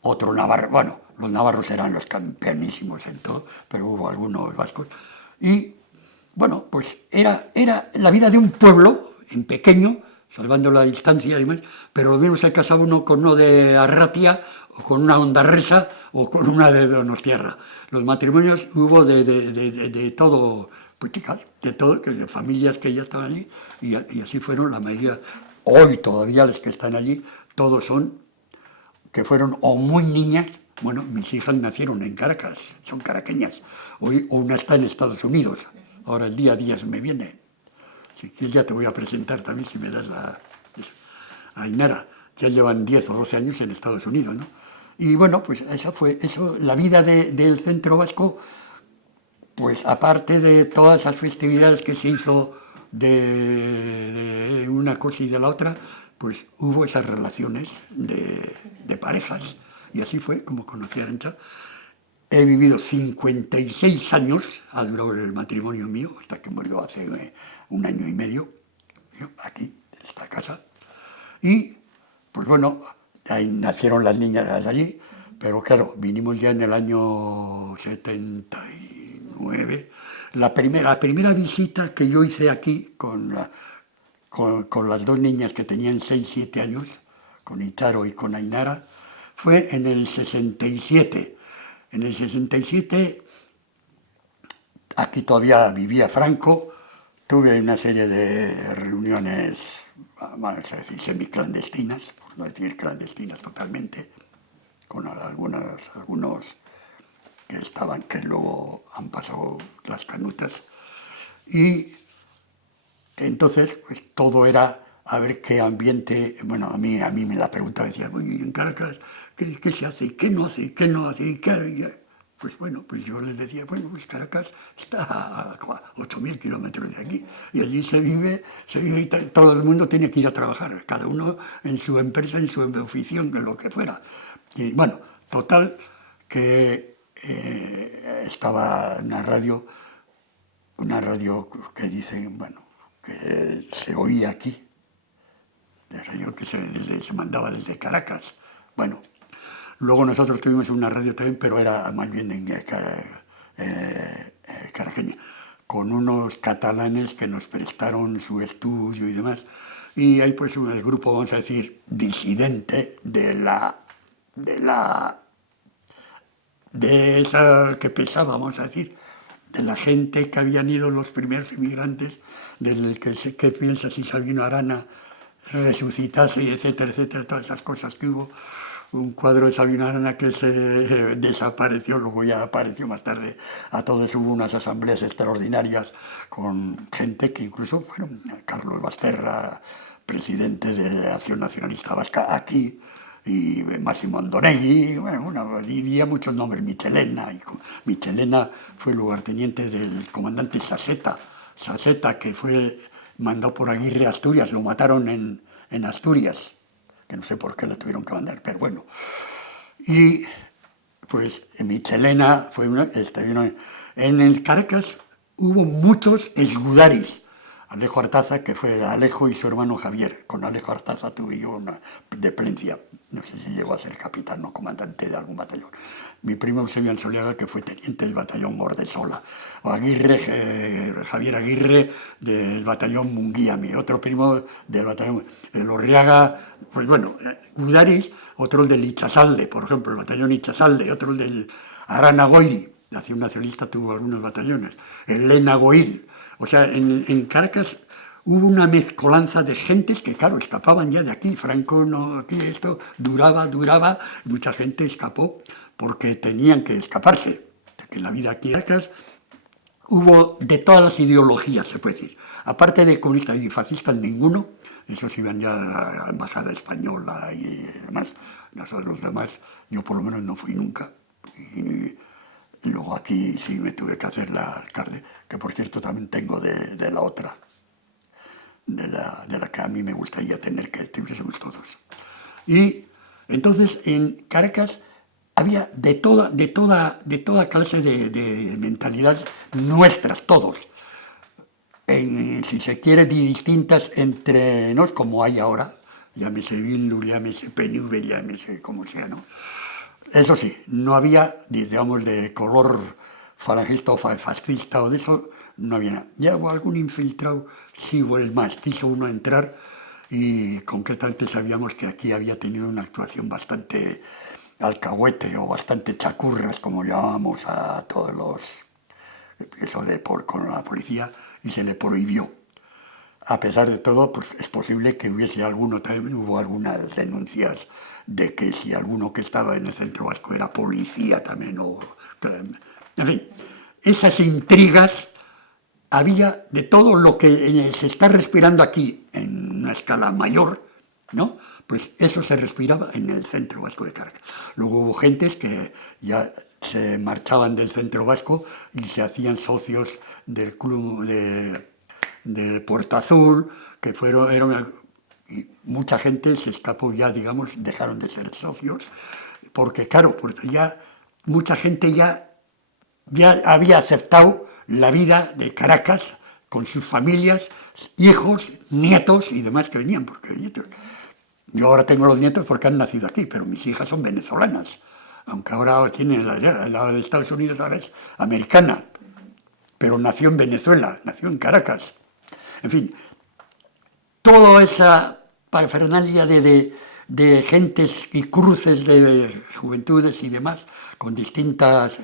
otro navarro, bueno, los navarros eran los campeonísimos en todo, pero hubo algunos vascos, y bueno, pues era la vida de un pueblo, en pequeño, salvando la distancia y demás, pero lo mismo se casaba uno con uno de Arratia, o con una Ondarresa, o con una de Donostiarra. Los matrimonios hubo de todo, pues chicas, de todo, de familias que ya estaban allí, y así fueron la mayoría. Hoy todavía los que están allí, todos que fueron o muy niñas. Bueno, mis hijas nacieron en Caracas, son caraqueñas. Hoy una está en Estados Unidos. Ahora el día a día me viene. Si quieres ya te voy a presentar también, si me das a Ainara. Ya llevan 10 o 12 años en Estados Unidos, ¿no? Y bueno, pues eso, la vida del centro vasco, pues aparte de todas esas festividades que se hizo de una cosa y de la otra, pues hubo esas relaciones de parejas, y así fue como conocí a Arantxa. He vivido 56 años, ha durado el matrimonio mío, hasta que murió hace un año y medio, aquí, en esta casa. Y, pues bueno, ahí nacieron las niñas allí, pero claro, vinimos ya en el año 79. La primera visita que yo hice aquí con las dos niñas que tenían 6, 7 años, con Itaro y con Ainara, fue en el 67. En el 67, aquí todavía vivía Franco, tuve una serie de reuniones, vamos a decir, semiclandestinas, por no decir clandestinas totalmente, con algunos que luego han pasado las canutas. Y entonces, pues todo era a ver qué ambiente. Bueno, a mí me la pregunta decía, oye, en Caracas, ¿qué se hace? ¿Qué no hace? ¿Qué no hace? Pues bueno, pues yo les decía, bueno, pues Caracas está a 8.000 kilómetros de aquí, y allí se vive, todo el mundo tiene que ir a trabajar, cada uno en su empresa, en su oficio, en lo que fuera. Y bueno, total, que estaba una radio que dice, bueno, que se oía aquí, de radio que se mandaba desde Caracas. Bueno, luego nosotros tuvimos una radio también, pero era más bien en caraqueña, con unos catalanes que nos prestaron su estudio y demás. Y ahí pues el grupo, vamos a decir, disidente de esa que pesaba, vamos a decir, de la gente que habían ido los primeros inmigrantes, del que piensa si Sabino Arana resucitase, etcétera, etcétera, todas esas cosas que hubo. Un cuadro de Sabino Arana que se desapareció, luego ya apareció más tarde. A todos hubo unas asambleas extraordinarias con gente que incluso fueron Carlos Basterra, presidente de la Acción Nacionalista Vasca aquí, y Máximo Andonegui, bueno, diría muchos nombres, Michelena. Michelena fue lugarteniente del comandante Saseta, que fue mandado por Aguirre a Asturias, lo mataron en Asturias, que no sé por qué le tuvieron que mandar, pero bueno. Y pues Michelena fue en el Caracas hubo muchos esgudaris. Alejo Artaza, que fue Alejo y su hermano Javier. Con Alejo Artaza tuve yo una de Plencia, no sé si llegó a ser capitán o comandante de algún batallón. Mi primo Eusebio Ansoliaga, que fue teniente del batallón Mordesola. O Javier Aguirre, del batallón Munguía, mi otro primo del batallón Lorriaga. Pues bueno, Gudaris, otro del Ichasalde, por ejemplo, el batallón Ichasalde, otro del Arana Goiri. La Acción Nacionalista tuvo algunos batallones. El Lena Goil. O sea, en Caracas hubo una mezcolanza de gentes que, claro, escapaban ya de aquí. Franco, no, aquí esto duraba, mucha gente escapó porque tenían que escaparse. Que en la vida aquí en Caracas hubo de todas las ideologías, se puede decir. Aparte de comunistas y fascistas, ninguno. Esos iban ya a la embajada española y demás. Los demás, yo por lo menos no fui nunca. Y luego aquí sí me tuve que hacer la carne, que por cierto también tengo de la otra, de la que a mí me gustaría tener, que tuviésemos todos. Y entonces en Caracas había de toda clase de mentalidades nuestras, todos. Si se quiere, distintas entre nos, como hay ahora, llámese Bildu, llámese PNV, llámese como sea, ¿no? Eso sí, no había, digamos, de color falangista o fascista o de eso, no había nada. Ya hubo algún infiltrado, sí, o es más, quiso uno entrar y concretamente sabíamos que aquí había tenido una actuación bastante alcahuete o bastante chacurras, como llamábamos a todos los... eso con la policía, y se le prohibió. A pesar de todo, pues es posible que hubiese alguno, también hubo algunas denuncias de que si alguno que estaba en el centro vasco era policía también, en fin, esas intrigas, había de todo lo que se está respirando aquí en una escala mayor, ¿no? Pues eso se respiraba en el centro vasco de Caracas. Luego hubo gentes que ya se marchaban del centro vasco y se hacían socios del club de Puerto Azul, que y mucha gente se escapó ya, digamos, dejaron de ser socios, porque claro, pues ya mucha gente ya había aceptado la vida de Caracas con sus familias, hijos, nietos y demás que venían, porque nietos. Yo ahora tengo los nietos porque han nacido aquí, pero mis hijas son venezolanas, aunque ahora tienen el lado de Estados Unidos, ahora es americana, pero nació en Venezuela, nació en Caracas. En fin, toda esa parafernalia de gentes y cruces de juventudes y demás, con distintas...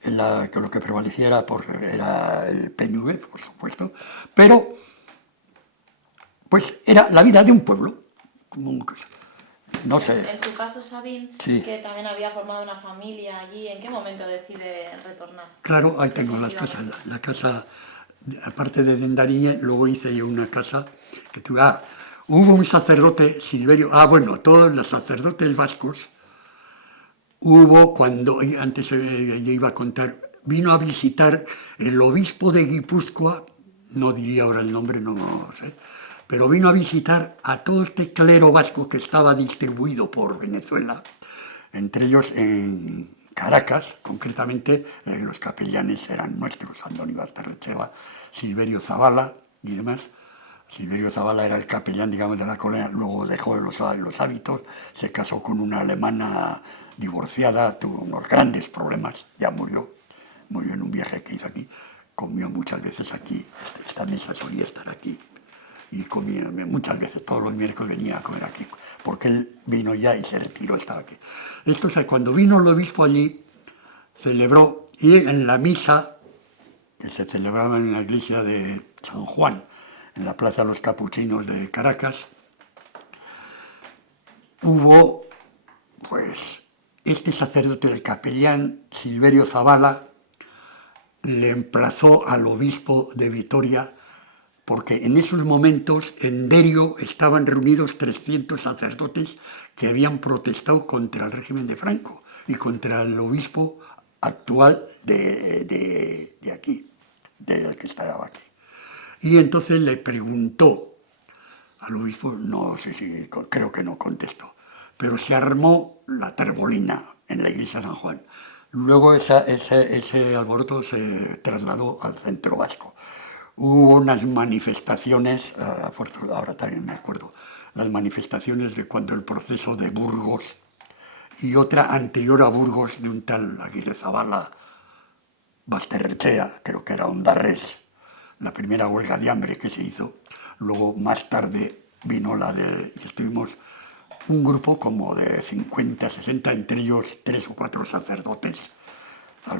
que lo que prevaleciera era el PNV, por supuesto, pero pues era la vida de un pueblo. No sé. En su caso, Sabin, Sí. que también había formado una familia allí, ¿en qué momento decide retornar? Claro, ahí tengo las casas. La casa, aparte de Dendariña, luego hice yo una casa que tuve. Hubo un sacerdote, Silverio. Bueno, todos los sacerdotes vascos. Hubo cuando, antes yo iba a contar, vino a visitar el obispo de Guipúzcoa, no diría ahora el nombre, no sé, pero vino a visitar a todo este clero vasco que estaba distribuido por Venezuela, entre ellos en Caracas, concretamente los capellanes eran nuestros, Andoni Basterrecheva, Silverio Zavala y demás. Silverio Zavala era el capellán, digamos, de la colonia, luego dejó los hábitos, se casó con una alemana divorciada, tuvo unos grandes problemas, ya murió en un viaje que hizo aquí, comió muchas veces aquí, esta mesa solía estar aquí, y comía muchas veces, todos los miércoles venía a comer aquí, porque él vino ya y se retiró, estaba aquí. Esto, o sea, cuando vino el obispo allí, celebró, y en la misa, que se celebraba en la iglesia de San Juan, en la Plaza de los Capuchinos de Caracas, hubo, pues, este sacerdote, el capellán Silverio Zavala, le emplazó al obispo de Vitoria, porque en esos momentos en Derio estaban reunidos 300 sacerdotes que habían protestado contra el régimen de Franco y contra el obispo actual de aquí, del que estaba aquí. Y entonces le preguntó al obispo, no sé si, creo que no contestó, pero se armó la terbolina en la iglesia de San Juan. Luego ese alboroto se trasladó al centro vasco. Hubo unas manifestaciones, ahora también me acuerdo, las manifestaciones de cuando el proceso de Burgos y otra anterior a Burgos de un tal Aguirre Zabala, Basterrechea, creo que era Ondarres, la primera huelga de hambre que se hizo. Luego, más tarde, vino estuvimos un grupo como de 50, 60, entre ellos 3 o 4 sacerdotes,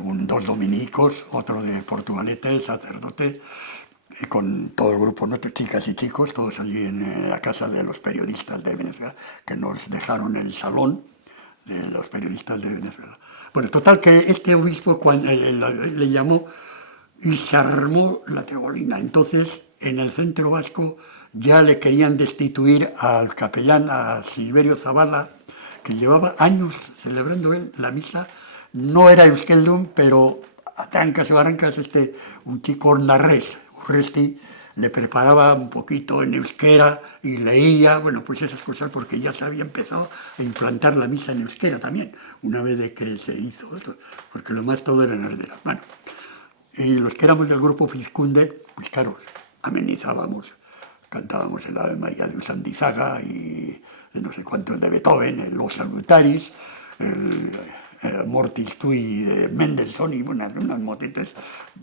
dos dominicos, otro de Portugalete, el sacerdote, y con todo el grupo, nuestros chicas y chicos, todos allí en la casa de los periodistas de Venezuela, que nos dejaron el salón de los periodistas de Venezuela. Bueno, total que este obispo le llamó y se armó la terbolina. Entonces, en el centro vasco ya le querían destituir al capellán, a Silverio Zavala, que llevaba años celebrando él la misa no era Euskeldun, pero a trancas y barrancas un chico Narres, Urresti, le preparaba un poquito en euskera y leía, bueno, pues esas cosas, porque ya se había empezado a implantar la misa en euskera también, una vez de que se hizo esto, porque lo más todo era en ardera. Bueno, y los que éramos del grupo Pizkunde, pues claro, amenizábamos, cantábamos el Ave María de Usandizaga y de no sé cuántos de Beethoven, el Los Salutaris, el Mortis Tui de Mendelssohn y unas motetes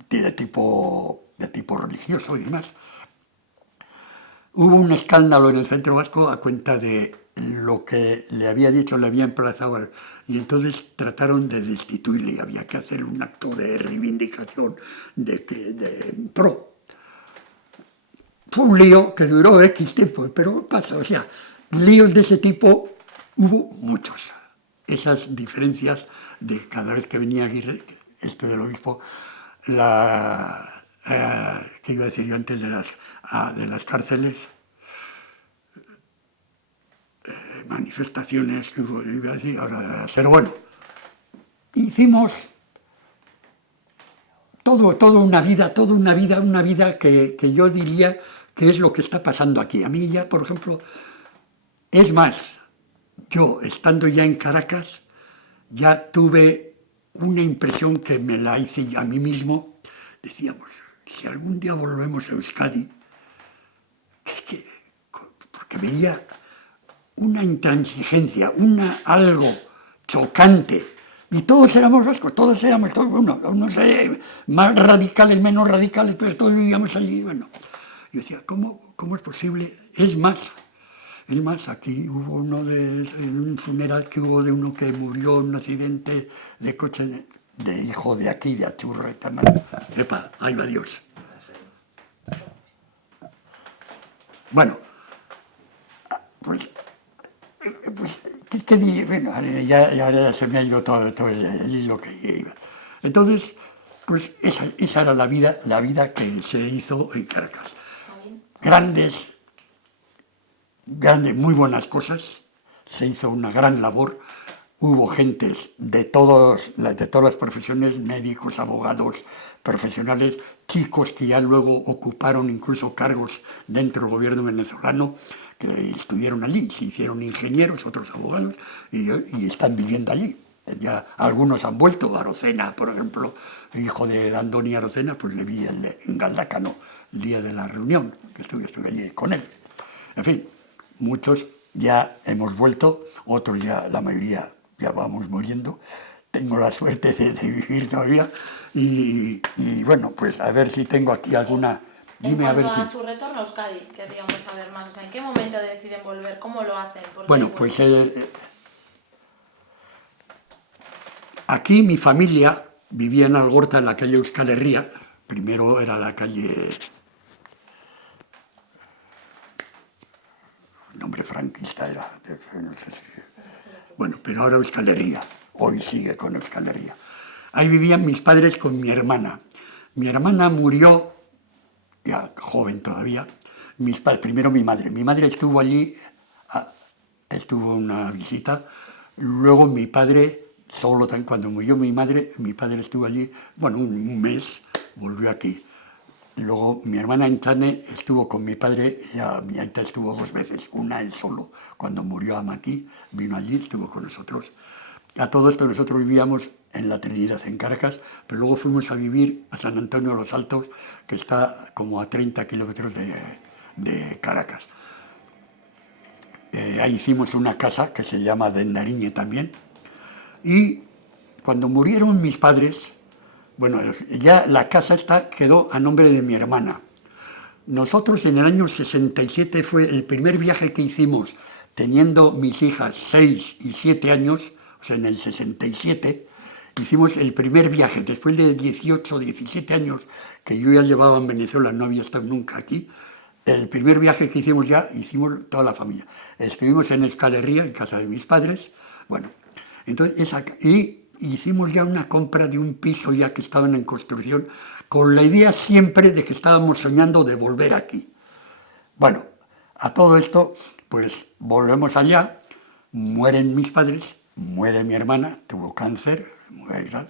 de tipo religioso y demás. Hubo un escándalo en el Centro Vasco a cuenta de lo que le había dicho, le había emplazado, y entonces trataron de destituirle, había que hacer un acto de reivindicación, de pro. Fue un lío que duró X tiempo, pero pasó, o sea, líos de ese tipo hubo muchos. Esas diferencias de cada vez que venía Aguirre, esto del obispo, ¿qué iba a decir yo antes de las cárceles? Manifestaciones que hubo, iba a decir, ahora, pero bueno, hicimos toda una vida que yo diría que es lo que está pasando aquí. A mí ya, por ejemplo, es más, yo estando ya en Caracas, ya tuve una impresión que me la hice a mí mismo, decíamos, si algún día volvemos a Euskadi, porque veía una intransigencia, algo chocante, y todos éramos vascos, todos unos más radicales, menos radicales, pero todos vivíamos allí. Bueno, yo decía, ¿cómo es posible? Es más, aquí hubo un funeral que hubo de uno que murió en un accidente de coche de hijo de aquí, de Achurra y tal. Epa, ahí va Dios. Bueno, pues ¿qué diría? Bueno, ya se me ha ido todo el hilo que iba. Entonces, pues esa era la vida que se hizo en Caracas. Grandes, muy buenas cosas, se hizo una gran labor, hubo gentes de todas las profesiones, médicos, abogados, profesionales, chicos que ya luego ocuparon incluso cargos dentro del gobierno venezolano, que estuvieron allí, se hicieron ingenieros, otros abogados, y están viviendo allí. Ya algunos han vuelto, Arocena, por ejemplo, hijo de Andoni Arocena, pues le vi en Galdácano el día de la reunión, que estuve allí con él. En fin, muchos ya hemos vuelto, otros ya, la mayoría, ya vamos muriendo. Tengo la suerte de vivir todavía y bueno, pues a ver si tengo aquí alguna... Dime, en cuanto a su retorno a Euskadi, querríamos saber más. O sea, ¿en qué momento deciden volver? ¿Cómo lo hacen? Bueno, pues aquí mi familia vivía en Algorta, en la calle Euskal Herria. Primero era la calle... El nombre franquista era... No sé si... Bueno, pero ahora Euskal Herria. Hoy sigue con Euskal Herria. Ahí vivían mis padres con mi hermana. Mi hermana murió, ya joven todavía. Primero mi madre. Mi madre estuvo allí, estuvo una visita. Luego mi padre, cuando murió mi padre estuvo allí, bueno, un mes, volvió aquí. Luego mi hermana Intane estuvo con mi padre, mi aita estuvo 2 veces, una él solo. Cuando murió Amaki, vino allí, estuvo con nosotros. A todo esto nosotros vivíamos en la Trinidad, en Caracas, pero luego fuimos a vivir a San Antonio de los Altos, que está como a 30 kilómetros de Caracas. Ahí hicimos una casa que se llama de Nariñe también. Y cuando murieron mis padres, bueno, ya la casa quedó a nombre de mi hermana. Nosotros en el año 67 fue el primer viaje que hicimos, teniendo mis hijas 6 y 7 años, o sea, en el 67, hicimos el primer viaje, después de 18, 17 años que yo ya llevaba en Venezuela, no había estado nunca aquí. El primer viaje que hicimos hicimos toda la familia. Estuvimos en Euskal Herria, en casa de mis padres, bueno, entonces y hicimos ya una compra de un piso ya que estaban en construcción, con la idea siempre de que estábamos soñando de volver aquí. Bueno, a todo esto, pues volvemos allá, mueren mis padres, muere mi hermana, tuvo cáncer, mujer y tal,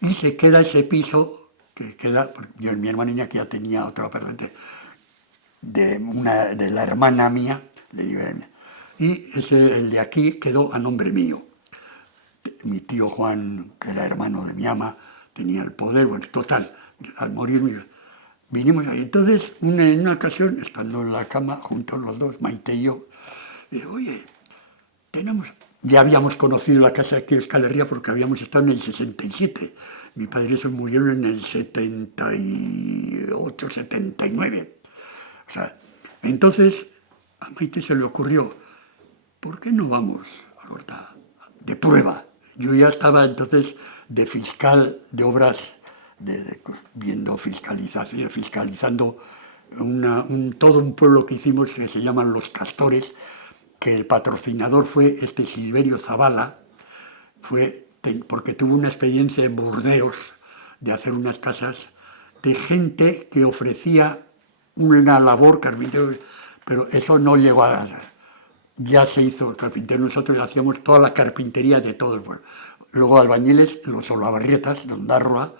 y se queda ese piso, que queda, mi hermana Iñaki ya tenía otro apartamento de la hermana mía, le digo, y el de aquí quedó a nombre mío. Mi tío Juan, que era hermano de mi ama, tenía el poder, bueno, total, al morir vinimos ahí. Entonces, en una ocasión, estando en la cama, juntos los dos, Maite y yo, digo, oye, ya habíamos conocido la casa de aquí de Euskal Herria porque habíamos estado en el 67. Mi padre se murió en el 78, 79. O sea, entonces a Maite se le ocurrió, ¿por qué no vamos a Horta de prueba? Yo ya estaba entonces de fiscal de obras, viendo fiscalizando todo un pueblo que hicimos que se llaman Los Castores, que el patrocinador fue Silverio Zavala, porque tuvo una experiencia en Burdeos de hacer unas casas de gente que ofrecía una labor carpintero, pero eso no llegó a... Ya se hizo el carpintero, nosotros hacíamos toda la carpintería de todo el pueblo. Luego albañiles, los Olavarrietas, de Ondarroa,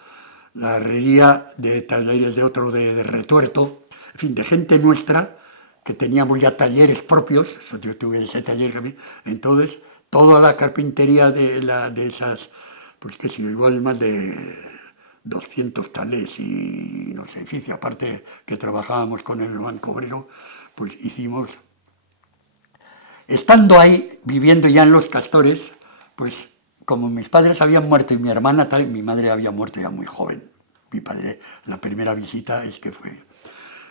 la herrería de talleres de otro de Retuerto, en fin, de gente nuestra, que teníamos ya talleres propios, yo tuve ese taller también, entonces toda la carpintería de esas, pues que si igual más de 200 talés y no sé, en fin, aparte que trabajábamos con el Banco Obrero, pues hicimos. Estando ahí, viviendo ya en Los Castores, pues como mis padres habían muerto y mi hermana tal, mi madre había muerto ya muy joven. Mi padre, la primera visita es que fue.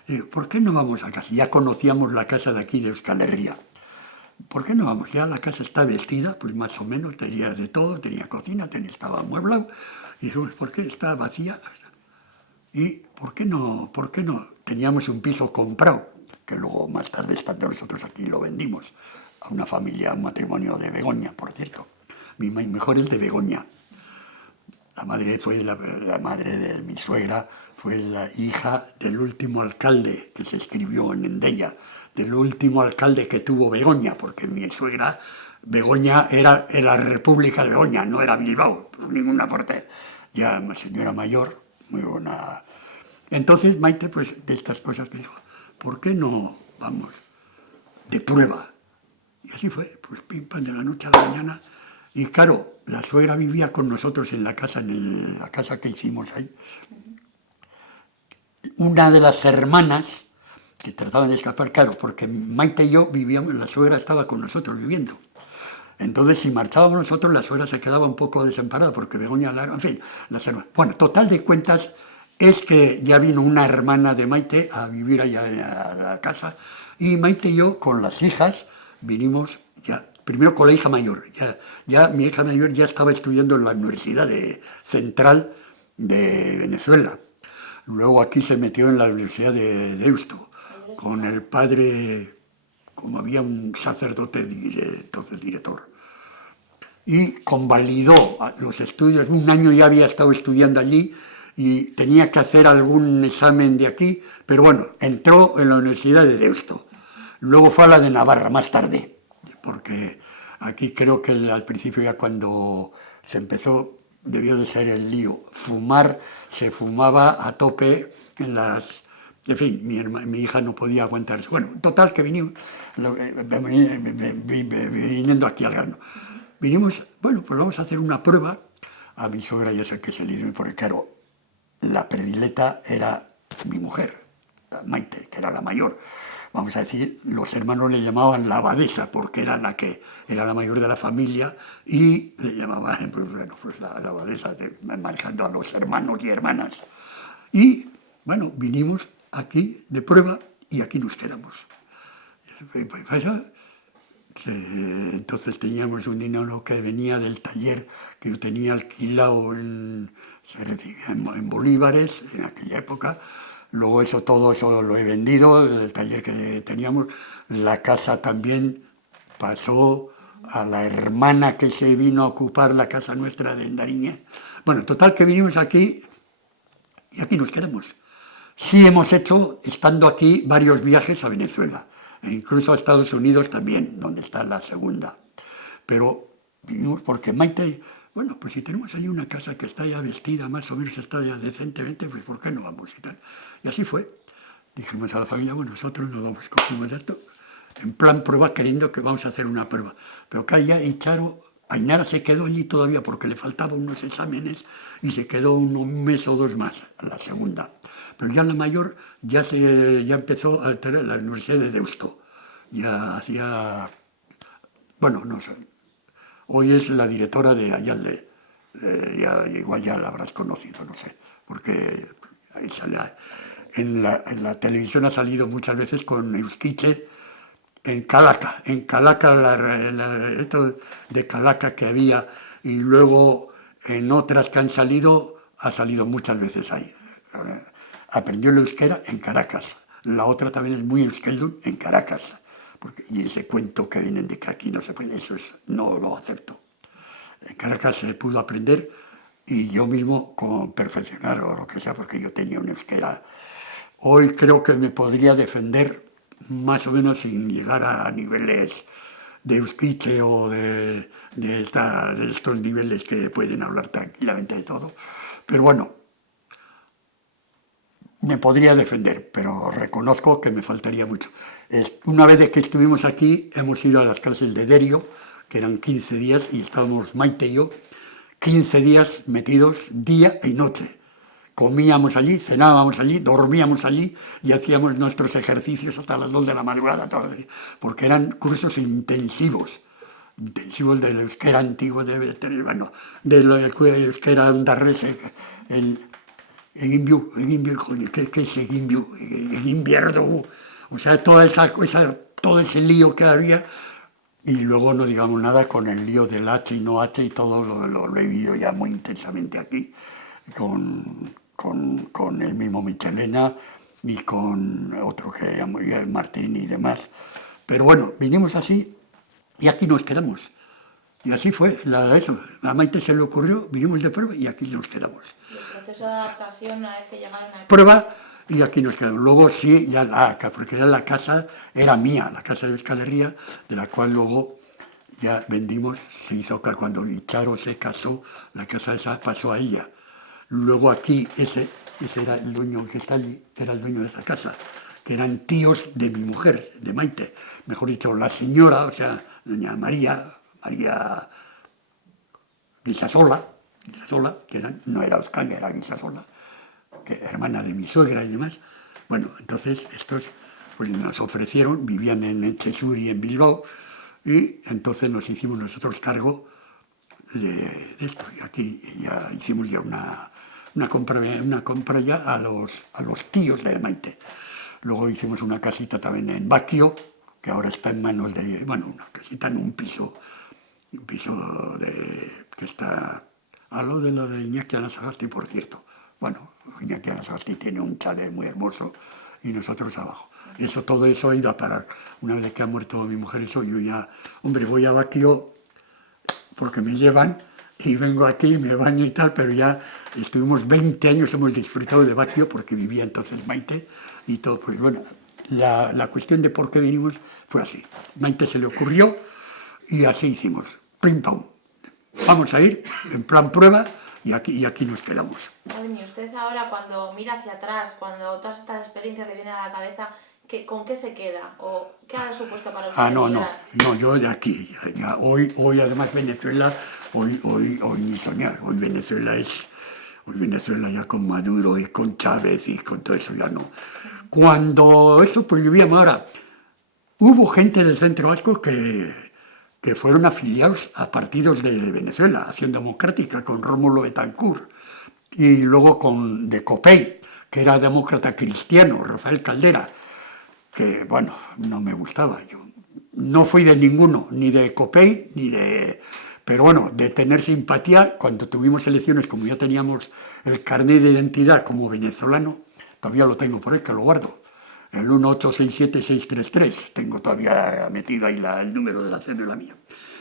Digo, ¿por qué no vamos a casa? Ya conocíamos la casa de aquí de Euskal Herria. ¿Por qué no vamos? Ya la casa está vestida, pues más o menos, tenía de todo, tenía cocina, estaba amueblado. Y dijimos, ¿por qué está vacía? ¿Y por qué no? Teníamos un piso comprado, que luego más tarde, estando nosotros aquí, lo vendimos a una familia, un matrimonio de Begoña, por cierto. Mi mejor es de Begoña. La madre de mi suegra, fue la hija del último alcalde que se escribió en Endella, del último alcalde que tuvo Begoña, porque mi suegra, Begoña, era en la República de Begoña, no era Bilbao, por ninguna parte. Ya una señora mayor, muy buena. Entonces Maite, pues de estas cosas me dijo, ¿por qué no vamos de prueba? Y así fue, pues pim pam, de la noche a la mañana. Y claro, la suegra vivía con nosotros en la casa, la casa que hicimos ahí. Una de las hermanas que trataban de escapar, claro, porque Maite y yo vivíamos, la suegra estaba con nosotros viviendo. Entonces, si marchábamos nosotros, la suegra se quedaba un poco desamparada, porque Begoña, en fin, las hermanas. Bueno, total de cuentas, es que ya vino una hermana de Maite a vivir allá a la casa, y Maite y yo, con las hijas, vinimos ya, primero con la hija mayor, ya mi hija mayor ya estaba estudiando en la Universidad Central de Venezuela. Luego aquí se metió en la Universidad de Deusto, con el padre, como había un sacerdote, entonces director. Y convalidó los estudios, un año ya había estado estudiando allí y tenía que hacer algún examen de aquí, pero bueno, entró en la Universidad de Deusto. Luego fue a la de Navarra, más tarde, porque aquí creo que al principio ya cuando se empezó, debió de ser el lío. Se fumaba a tope en las... En fin, mi hija no podía aguantarse. Bueno, total que vinimos, viniendo aquí al grano. Vinimos, bueno, pues vamos a hacer una prueba. A mi suegra ya sé que se le dio, porque claro, la predileta era mi mujer, Maite, que era la mayor. Vamos a decir, los hermanos le llamaban la abadesa, porque era la mayor de la familia, y le llamaban, pues la abadesa, manejando a los hermanos y hermanas. Y, bueno, vinimos aquí de prueba y aquí nos quedamos. Entonces teníamos un dinero que venía del taller que yo tenía alquilado en bolívares en aquella época. Luego todo eso lo he vendido, el taller que teníamos. La casa también pasó a la hermana que se vino a ocupar la casa nuestra de Endariñe. Bueno, total que vinimos aquí y aquí nos quedamos. Sí hemos hecho, estando aquí, varios viajes a Venezuela, e incluso a Estados Unidos también, donde está la segunda. Pero vinimos porque Maite, Bueno, pues si tenemos allí una casa que está ya vestida, más o menos está ya decentemente, pues ¿por qué no vamos y tal? Y así fue. Dijimos a la familia, bueno, nosotros nos vamos, cogimos esto, en plan prueba, queriendo que vamos a hacer una prueba. Pero que ya y Charo, Ainara se quedó allí todavía porque le faltaban unos exámenes y se quedó un mes o dos más a la segunda. Pero ya la mayor ya empezó a tener la Universidad de Deusto. Ya hacía, bueno, no sé, hoy es la directora de Ayalde. Igual ya la habrás conocido, no sé, porque ahí sale, en la televisión ha salido muchas veces con Euskiche en Calaca esto de Calaca que había, y luego en otras que han salido, ha salido muchas veces ahí. Aprendió el euskera en Caracas. La otra también es muy euskaldun en Caracas. Y ese cuento que vienen de que aquí no se puede, no lo acepto. En Caracas se pudo aprender y yo mismo con perfeccionar o lo que sea, porque yo tenía un euskera. Hoy creo que me podría defender más o menos sin llegar a niveles de euskiche o de estos niveles que pueden hablar tranquilamente de todo. Pero bueno, me podría defender, pero reconozco que me faltaría mucho. Una vez que estuvimos aquí, hemos ido a las clases de Derio, que eran 15 días, y estábamos Maite y yo, 15 días metidos día y noche. Comíamos allí, cenábamos allí, dormíamos allí y hacíamos nuestros ejercicios hasta las 2 de la madrugada, porque eran cursos intensivos del euskera antiguo, bueno, del euskera andarrés, ¿qué es Egimbiu? O sea, todo ese lío que había. Y luego no digamos nada con el lío del H y no H y todo lo he vivido ya muy intensamente aquí, con el mismo Michelena y con otro que llamo Martín y demás. Pero bueno, vinimos así y aquí nos quedamos. Y así fue, eso. A Maite se le ocurrió, vinimos de prueba y aquí nos quedamos. ¿Y el proceso de adaptación una vez que llegaron aquí? Prueba y aquí nos quedamos. Luego sí, ya porque era la casa, era mía, la casa de Euskal Herria, de la cual luego ya vendimos, se hizo cuando Charo se casó, la casa esa pasó a ella. Luego aquí, ese era el dueño que está allí, era el dueño de esa casa, que eran tíos de mi mujer, de Maite. Mejor dicho, la señora, o sea, doña María Guisasola, que no era Euskanga, era Guisasola, que hermana de mi suegra y demás. Bueno, entonces estos pues, nos ofrecieron, vivían en Etxezuri, en Bilbao, y entonces nos hicimos nosotros cargo de esto. Y aquí ya hicimos ya una compra ya a los tíos de Maite. Luego hicimos una casita también en Baquio, que ahora está en manos de, bueno, una casita en un piso que está a lo de Iñaki Anasagasti, por cierto. Bueno, Iñaki Anasagasti tiene un chalet muy hermoso y nosotros abajo. Todo eso ha ido a parar. Una vez que ha muerto mi mujer, eso yo ya, hombre, voy a Baquio porque me llevan y vengo aquí, me baño y tal, pero ya estuvimos 20 años, hemos disfrutado de Baquio porque vivía entonces Maite y todo. Pues bueno, la cuestión de por qué vinimos fue así. Maite se le ocurrió y así hicimos. Prim pam. Vamos a ir en plan prueba y aquí nos quedamos. ¿Saben? Y ustedes ahora cuando mira hacia atrás, cuando todas estas experiencias le vienen a la cabeza, ¿con qué se queda? ¿O qué ha supuesto para usted? No, yo de aquí. Ya, hoy además Venezuela, hoy ni soñar. Hoy Venezuela ya con Maduro y con Chávez y con todo eso ya no. Cuando eso pues vivíamos ahora, hubo gente del centro vasco que fueron afiliados a partidos de Venezuela, Acción Democrática, con Rómulo Betancourt, y luego de COPEI, que era demócrata cristiano, Rafael Caldera, que, bueno, no me gustaba. Yo no fui de ninguno, ni de COPEI, ni de... Pero bueno, de tener simpatía, cuando tuvimos elecciones, como ya teníamos el carnet de identidad como venezolano, todavía lo tengo por ahí, que lo guardo, el 1867633, tengo todavía metido ahí el número de la cédula mía.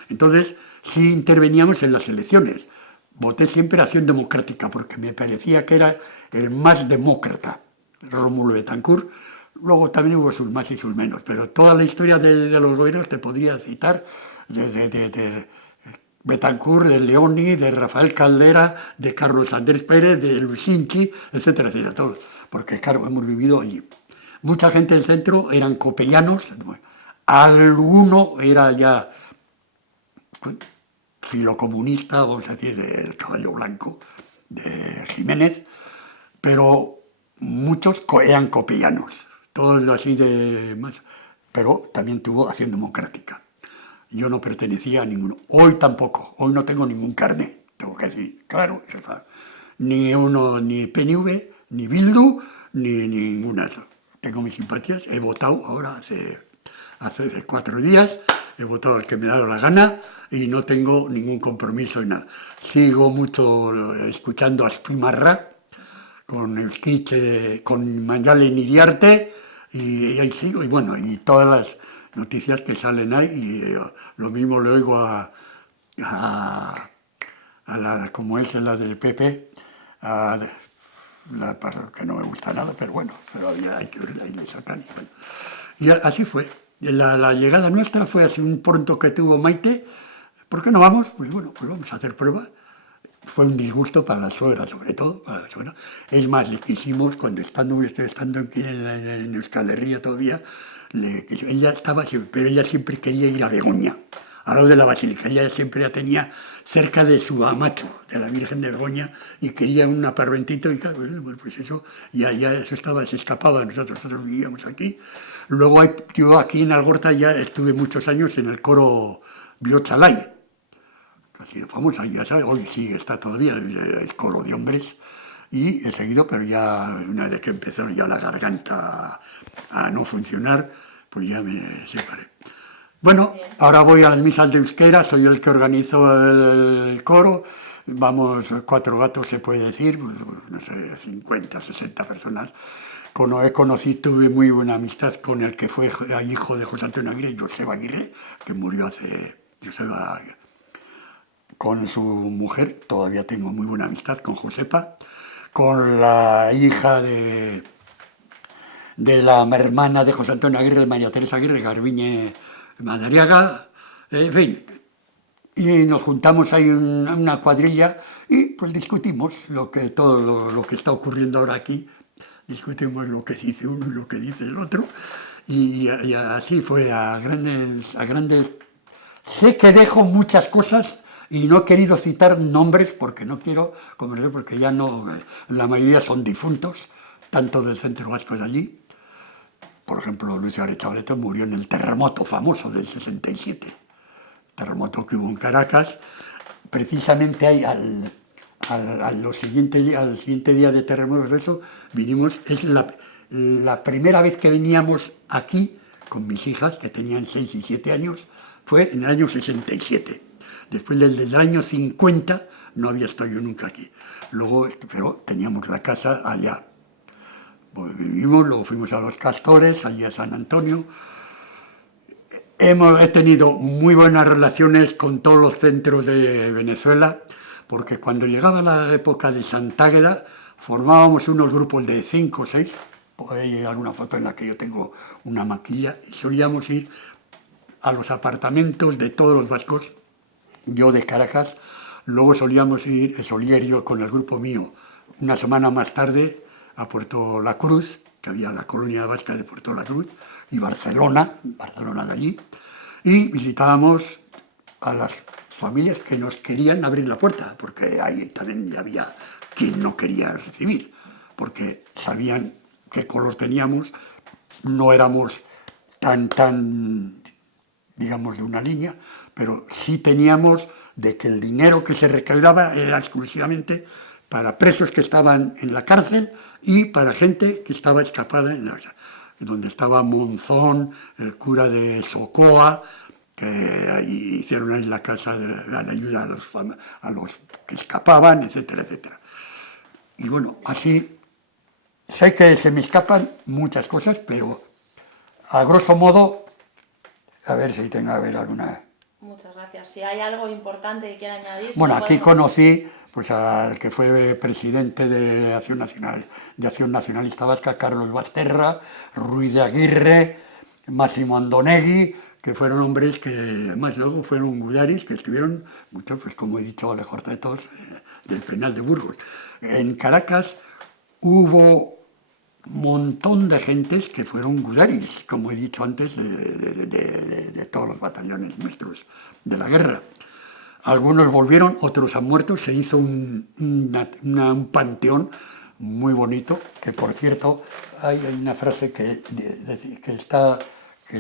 Entonces, sí interveníamos en las elecciones. Voté siempre Acción Democrática, porque me parecía que era el más demócrata, Rómulo Betancourt. Luego también hubo sus más y sus menos, pero toda la historia de los gobiernos te podría citar desde Betancourt, de Leoni, de Rafael Caldera, de Carlos Andrés Pérez, de Lusinchi, etcétera, etcétera, todos. Porque, claro, hemos vivido allí. Mucha gente del centro eran copellanos, alguno era ya filocomunista, vamos a decir, del Caballo Blanco, de Jiménez, pero muchos eran copellanos, todos así de más, pero también tuvo Acción Democrática. Yo no pertenecía a ninguno. Hoy tampoco, hoy no tengo ningún carné, tengo que decir, claro, ni uno, ni PNV, ni Bildu, ni ninguna de esas. Tengo mis simpatías, he votado ahora hace 4 días, he votado al que me ha dado la gana y no tengo ningún compromiso en nada. Sigo mucho escuchando a Spimarra, con Euskitz, con Mayalen Iriarte, y ahí sigo, y bueno, y todas las noticias que salen ahí, y lo mismo le oigo a la, como es la del PP, que no me gusta nada, pero bueno, pero hay que verla y le sacan. Y, bueno. Y así fue. La llegada nuestra fue así un pronto que tuvo Maite. ¿Por qué no vamos? Pues bueno, pues vamos a hacer prueba. Fue un disgusto para la suegra, sobre todo para la suegra. Es más, le quisimos, cuando estoy estando aquí en Euskal Herria todavía, ella estaba siempre, pero ella siempre quería ir a Begoña, al lado de la basílica. Ella siempre la tenía cerca de su amacho, de la Virgen de Begoña, y quería un aparventito, y claro, pues eso, ya eso estaba, se escapaba. Nosotros vivíamos aquí. Luego yo aquí en Algorta ya estuve muchos años en el coro Biochalay. Ha sido famosa, ya sabes, hoy sí está todavía el coro de hombres, y he seguido, pero ya una vez que empezó ya la garganta a no funcionar, pues ya me separé. Bueno, ahora voy a las misas de euskera, soy el que organizo el coro, vamos, 4 gatos se puede decir, pues, no sé, 50, 60 personas. Tuve muy buena amistad con el que fue hijo de José Antonio Aguirre, Joseba Aguirre, que murió con su mujer, todavía tengo muy buena amistad con Josepa, con la hija de la hermana de José Antonio Aguirre, de María Teresa Aguirre, Garbiñe Madariaga, en fin. Y nos juntamos ahí en una cuadrilla y pues discutimos todo lo que está ocurriendo ahora aquí, discutimos lo que dice uno y lo que dice el otro, y así fue a grandes. Sé que dejo muchas cosas y no he querido citar nombres porque no quiero, porque ya no, la mayoría son difuntos, tanto del centro vasco de allí. Por ejemplo, Luis Arechavaleta murió en el terremoto famoso del 67, terremoto que hubo en Caracas. Precisamente ahí, al siguiente día de terremotos de eso, vinimos, es la primera vez que veníamos aquí con mis hijas, que tenían 6 y 7 años, fue en el año 67. Después del año 50 no había estado yo nunca aquí. Luego, pero teníamos la casa allá. Pues vivimos, luego fuimos a Los Castores, allí a San Antonio. He tenido muy buenas relaciones con todos los centros de Venezuela, porque cuando llegaba la época de Santágueda, formábamos unos grupos de 5 o 6, pues hay alguna foto en la que yo tengo una maquilla, y solíamos ir a los apartamentos de todos los vascos, yo de Caracas, luego solía ir yo con el grupo mío una semana más tarde a Puerto La Cruz, que había la colonia vasca de Puerto La Cruz, y Barcelona de allí, y visitábamos a las familias que nos querían abrir la puerta, porque ahí también había quien no quería recibir, porque sabían qué color teníamos, no éramos tan, digamos, de una línea, pero sí teníamos de que el dinero que se recaudaba era exclusivamente para presos que estaban en la cárcel y para gente que estaba escapada donde estaba Monzón, el cura de Socoa, que ahí hicieron en la casa de la ayuda a los que escapaban, etcétera, etcétera. Y bueno, así sé que se me escapan muchas cosas, pero a grosso modo, a ver si tengo alguna. Muchas gracias. Si hay algo importante que quiera añadir... Bueno, aquí conocí pues, al que fue presidente de Acción Nacionalista Vasca, Carlos Basterra, Ruiz de Aguirre, Máximo Andonegui, que fueron hombres que además luego fueron gudaris, que estuvieron mucho, pues como he dicho, lejos de todos, del penal de Burgos. En Caracas hubo un montón de gentes que fueron gudaris, como he dicho antes, de todos los batallones nuestros de la guerra. Algunos volvieron, otros han muerto, se hizo un panteón muy bonito, que por cierto, hay una frase que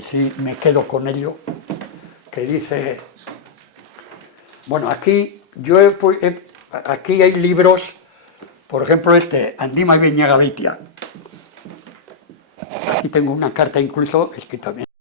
sí me quedo con ello, que dice, bueno, aquí aquí hay libros, por ejemplo Andima y Beñagabeitia. Aquí tengo una carta incluso escrita también.